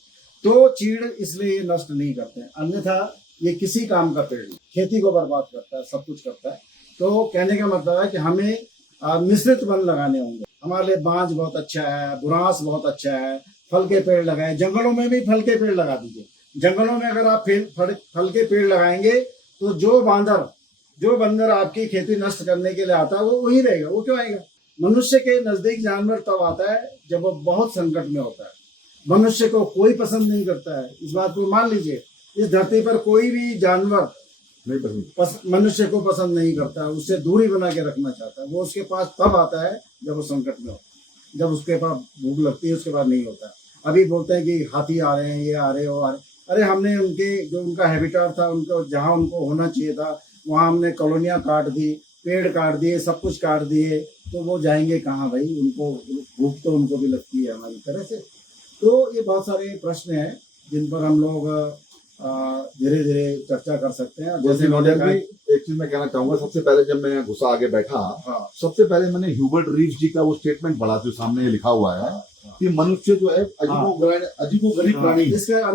तो चीड़ इसलिए ये नष्ट नहीं करते हैं, अन्यथा ये किसी काम का पेड़ नहीं, खेती को बर्बाद करता है, सब कुछ करता है। तो कहने का मतलब है कि हमें मिश्रित वन लगाने होंगे। हमारे लिए बांज बहुत अच्छा है, बुरांस बहुत अच्छा है, फल के पेड़ लगाए, जंगलों में भी फल के पेड़ लगा दीजिए। जंगलों में अगर आप फल के पेड़ लगाएंगे तो जो बंदर आपकी खेती नष्ट करने के लिए आता है वो वही रहेगा। वो क्यों आएगा? मनुष्य के नजदीक जानवर तब आता है जब वो बहुत संकट में होता है। मनुष्य को कोई पसंद नहीं करता है, इस बात को मान लीजिए। इस धरती पर कोई भी जानवर मनुष्य को पसंद नहीं करता है, उससे दूरी बना के रखना चाहता है। वो उसके पास तब आता है जब वो संकट में होता है, जब उसके पास भूख लगती है, उसके बाद नहीं होता है। अभी बोलते हैं कि हाथी आ रहे हैं, ये आ रहे हैं, वो आ रहे हैं। अरे हमने उनका हैबिटेट था, उनको जहाँ उनको होना चाहिए था वहाँ हमने कॉलोनियाँ काट दी, पेड़ काट दिए, सब कुछ काट दिए, तो वो जाएंगे कहाँ भाई? उनको भूख तो उनको भी लगती है हमारी तरह से। तो ये बहुत सारे प्रश्न हैं जिन पर हम लोग धीरे धीरे चर्चा कर सकते हैं। जैसे एक चीज मैं कहना चाहूंगा, सबसे पहले जब मैं गुस्सा आगे बैठा, सबसे पहले मैंने ह्यूबर्ट रीव्स जी का वो स्टेटमेंट पढ़ा जो सामने ये लिखा हुआ है कि मनुष्य जो है अजीबोगरीब प्राणी है।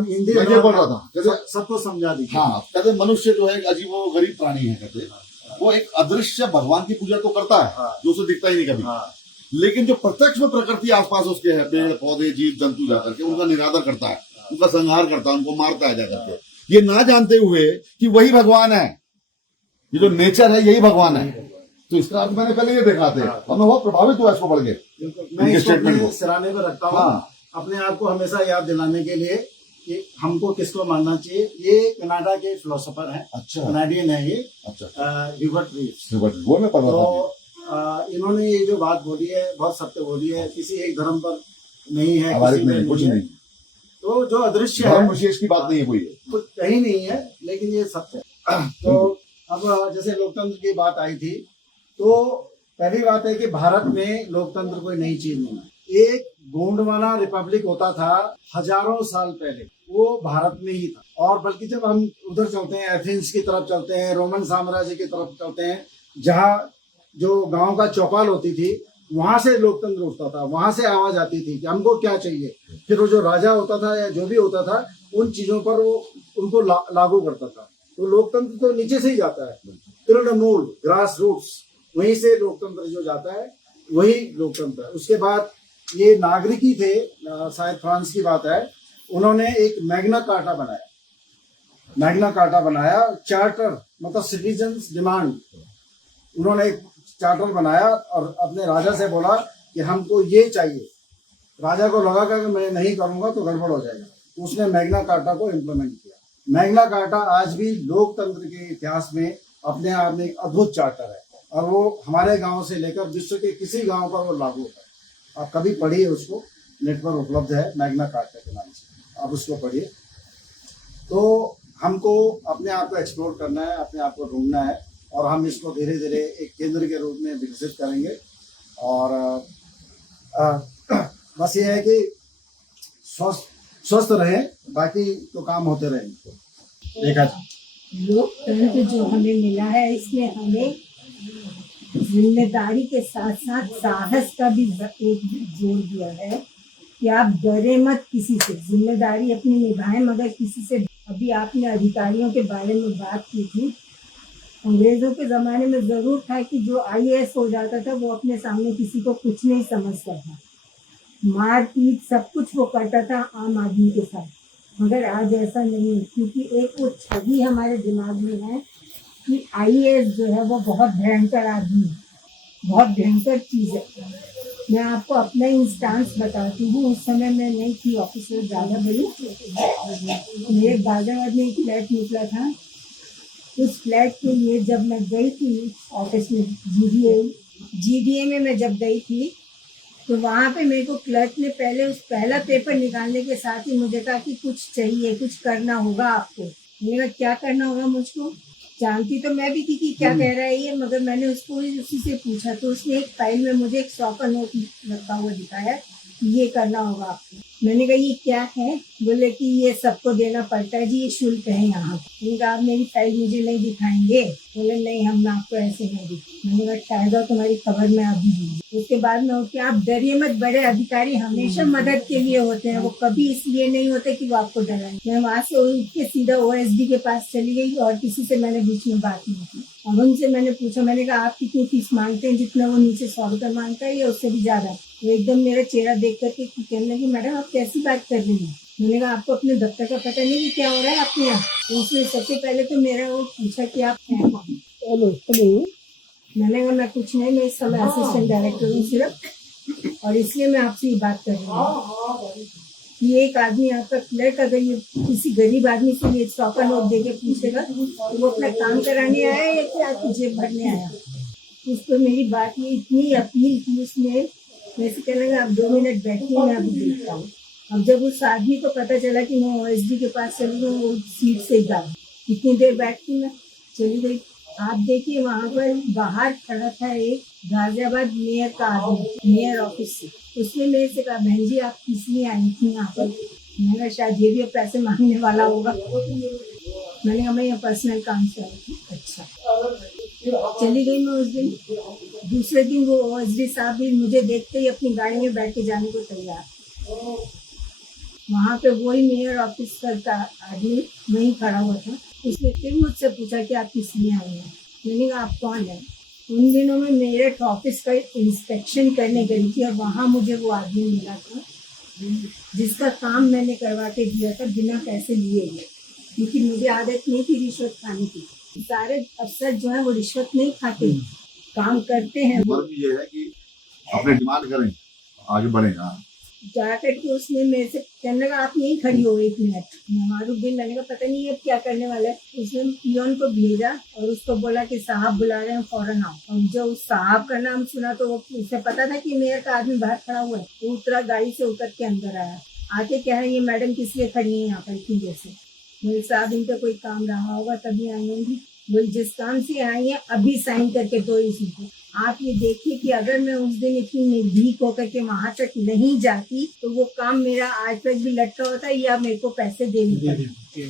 हिंदी मैं बोल रहा था, सबको समझा दीजिए। हाँ, कहते मनुष्य जो है अजीबोगरीब प्राणी है। कहते वो एक अदृश्य भगवान की पूजा तो करता है जो उसे दिखता ही नहीं कभी, लेकिन जो प्रत्यक्ष में प्रकृति आसपास उसके है, पेड़ पौधे जीव जंतु जाकर के उनका निरादर करता है, उनका संहार करता है, उनको मारता है जाकर के, ये ना जानते हुए कि वही भगवान है, ये जो नेचर है यही भगवान है। तो इसका अर्थ मैंने पहले ये देखा थे और मैं बहुत प्रभावित हुआ इसको पढ़ के। मैं इसको सिराने पर रखता हूँ अपने आप को हमेशा याद दिलाने के लिए कि हमको किसको मानना चाहिए। ये कनाडा के फिलोसोफर हैं, अच्छा कनाडियन है ये, अच्छा ह्यूबर्ट रीव्स। वो मैं पढ़ रहा था। इन्होंने ये जो बात बोली है बहुत सत्य बोली है, किसी एक धर्म पर नहीं है, किसी में कुछ नहीं। तो जो अदृश्य है, विशेष की बात नहीं है, कोई कुछ कहीं नहीं है, लेकिन ये सत्य है। तो अब जैसे लोकतंत्र की बात आई थी, तो पहली बात है कि भारत में लोकतंत्र कोई नई चीज नहीं है। एक गोंडवाना रिपब्लिक होता था हजारों साल पहले, वो भारत में ही था। और बल्कि जब हम उधर चलते हैं, एथेंस की तरफ चलते हैं, रोमन साम्राज्य की तरफ चलते हैं, जहाँ जो गांव का चौपाल होती थी, वहां से लोकतंत्र उठता था, वहां से आवाज आती थी कि हमको क्या चाहिए। फिर वो जो राजा होता था या जो भी होता था, उन चीजों पर वो उनको लागू करता था। तो लोकतंत्र तो नीचे से ही जाता है, तृणमूल, ग्रास रूट्स, वहीं से लोकतंत्र जो जाता है वही लोकतंत्र है। उसके बाद ये नागरिकी थे, शायद फ्रांस की बात है, उन्होंने एक मैग्ना कार्टा बनाया, चार्टर मतलब सिटीजन्स डिमांड। उन्होंने एक चार्टर बनाया और अपने राजा से बोला कि हमको ये चाहिए। राजा को लगा कि मैं नहीं करूंगा तो गड़बड़ हो जाएगा। उसने मैग्ना कार्टा को इम्प्लीमेंट किया। मैग्ना कार्टा आज भी लोकतंत्र के इतिहास में अपने आप में एक अद्भुत चार्टर है और वो हमारे गांव से लेकर विश्व के किसी गांव पर वो लागू होता है। आप कभी पढ़िए, उसको नेट पर उपलब्ध है, मैग्ना कार्टा के नाम से, आप उसको पढ़िए। तो हमको अपने आप को एक्सप्लोर करना है, अपने आप को ढूंढना है और हम इसको धीरे धीरे एक केंद्र के रूप में विकसित करेंगे। और बस ये है कि स्वस्थ रहें, बाकी तो काम होते रहेंगे। देखा लोकतंत्र जो हमें मिला है, इसमें हमें जिम्मेदारी के साथ साथ साहस का भी एक जोर दिया है कि आप डरे मत किसी से, जिम्मेदारी अपनी निभाएं मगर किसी से। अभी आपने अधिकारियों के बारे में बात की थी। अंग्रेजों के ज़माने में ज़रूर था कि जो IAS हो जाता था वो अपने सामने किसी को कुछ नहीं समझता था, मार पीट सब कुछ वो करता था आम आदमी के साथ। मगर आज ऐसा नहीं है, क्योंकि एक वो छवि हमारे दिमाग में है कि आईएएस जो है वो बहुत भयंकर आदमी है, बहुत भयंकर चीज है। मैं आपको अपना इंस्टांस बताती हूँ। उस समय मैं नहीं थी ऑफिसर, ज्यादा बड़ी। मेरे गाजियाबाद में एक फ्लैट निकला था। उस फ्लैट के लिए जब मैं गई थी ऑफिस में, जीडीए में मैं जब गई थी, तो वहाँ पे मेरे को क्लर्क ने पहले उस पहला पेपर निकालने के साथ ही मुझे कहा कि कुछ चाहिए, कुछ करना होगा आपको। मैंने कहा क्या करना होगा मुझको? जानती तो मैं भी थी कि क्या कह रहा है ये, मगर मैंने उसको उसी से पूछा तो उसने एक फाइल में मुझे एक 100 का नोट रखा हुआ दिखाया कि ये करना होगा आपको। मैंने कहा ये क्या है? बोले कि ये सबको देना पड़ता है जी, ये शुल्क है यहाँ। मैंने कहा आप मेरी फाइल मुझे नहीं दिखाएंगे? बोले नहीं, हम आपको ऐसे नहीं दिखाएंगे। मैंने कहा शायद तुम्हारी खबर में अभी दी। उसके बाद में कि आप डरिए मत, बड़े अधिकारी हमेशा मदद के लिए होते हैं, वो कभी इसलिए नहीं होते कि वो आपको डराएं। मैं वहाँ से उठ के सीधा ओएसडी के पास चली गई और किसी से मैंने बीच में बात नहीं की। और उनसे मैंने पूछा, मैंने कहा आप कितनी फीस मांगते हैं? जितना वो नीचे 100 रुपये मांगता है या उससे भी ज्यादा? वो एकदम मेरा चेहरा देख करके कहने लगी मैडम आप कैसी बात कर रही हैं? मैंने कहा आपको अपने दफ्तर का पता नहीं कि क्या हो रहा है आपके यहाँ? तो उसने सबसे पहले तो मेरा वो पूछा कि आप हैं कौन? हेलो। मैंने कहा मैं कुछ नहीं, मैं इस समय असिस्टेंट डायरेक्टर हूँ सिर्फ, और इसलिए मैं आपसे ये बात कर रही हूँ कि एक आदमी आपका क्लर्क अगर ये किसी गरीब आदमी से ये 100 का नोट दे के पूछेगा तो वो अपना काम कराने आया या फिर आपकी जेब भरने आया? उस पर मेरी बात ये इतनी अपील की उसने, वैसे कहने लगा आप 2 मिनट बैठिए मैं अभी देखता हूँ। अब जब उस आदमी को पता चला कि मैं ओएसडी के पास चली गई, वो सीट से ही गया। कितनी देर बैठती मैं चली गई। आप देखिए वहाँ पर बाहर खड़ा था एक गाजियाबाद मेयर का आदमी, मेयर ऑफिस से। उसने मेरे से कहा बहन जी आप किस लिए आई थी यहाँ पर? मैंने कहा शायद ये भी पैसे मांगने वाला होगा। मैंने कहा मैं यहाँ पर्सनल काम से आई थी। अच्छा, चली गई मैं उस दिन। दूसरे दिन वो ओएसडी साहब भी मुझे देखते ही अपनी गाड़ी में बैठ के जाने को तैयार। वहाँ पे वही मेयर ऑफिसर का आदमी वहीं खड़ा हुआ था। उसने फिर मुझसे पूछा कि आप किस लिए आए हैं? मैंने कहा आप कौन है? उन दिनों में मेरठ ऑफिस का इंस्पेक्शन करने गई थी और वहाँ मुझे वो आदमी मिला था जिसका काम मैंने करवा के दिया था बिना पैसे लिए हुए, क्योंकि मुझे आदत नहीं थी रिश्वत खाने की। सारे अफसर जो है वो रिश्वत नहीं खाते, काम करते हैं। ये है कि अपने डिमांड करें, आगे बढ़े। जाकर के उसने मेरे से कहने लगा आप यहीं खड़ी हो 1 मिनट। मारूद्दीन, मैंने कहा पता नहीं ये क्या करने वाला है। उसने पियोन को भेजा और उसको बोला कि साहब बुला रहे हैं फौरन आओ। और जब उस साहब का नाम सुना तो वो उसे पता था कि मेयर का आदमी बाहर खड़ा हुआ है। वो उतरा, गाड़ी से उतर के अंदर आया। आके कह रहे ये मैडम किस लिए खड़ी है यहाँ पर इतनी देर से? मेरे साहब इनका कोई काम रहा होगा तभी आई होंगी। बोल जिस काम से आई है अभी साइन करके दो इसी को। आप ये देखिए कि अगर मैं उस दिन इतनी निर्भीक होकर के वहां तक नहीं जाती तो वो काम मेरा आज तक भी लटका होता या मेरे को पैसे देने पड़ते।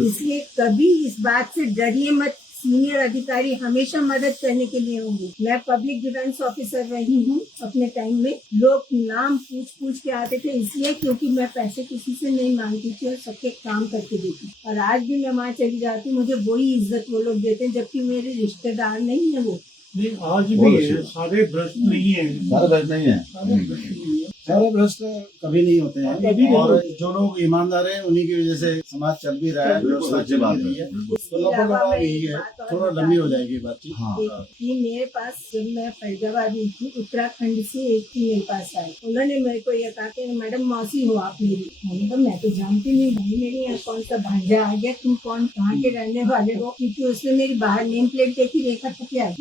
इसलिए कभी इस बात से डरिए मत, सीनियर अधिकारी हमेशा मदद करने के लिए होंगे। मैं पब्लिक डिफेंस ऑफिसर रही हूँ अपने टाइम में। लोग नाम पूछ के आते थे इसलिए क्योंकि मैं पैसे किसी से नहीं मांगती थी और सबके काम करके देती। और आज भी मैं वहाँ चली जाती हूँ, मुझे वही इज्जत वो लोग देते हैं, जबकि मेरे रिश्तेदार नहीं है वो। नहीं आज भी है, सारे भ्रष्ट नहीं है। सारे भ्रष्ट नहीं है, सारे भ्रष्ट कभी नहीं होते हैं। और जो लोग ईमानदार हैं उन्हीं की वजह से समाज चल भी रहा है, व्यवस्था चल भी रही है। तो यही है, थोड़ा लंबी हो जाएगी बातचीत। कि मेरे पास जब मैं फरीदाबाद में थी, उत्तराखंड से एक थी मेरे पास आई। उन्होंने मेरे को ये कहा कि मैडम मौसी हो आप मेरी? मैंने कहा मैं तो जानती नहीं भाई, मेरे यहाँ कौन सा भांजा आ गया, तुम कौन कहाँ के रहने वाले हो? क्योंकि उसने मेरी बाहर नेम प्लेट देखी, देखा था क्या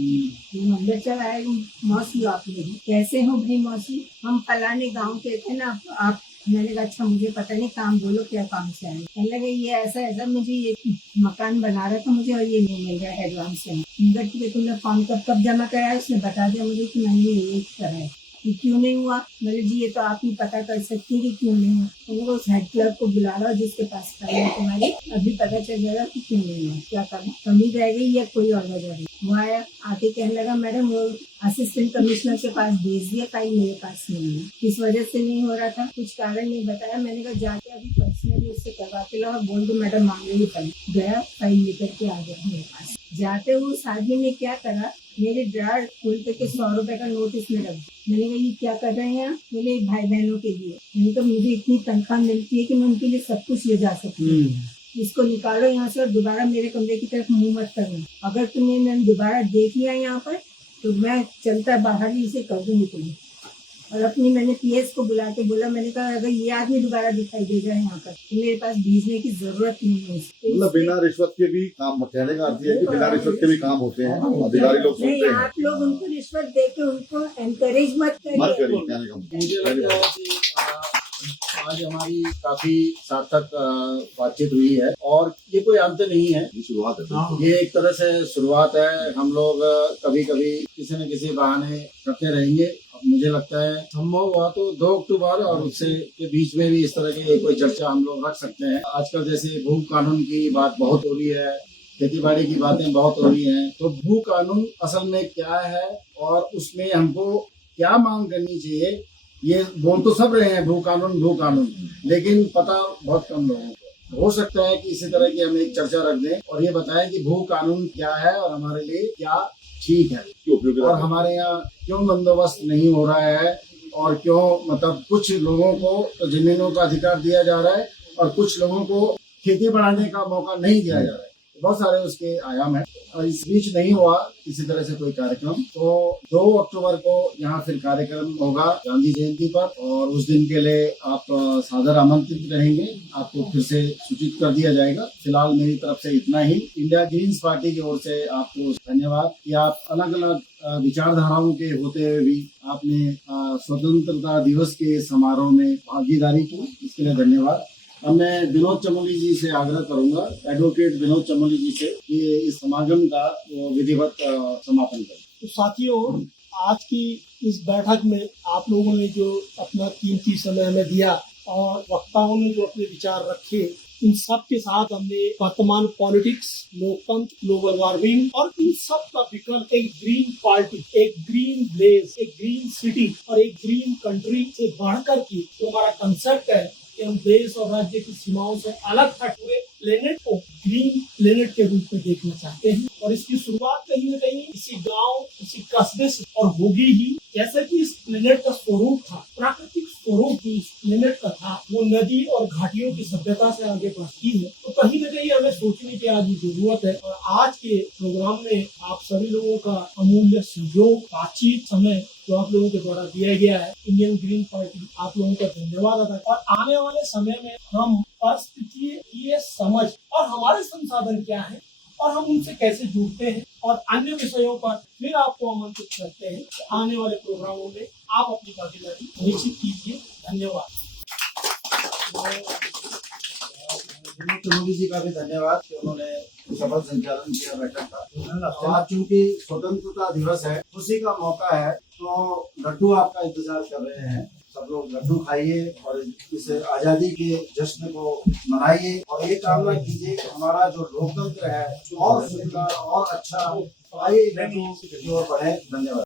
अंदर चला आया, मौसी हो आप मेरी? कैसे हो भाई मौसी? हम फलाने गांव के थे ना आप। मैंने कहा अच्छा मुझे पता नहीं, काम बोलो क्या काम से आए? कहने लगे ये ऐसा ऐसा, मुझे ये मकान बना रहा था मुझे और ये नहीं मिल रहा है एडवांस से। ठीक है तुमने फॉर्म कब जमा कराया? उसने बता दिया मुझे कि मैंने ये कराया। कि क्यों नहीं हुआ? मैंने जी ये तो आप ही पता कर सकती है कि क्यों नहीं हुआ। तो उस हेड क्लर्क को बुला लो जिसके पास फाइल है तुम्हारी, अभी पता चल जाएगा कि क्यों नहीं हुआ, क्या कमी रह गई या कोई और वजह है। वो आया, आके कहने लगा मैडम वो असिस्टेंट कमिश्नर के पास भेज दिया, फाइल मेरे पास नहीं है। किस वजह से नहीं हो रहा था, कुछ कारण नहीं बताया। मैंने कहा जाके अभी पर्सनली उससे करवा के लो, बोल दो मैडम मांग रही फाइल। गया, फाइल लेकर के आ गया मेरे पास। जाते हुए उस आदमी ने क्या करा, मेरे ड्रार खोल करके 100 रुपए का नोट इसमें रख दिया। मैंने कहा ये क्या कर रहे हैं? बोले भाई बहनों के लिए। मैंने कहा मुझे इतनी तनख्वाह मिलती है कि मैं उनके लिए सब कुछ ले जा सकती हूँ। इसको निकालो यहाँ से और दोबारा मेरे कमरे की तरफ मुंह मत करना। अगर तुम्हें मैंने दोबारा देख लिया यहाँ पर तो मैं चलता बाहर ही इसे कर दूंगी तुम्हें। और अपनी मैंने पीएस को बुला के बोला, मैंने कहा अगर ये आदमी दोबारा दिखाई दे जाए यहाँ पर तो मेरे पास भेजने की जरूरत नहीं है। मतलब बिना रिश्वत के भी काम, कहने का अर्थ है कि बिना रिश्वत के भी काम होते हैं, अधिकारी लोग नहीं, सुनते हैं। आप लोग उनको रिश्वत दे के उनको एनकरेज मत मत करिए, करिए। कहने का मुझे लगता है कि आज हमारी काफी सार्थक बातचीत हुई है और ये कोई अंत नहीं है, शुरुआत है। ये एक तरह से शुरुआत है। हम लोग कभी कभी किसी न किसी बहाने करते रहेंगे। अब मुझे लगता है संभव हुआ तो 2 अक्टूबर और उससे के बीच में भी इस तरह की कोई चर्चा हम लोग रख सकते हैं। आजकल जैसे भू कानून की बात बहुत हो रही है, खेती बाड़ी की बातें बहुत हो रही हैं, तो भू कानून असल में क्या है और उसमें हमको क्या मांग करनी चाहिए, ये बोल तो सब रहे हैं भू कानून, लेकिन पता बहुत कम लोगों को। हो सकता है कि इसी तरह की हम एक चर्चा रख दें और ये बताएं कि भू कानून क्या है और हमारे लिए क्या ठीक है और हमारे यहाँ क्यों बंदोबस्त नहीं हो रहा है और क्यों मतलब कुछ लोगों को तो जमीनों का अधिकार दिया जा रहा है और कुछ लोगों को खेती बढ़ाने का मौका नहीं दिया जा रहा है। बहुत सारे उसके आयाम है और इस बीच नहीं हुआ किसी तरह से कोई कार्यक्रम, तो 2 अक्टूबर को यहाँ फिर कार्यक्रम होगा गांधी जयंती पर और उस दिन के लिए आप सादर आमंत्रित रहेंगे। आपको फिर से सूचित कर दिया जाएगा। फिलहाल मेरी तरफ से इतना ही। इंडिया ग्रीन्स पार्टी की ओर से आपको धन्यवाद कि आप अलग अलग विचारधाराओं के होते हुए भी आपने स्वतंत्रता दिवस के समारोह में भागीदारी की, इसके लिए धन्यवाद। अब मैं विनोद चमोली जी से आग्रह करूंगा, एडवोकेट विनोद चमोली जी से, कि इस समागम का विधिवत समापन करें। तो साथियों, आज की इस बैठक में आप लोगों ने जो अपना कीमती समय हमें दिया और वक्ताओं ने जो अपने विचार रखे, इन सब के साथ हमने वर्तमान पॉलिटिक्स, लोकतंत्र, ग्लोबल वार्मिंग और इन सब का विकल्प एक ग्रीन पार्टी, एक ग्रीन ब्लेज, एक ग्रीन सिटी और एक ग्रीन कंट्री से बढ़कर की जो हमारा कंसेप्ट है कि हम देश और राज्य की सीमाओं से अलग हट हुए प्लेनेट को ग्रीन प्लेनेट के रूप में देखना चाहते हैं। और इसकी शुरुआत कहीं न कहीं इसी गांव, इसी कस्बे से और होगी ही। जैसे कि इस प्लेनेट का स्वरूप था, प्राकृतिक स्वरूप जो इस प्लेनेट का था, वो नदी और घाटियों की सभ्यता से आगे बढ़ती है, तो कहीं न कहीं हमें सोचने की आज जरूरत है। और आज के प्रोग्राम में आप सभी लोगों का अमूल्य सहयोग, बातचीत, समय जो आप लोगों के द्वारा दिया गया है, इंडियन ग्रीन पार्टी आप लोगों का धन्यवाद अदा। और आने वाले समय में हम परिस्थिति की समझ और हमारे संसाधन क्या है और हम उनसे कैसे जुड़ते हैं और अन्य विषयों पर फिर आपको आमंत्रित करते हैं। आने वाले प्रोग्रामों में आप अपनी भागीदारी निश्चित कीजिए। धन्यवाद। चमोली जी का भी धन्यवाद कि उन्होंने सफल संचालन किया बैठक का। आज चूंकि स्वतंत्रता दिवस है, खुशी का मौका है, तो लड्डू आपका इंतजार कर रहे हैं। सब लोग लड्डू खाइए और इस आजादी के जश्न को मनाइए और ये कामना कीजिए कि हमारा जो लोकतंत्र है और सुंदर और अच्छा, आइए लड्डू की ओर बढ़े। धन्यवाद।